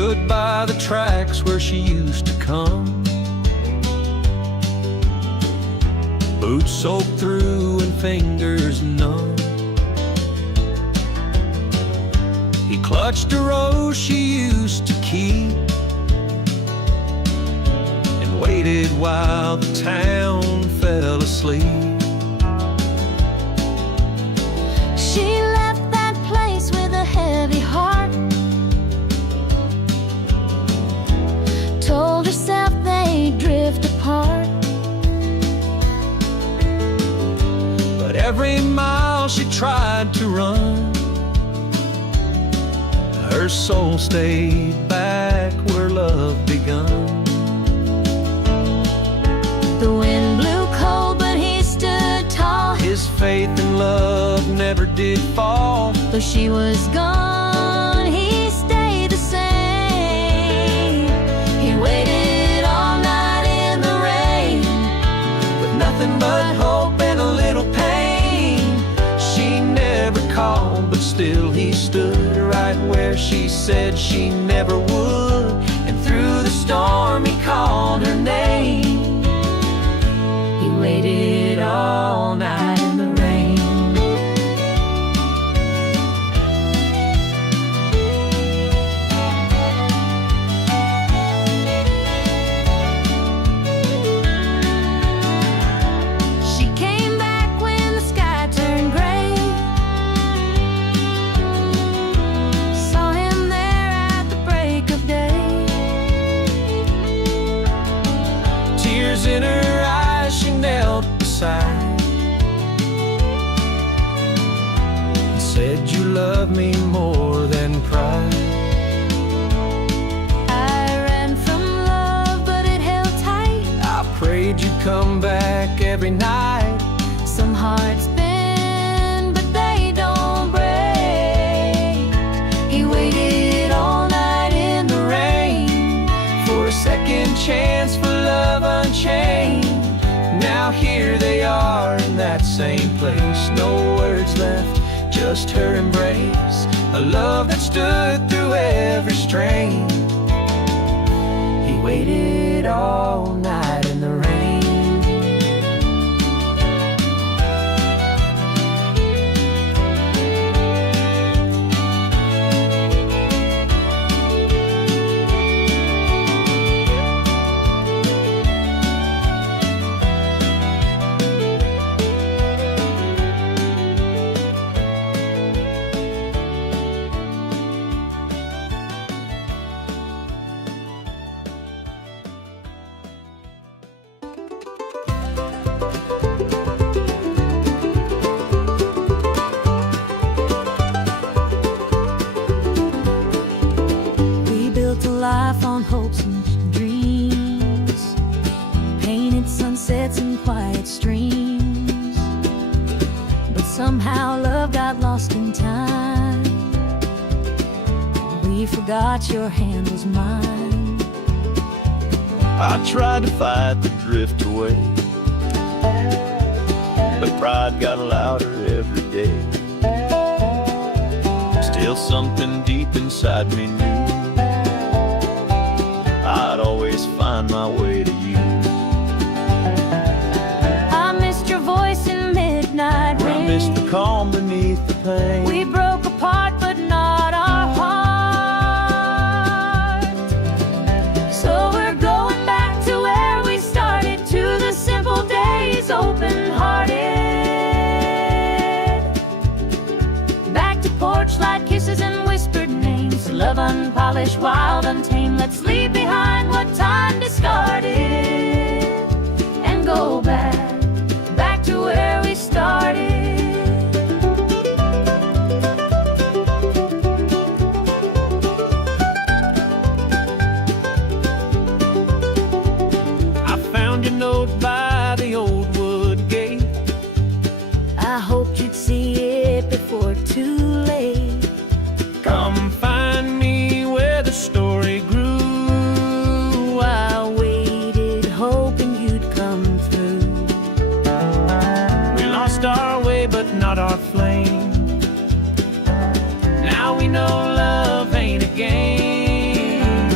stood by the tracks where she used to come, boots soaked through and fingers numb. He clutched a rose she used to keep and waited while the town fell asleep. She left that place with a heavy heart, told herself they'd drift apart. But every mile she tried to run, her soul stayed back where love begun. The wind blew cold, but he stood tall. His faith in love never did fall. Though she was gone, he stayed the same. He waited all night in the rain, With nothing but hope and a little pain. She never called, but still he stood right where she said she never would. And through the storm he called her name. he waited all night in the rain. She came back when the sky turned gray, saw him there at the break of day. Tears in her eyes, she knelt beside and said, "You love me more than pride." I ran from love, but it held tight. I prayed you'd come back every night. Some hearts bend, but they don't break. He waited all night in the rain For a second chance for love unchained. Now here they are in that same place. No words left, just her embrace. A love that stood through every strain. He waited all night in the rain. We built a life on hopes and dreams, painted sunsets and quiet streams. But somehow love got lost in time. We forgot your hand was mine. I tried to fight the drift away, but pride got louder every day. Still something deep inside me knew I'd always find my way to you. I missed your voice in midnight I rain. missed the calm beneath the pain. We broke apart, but not our heart. So we're going back to where we started, to the simple days, open-hearted. Back to porch light kisses and whispered names. Love unpolished, wild, untamed. Let's leave behind what time discarded and go back to where we started. I found your note by the old wood gate. I hoped you'd see it before too late. Come find me where the story grew. I waited, hoping you'd come through. We lost our way, but not our flame. Now we know love ain't a game.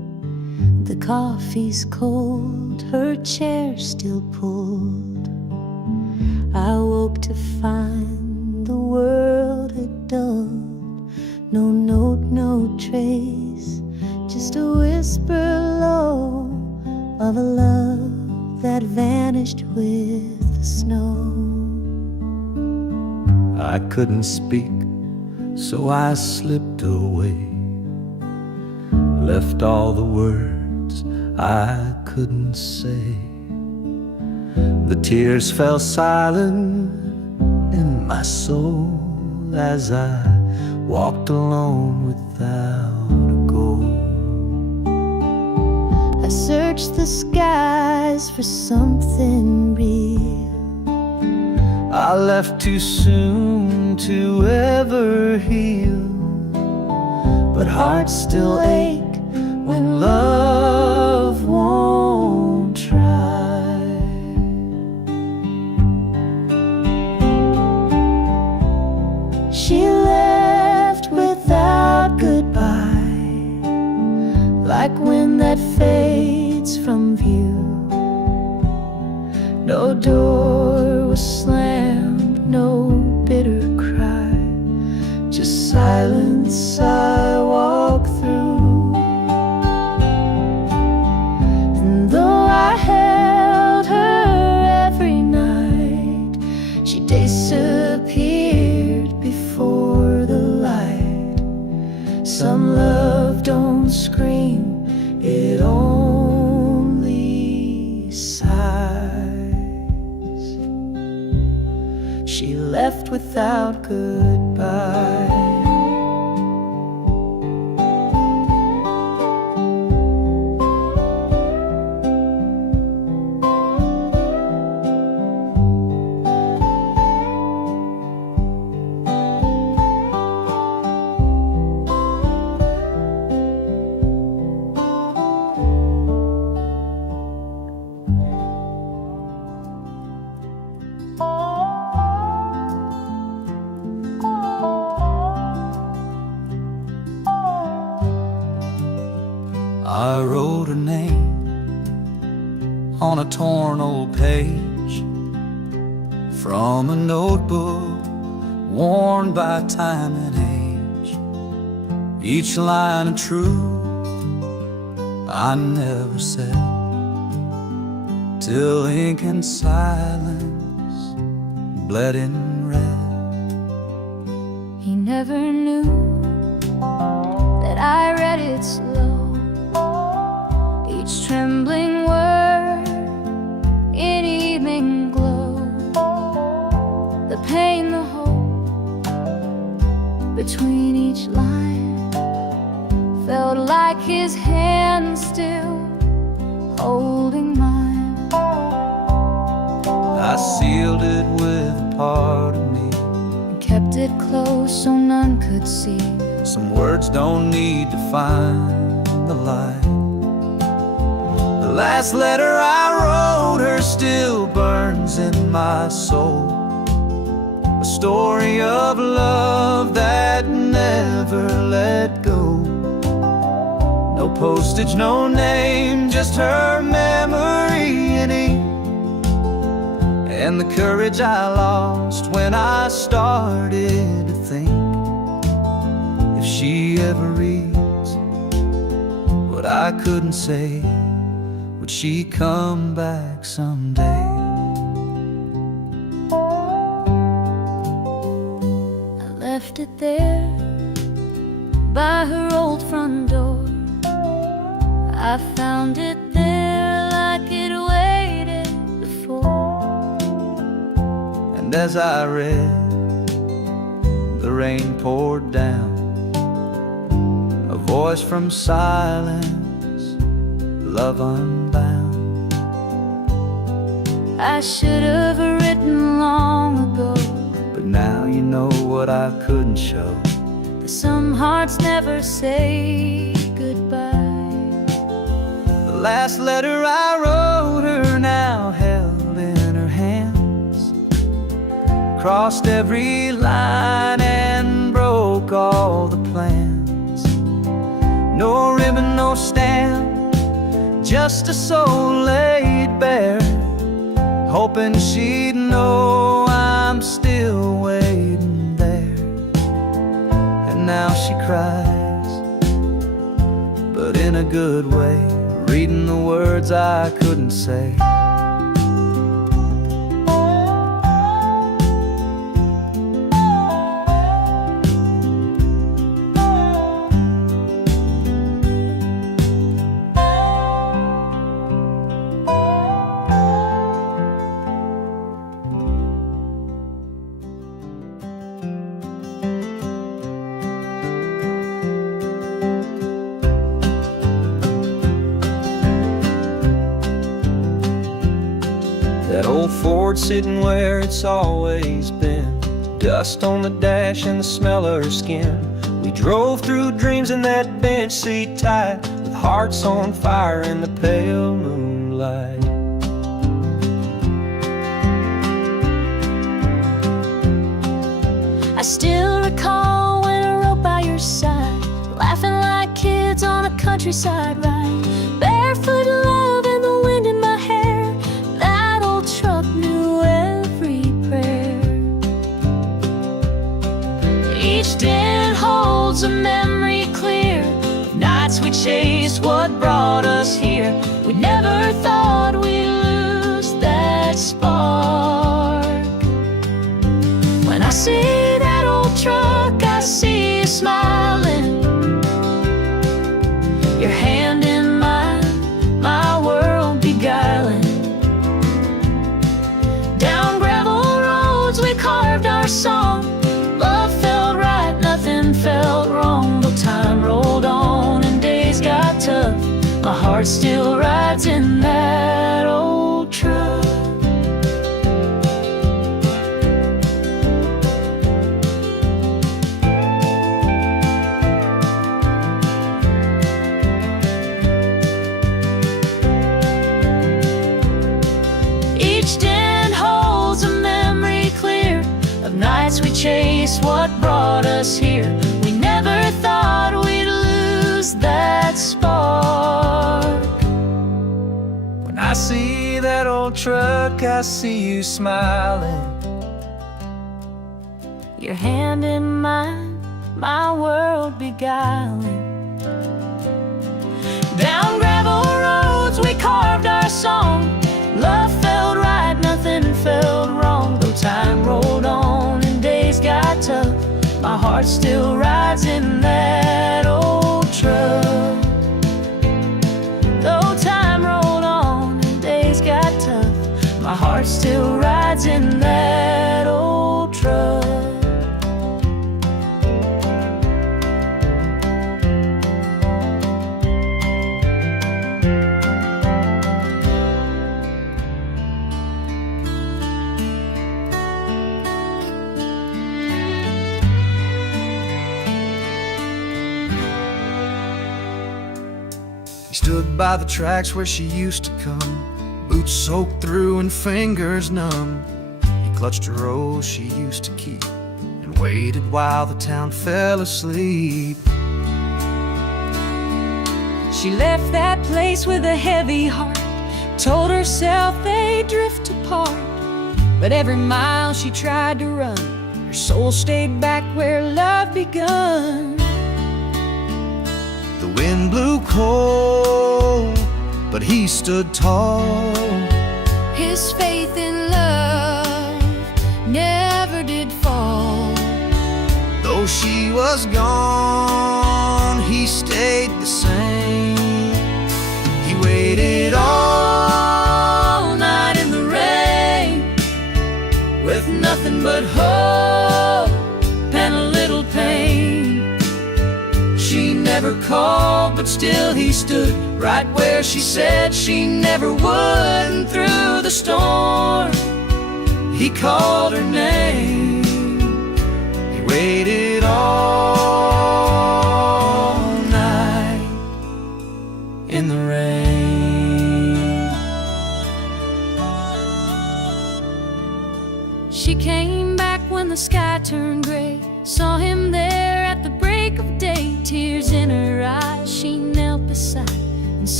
The coffee's cold, her chair still pulled. I woke to find the world had dulled. No note, no trace, just a whisper low of a love that vanished with the snow. I couldn't speak, so I slipped away, left all the words I couldn't say. The tears fell silent in my soul as I walked alone without a goal. I searched the skies for something real. I left too soon to ever heal, but hearts still ache when love won't try. She left without goodbye, like wind that fades from view. No door was slammed, no bitter cry, just silence I walk through. And though I held her every night, she disappeared before the light. Some love don't scream, it only sighs. She left without goodbye. I wrote her name on a torn old page from a notebook worn by time and age. Each line of truth I never said, till ink and silence bled in red. He never knew that I read it slow, each trembling word in evening glow. The pain, the hope between each line felt like his hand still holding mine. I sealed it with a part of me, And kept it close so none could see. some words don't need to find the light. The last letter I wrote her still burns in my soul, a story of love that never let go. No postage, no name, just her memory in ink, and the courage I lost when I started to think, if she ever reads what I couldn't say, would she come back someday? I left it there by her old front door. I found it there like it waited before. And as I read, the rain poured down, a voice from silence, love unbound. I should have written long ago, but now you know what I couldn't show. that some hearts never say goodbye. The last letter I wrote her now held in her hands, crossed every line and broke all the plans. No ribbon, no stamp, just a soul laid bare, hoping she'd know I'm still waiting there. And now she cries, but in a good way, reading the words I couldn't say. That old Ford sitting where it's always been, dust on the dash and the smell of her skin. We drove through dreams in that bench seat tight, with hearts on fire in the pale moonlight. I still recall when I rode by your side, laughing like kids on a countryside ride, barefoot love and the wind in my hair. That old truck knew every prayer. Each den holds a memory clear of nights we chased what brought us here. We never thought we'd lose that spark. When I see that old truck, I see you smiling, your hand in mine, my world beguiling. Down gravel roads we carved our song. Love felt right, nothing felt wrong. Though time rolled on and days got tough, my heart still rides in that old truck. Each den holds a memory clear of nights we chased what brought us here. We never thought we'd lose that spark. When I see that old truck, I see you smiling, Your hand in mine, my world beguiling. Down gravel roads we carved our song. Love felt right, nothing felt wrong. Though time rolled on and days got tough, my heart still rides in that old truck. Though time rolled on and days got tough, my heart still rides in that old truck. He stood by the tracks where she used to come, boots soaked through and fingers numb. He clutched a rose she used to keep and waited while the town fell asleep. She left that place with a heavy heart, told herself they'd drift apart. But every mile she tried to run, her soul stayed back where love begun. The wind blew cold, but he stood tall. His faith in love never did fall. Though she was gone, he stayed the same. He waited all night in the rain, with nothing but hope and a little pain. She never called, but still he stood right where she said she never would. And through the storm, he called her name. He waited all night in the rain. She came back when the sky turned gray, saw him there at the break of day. Tears in her eyes, she knelt beside and said,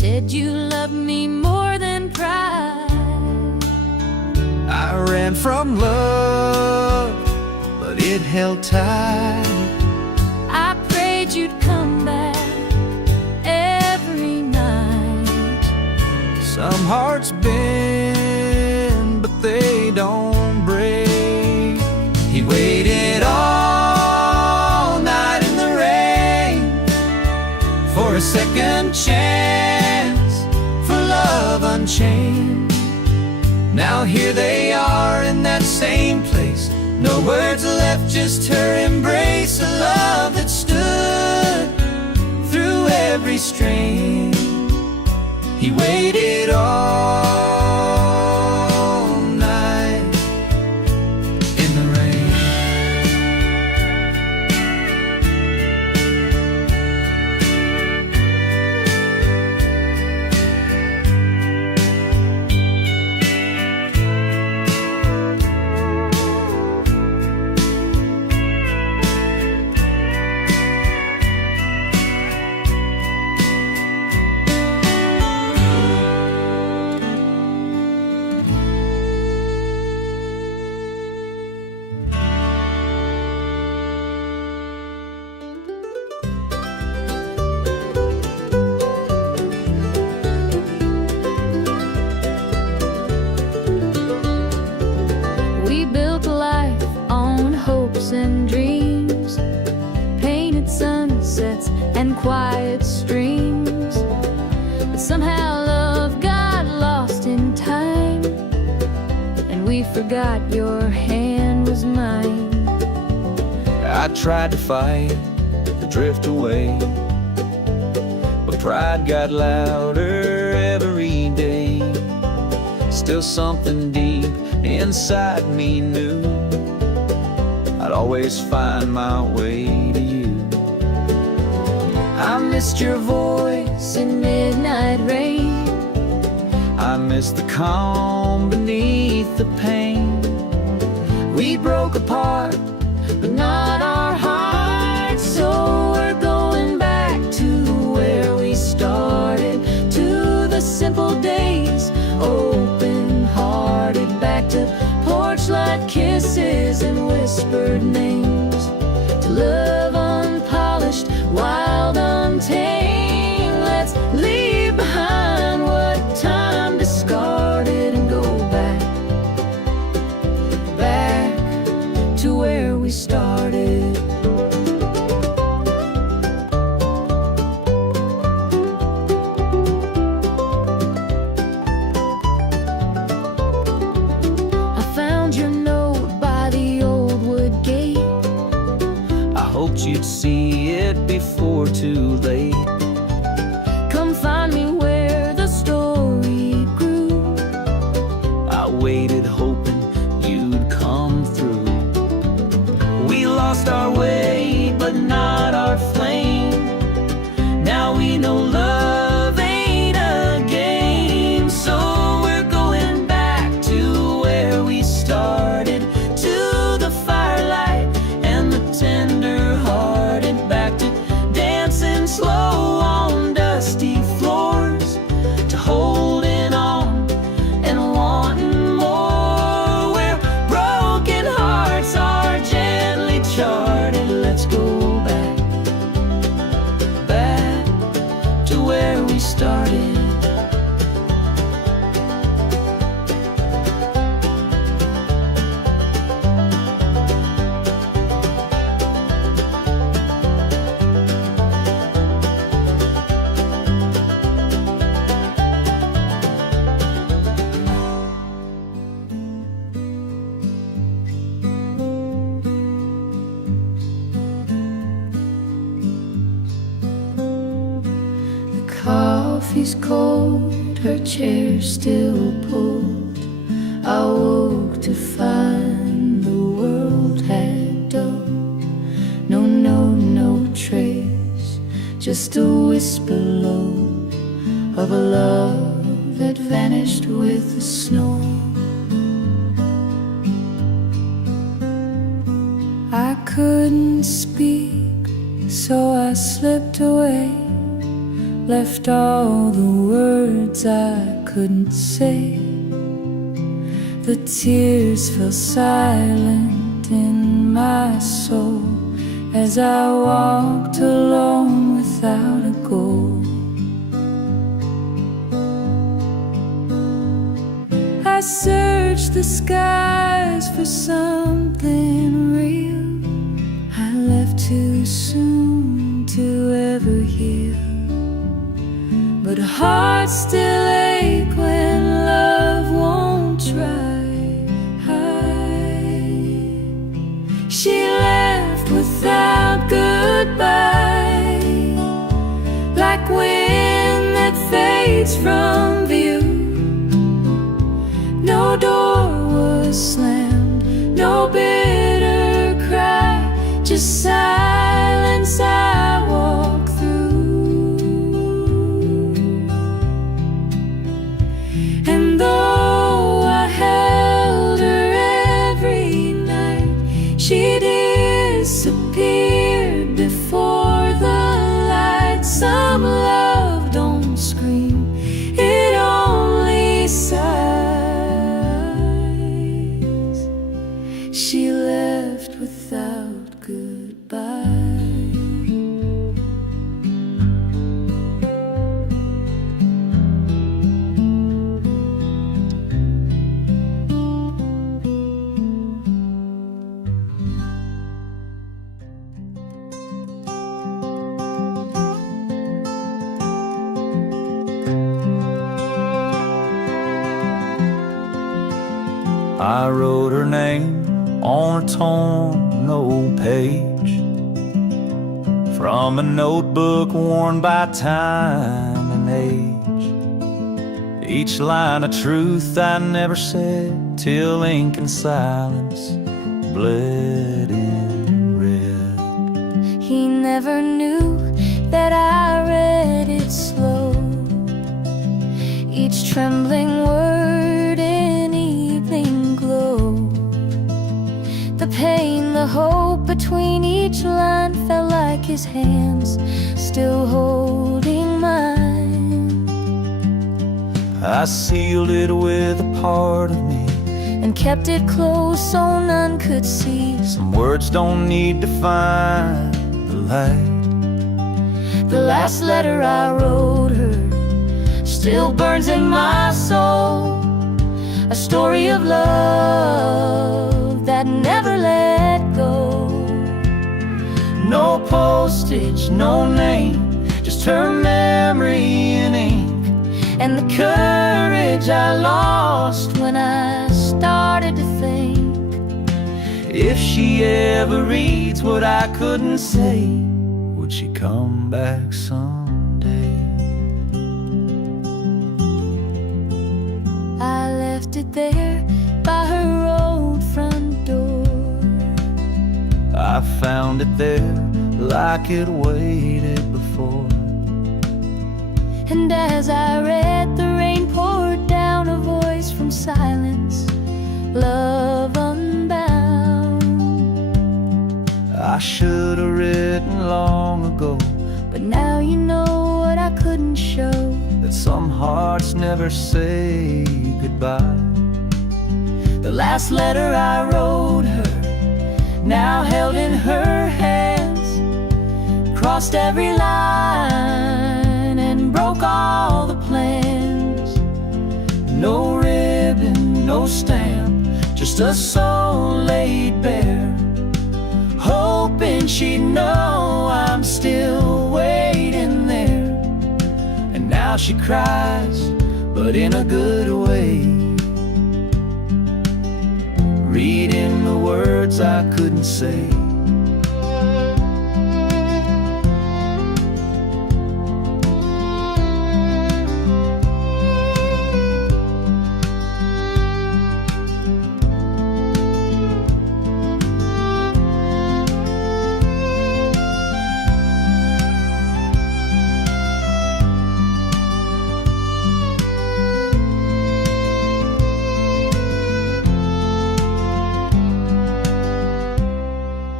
said you loved me more than pride. I ran from love, but it held tight. I prayed you'd come back every night. Some hearts bend, but they don't break. He waited all night in the rain for a second chance, for love unchained. Now here they are in that same place. No words left, just her embrace. A love that stood through every strain. He waited all night in the rain. And dreams, painted sunsets and quiet streams. But somehow love got lost in time, and we forgot your hand was mine. I tried to fight, to drift away, but pride got louder every day. Still something deep inside me knew I'd always find my way to you. I missed your voice in midnight rain. I missed the calm beneath the pain. We broke apart, but not our hearts. So we're going back to where we started, to the simple days, open-hearted, back to porch-light kisses and whispered names, to love unpolished, wild, untamed. Let's leave behind what time discarded and go back, back to where we started. You'd see it before too late. Come find me where the story grew. I waited hoping you'd come through. We lost our way, but not our flame. Now we know love ain't a game. So we're going back to where we started, to the firelight and the tender, back to dancing slow on dusty floors, to holding on and wanting more, where broken hearts are gently charted. Let's go back, back to where we started. Coffee's cold, her chair still pulled. I woke to find the world had dulled. No note, no trace, just a whisper low of a love that vanished with the snow. I couldn't speak, so I slipped away, left all the words I couldn't say. The tears fell silent in my soul as I walked alone without a goal. I searched the skies for something real. I left too soon to ever heal, but hearts still ache when love won't try. She left without goodbye, like wind that fades from view. No door was slammed, no bitter cry, just silence I walk through. And though I held her every night, she disappeared before the light. Some love don't scream, it only sighs. She left without goodbye. I wrote her name on a torn old page from a notebook worn by time and age. Each line a truth I never said till ink and silence bled in red. He never knew that I read it slow, each trembling word in evening glow. The pain, the hope between each line felt like his hands still holding mine. I sealed it with a part of me and kept it close so none could see. Some words don't need to find the light. The last letter I wrote her still burns in my soul, a story of love that never let go. No postage, no name, just her memory in ink, And the courage I lost when I started to think, if she ever reads what I couldn't say, would she come back someday? I left it there by her old front door. I found it there like it waited before. And as I read, the rain poured down, a voice from silence, love unbound. I should have written long ago, But now you know what I couldn't show, that some hearts never say goodbye. the last letter I wrote her, now held in her hands, crossed every line and broke all the plans. No ribbon, no stamp, just a soul laid bare, hoping she'd know I'm still waiting there. And now she cries, but in a good way, reading the words I couldn't say.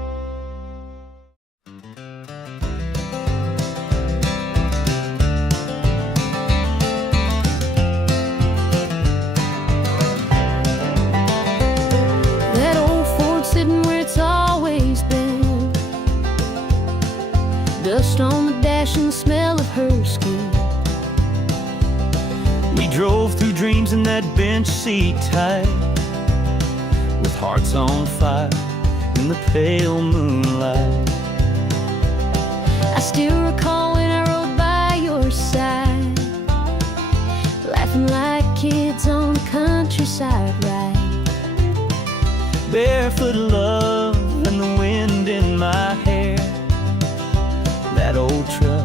on the dash and the smell of her skin. We drove through dreams in that bench seat tight, with hearts on fire in the pale moonlight. I still recall when I rode by your side, laughing like kids on a countryside ride. Barefoot love and the wind in my hair, that old truck